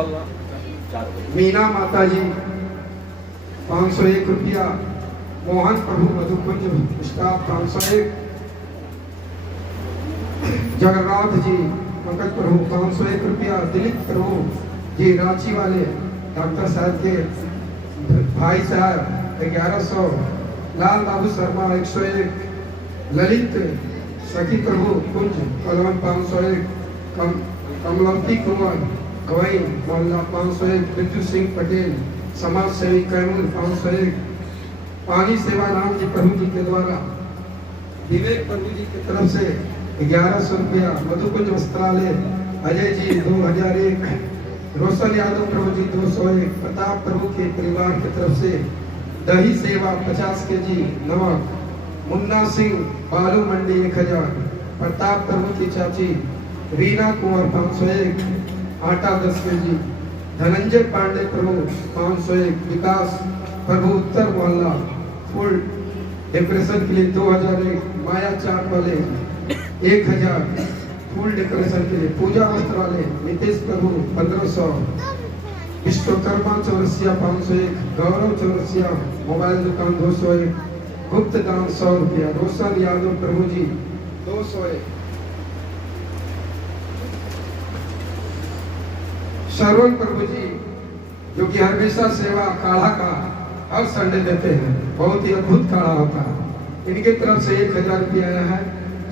मीना माता जी 501 रुपया, मोहन प्रभु मधुकुंज स्टाफ 501, जगन्नाथ जी पंकज प्रभु 501 रुपया, दिलीप प्रभु जी रांची वाले डॉक्टर साहब के भाई साहब 1100, लाल बाबू शर्मा 101, ललित सखी प्रभु कुंज कलम 501, कमलवती कुमार गवई मोहल्ला 501, बिरजू सिंह पटेल समाज सेवी कैमूर 501, पानी सेवा राम जी प्रभु जी के द्वारा विवेक प्रभु जी की तरफ से 1100 रुपया, मधुकुंज वस्त्रालय अजय जी 2001, रोशन यादव प्रभु जी 201, प्रताप प्रभु के परिवार की तरफ से दही सेवा 50 kg नमक, मुन्ना सिंह बालू मंडी 1000, प्रताप प्रभु की चाची रीना कुमार 501, आटा 10 kg, धनंजय पांडे प्रभु 501, विकास प्रभु उत्तर मोहल्ला फुल डेकोरेशन के लिए 2001, माया चाट वाले 1000 फुल डेकोरेशन के लिए, पूजा वस्त्र वाले नितेश प्रभु 1500, विश्वकर्मा चौरसिया 501, गौरव चौरसिया मोबाइल दुकान 201, गुप्त दान 100 रुपया, रोशन यादव प्रभु जी 201, श्रवण प्रभु जी जो कि हमेशा सेवा काढ़ा का हर संडे देते हैं, बहुत ही अद्भुत काढ़ा होता है, इनके तरफ से 1000 रुपया आया है।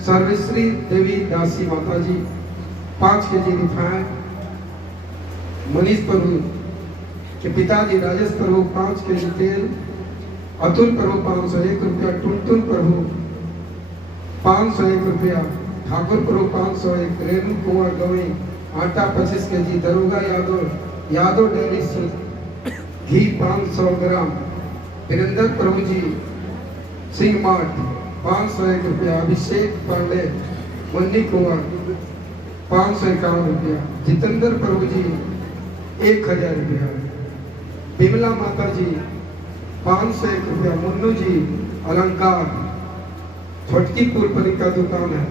सर्वश्री देवी दासी माता जी 5 kg रिफाइंड, मनीष प्रभु के पिताजी राजेश प्रभु 5 kg तेल, अतुल प्रभु 501 रुपया, टुनटुन प्रभु 501 रुपया, ठाकुर प्रभु 501, रेणु कुमार गवई आटा 25 kg, दरोगा यादव डेयरी से घी 500 ग्राम, वीरेंद्र प्रभु जी सिंह मार्ट 501 रुपया, अभिषेक पांडे मुन्नी कुमार 551 रुपया, जितेंद्र प्रभु जी 1000 रुपया, बिमला माता जी 501 रुपया, मुन्नू जी अलंकार छोटकीपुर पर का दुकान है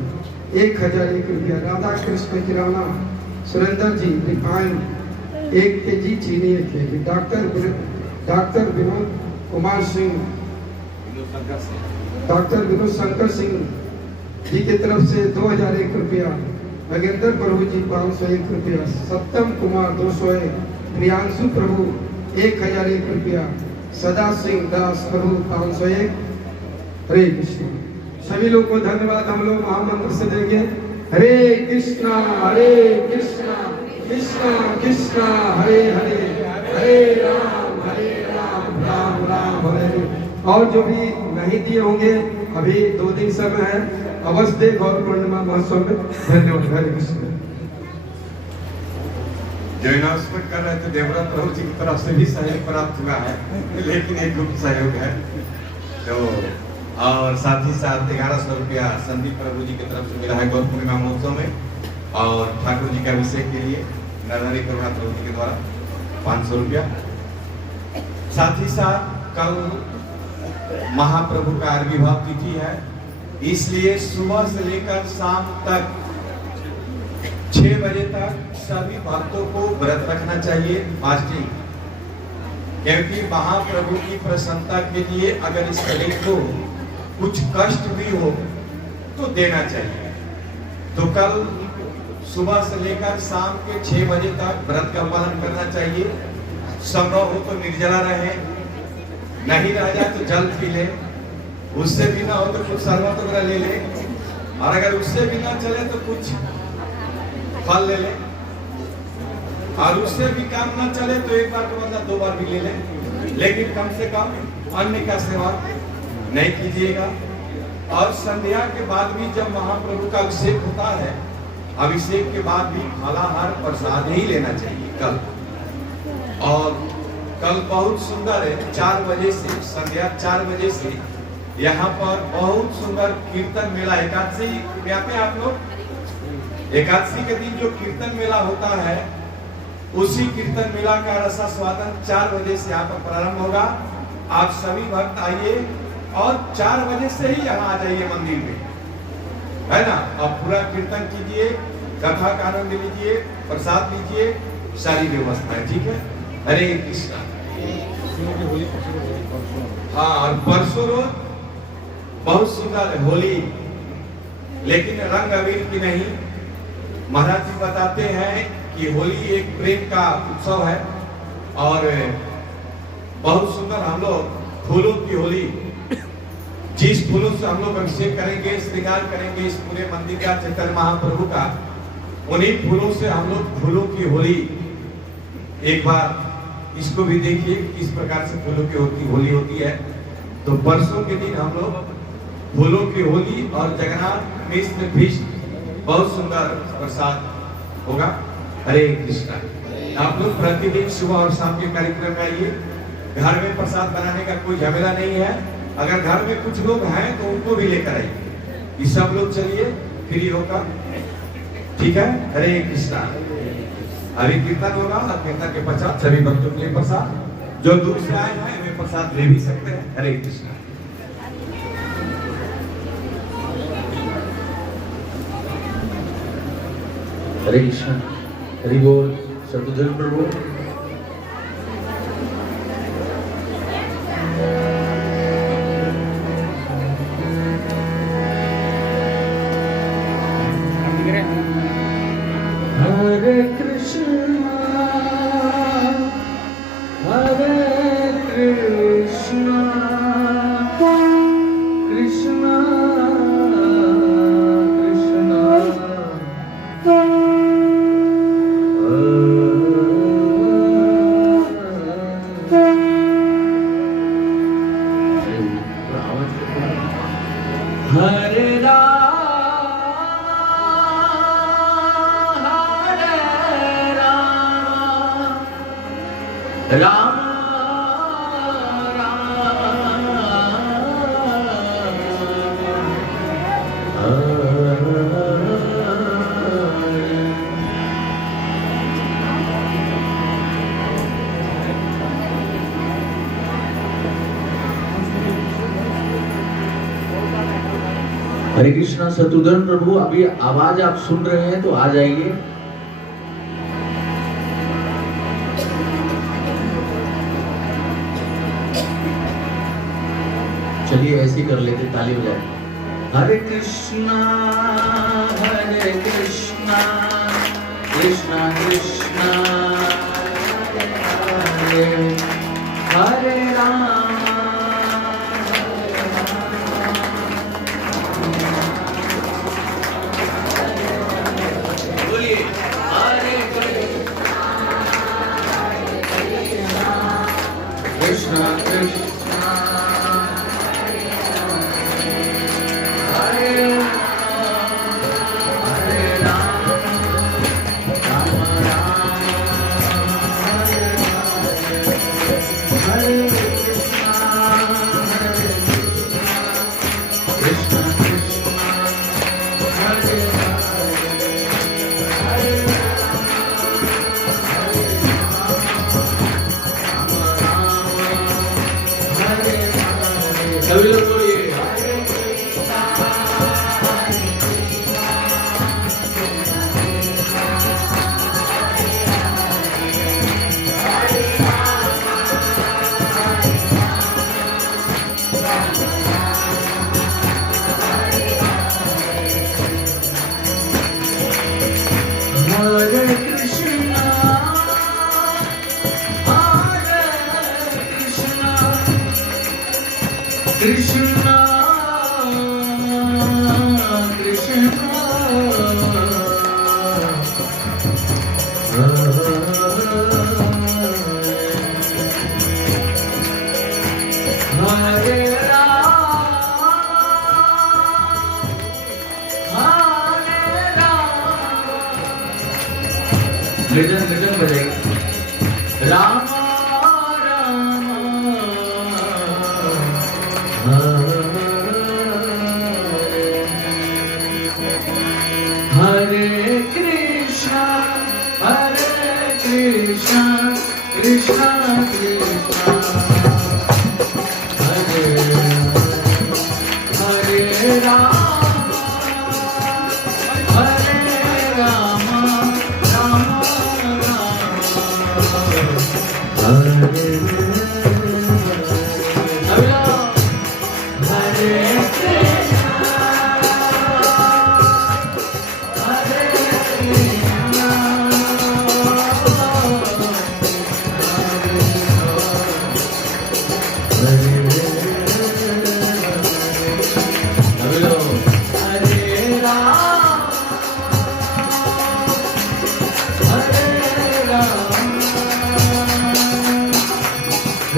1001 रुपया, राधा कृष्ण किराना सुरेंद्र जी रिफाइंड 1 kg चीनी 1 kg, doctor Vinod Kumar Singh, doctor Vinod Shankar Singh ji की तरफ से 2001 रुपया, नगेंद्र प्रभु जी 501 रुपया, सत्यम कुमार 201, प्रियांशु प्रभु 1001 रुपया, सदा सिंह दास प्रभु 501। हरे कृष्ण। सभी लोग को धन्यवाद हम लोग महामंत्र से देंगे। हरे कृष्णा कृष्णा कृष्णा हरे हरे, हरे राम राम राम हरे। और जो भी नहीं दिए होंगे अभी 2 दिन समय है, अवश्य दे गौर पूर्णिमा महोत्सव में। धन्यवाद। हरे कृष्ण। जो अनाउंसमेंट कर रहे थे देवव्रत प्रभु जी की तरफ से भी सहयोग प्राप्त हुआ है, लेकिन एक गुप्त सहयोग है। तो और साथ ही साथ 1100 रुपया संदीप प्रभु जी की तरफ से मिला है गौर पूर्णिमा महोत्सव में, और ठाकुर जी के अभिषेक के लिए नरहरि करुणा प्रभु जी के द्वारा 500 रुपया। साथ ही साथ कल महाप्रभु का आविर्भाव तिथि है, इसलिए सुबह से लेकर शाम तक 6 बजे तक सभी भक्तों को व्रत रखना चाहिए, फास्टिंग, क्योंकि महाप्रभु की प्रसन्नता के लिए अगर इस शरीर को कुछ कष्ट भी हो तो देना चाहिए। तो कल सुबह से लेकर शाम के 6 बजे तक व्रत का पालन करना चाहिए। संभव हो तो निर्जला रहे, नहीं रह जाए तो जल पी ले, उससे भी ना हो तो कुछ शरबत वगैरह ले ले, और अगर उससे भी ना चले तो कुछ फल ले ले, और उससे भी काम ना चले तो एक बार के बदला 2 बार भी ले ले, लेकिन कम से कम अन्न का सेवन नहीं कीजिएगा। और संध्या के बाद भी जब महाप्रभु का अभिषेक होता है, अभिषेक के बाद भी फलाहार प्रसाद ही लेना चाहिए कल। और कल बहुत सुंदर है, 4 बजे से संध्या 4 बजे से यहाँ पर बहुत सुंदर कीर्तन मेला, एकादशी क्या पे आप लोग, एकादशी के दिन जो कीर्तन मेला होता है, उसी कीर्तन मेला का रसास्वादन 4 बजे से यहाँ पर प्रारंभ होगा। आप सभी भक्त आइए और 4 बजे से ही यहाँ आ जाइए मंदिर में, है ना। और पूरा कीर्तन कीजिए, कथा का आनंद लीजिए, प्रसाद लीजिए, सारी व्यवस्था है, ठीक है। हरे कृष्णा। हाँ, और परसों रोज बहुत सुंदर है होली, लेकिन रंग अबीर की नहीं। महाराज जी बताते हैं कि होली एक प्रेम का उत्सव है और बहुत सुंदर हम लोग फूलों की होली, जिस फूलों से हम लोग अभिषेक करेंगे, श्रृंगार करेंगे इस पूरे मंदिर का, चैतन्य महाप्रभु का, उन्हीं फूलों से हम लोग फूलों की होली, एक बार इसको भी देखिए किस प्रकार से फूलों की होली होती है। तो परसों के दिन हम लोग फूलों की होली और जगन्नाथ मिश्र भीष्म बहुत सुंदर प्रसाद होगा। हरे कृष्णा। आप लोग प्रतिदिन सुबह और शाम के कार्यक्रम में आइए। घर में प्रसाद बनाने का कोई झमेला नहीं है। अगर घर में कुछ लोग हैं तो उनको भी लेकर आइए। ये सब लोग चलिए फ्री होकर, ठीक है। हरे कृष्णा। अभी कीर्तन होगा और कीर्तन के पश्चात सभी भक्तों के लिए प्रसाद, जो दूर से आए हैं वे प्रसाद ले भी सकते हैं। हरे कृष्णा। हरे कृष्णा। हरि बोल। शत्रुघ्न प्रभु। हरे कृष्णा हरे कृष्णा कृष्णा हरे राम हरे कृष्णा। शत्रुघ्न प्रभु, अभी आवाज आप सुन रहे हैं तो आ जाइए। चलिए ऐसे कर लेते, ताली बजाए। हरे कृष्णा कृष्णा कृष्णा हरे हरे राम बोलिए। हरे कृष्णा कृष्णा सभी लोग बोलिए। हरे कृष्णा कृष्णा हरे राम मृदंग बजाइए। राम हरे कृष्णा कृष्णा कृष्णा हरे हरे राम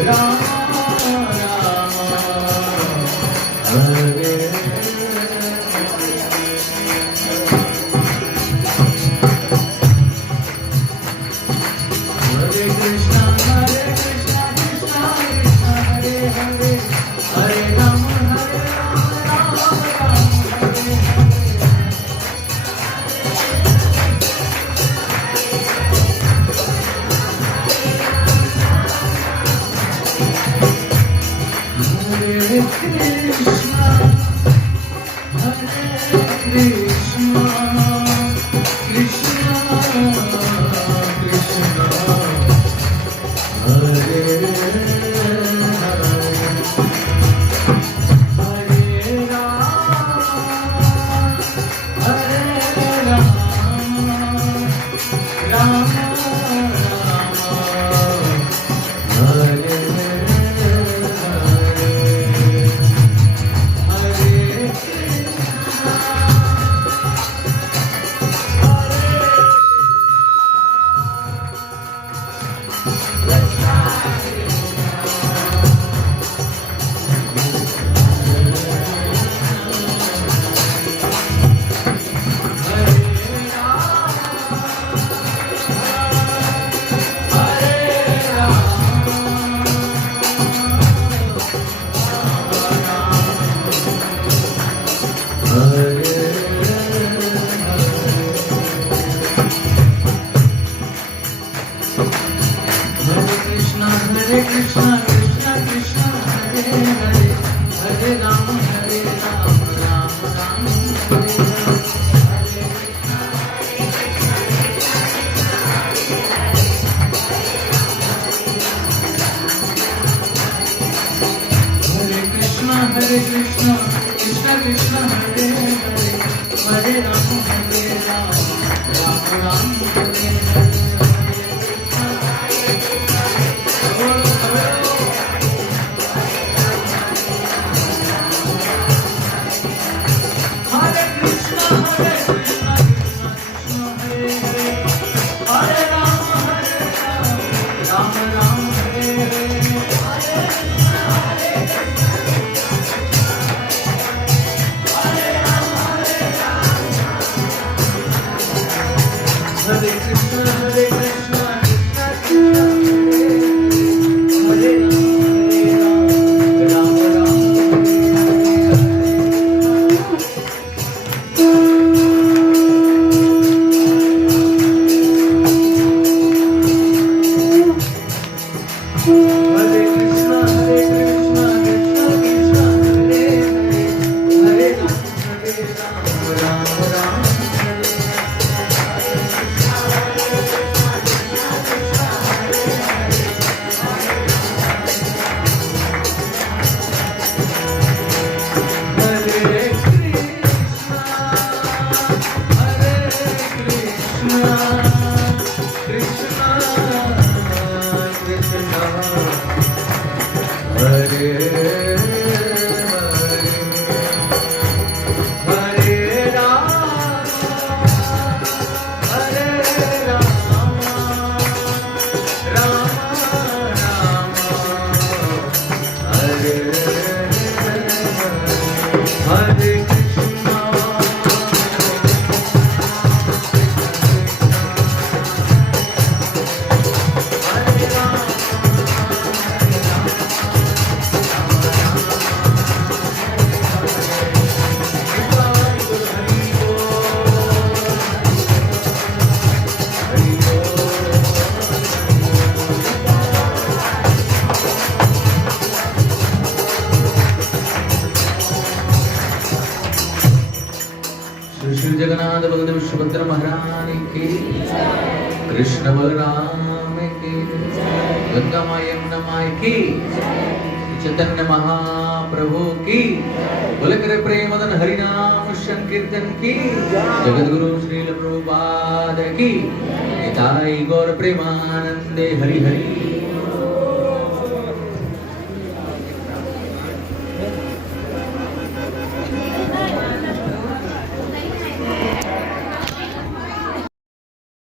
राम राम हरे कृष्ण बलराम की, गंगा माँ यमुना माँ की, चैतन्य महाप्रभु की, बोले करे प्रेमदन हरिनाम संकीर्तन की, जगत गुरु श्रील प्रभुपाद की, निताई गौर प्रेमानंदे हरि हरि।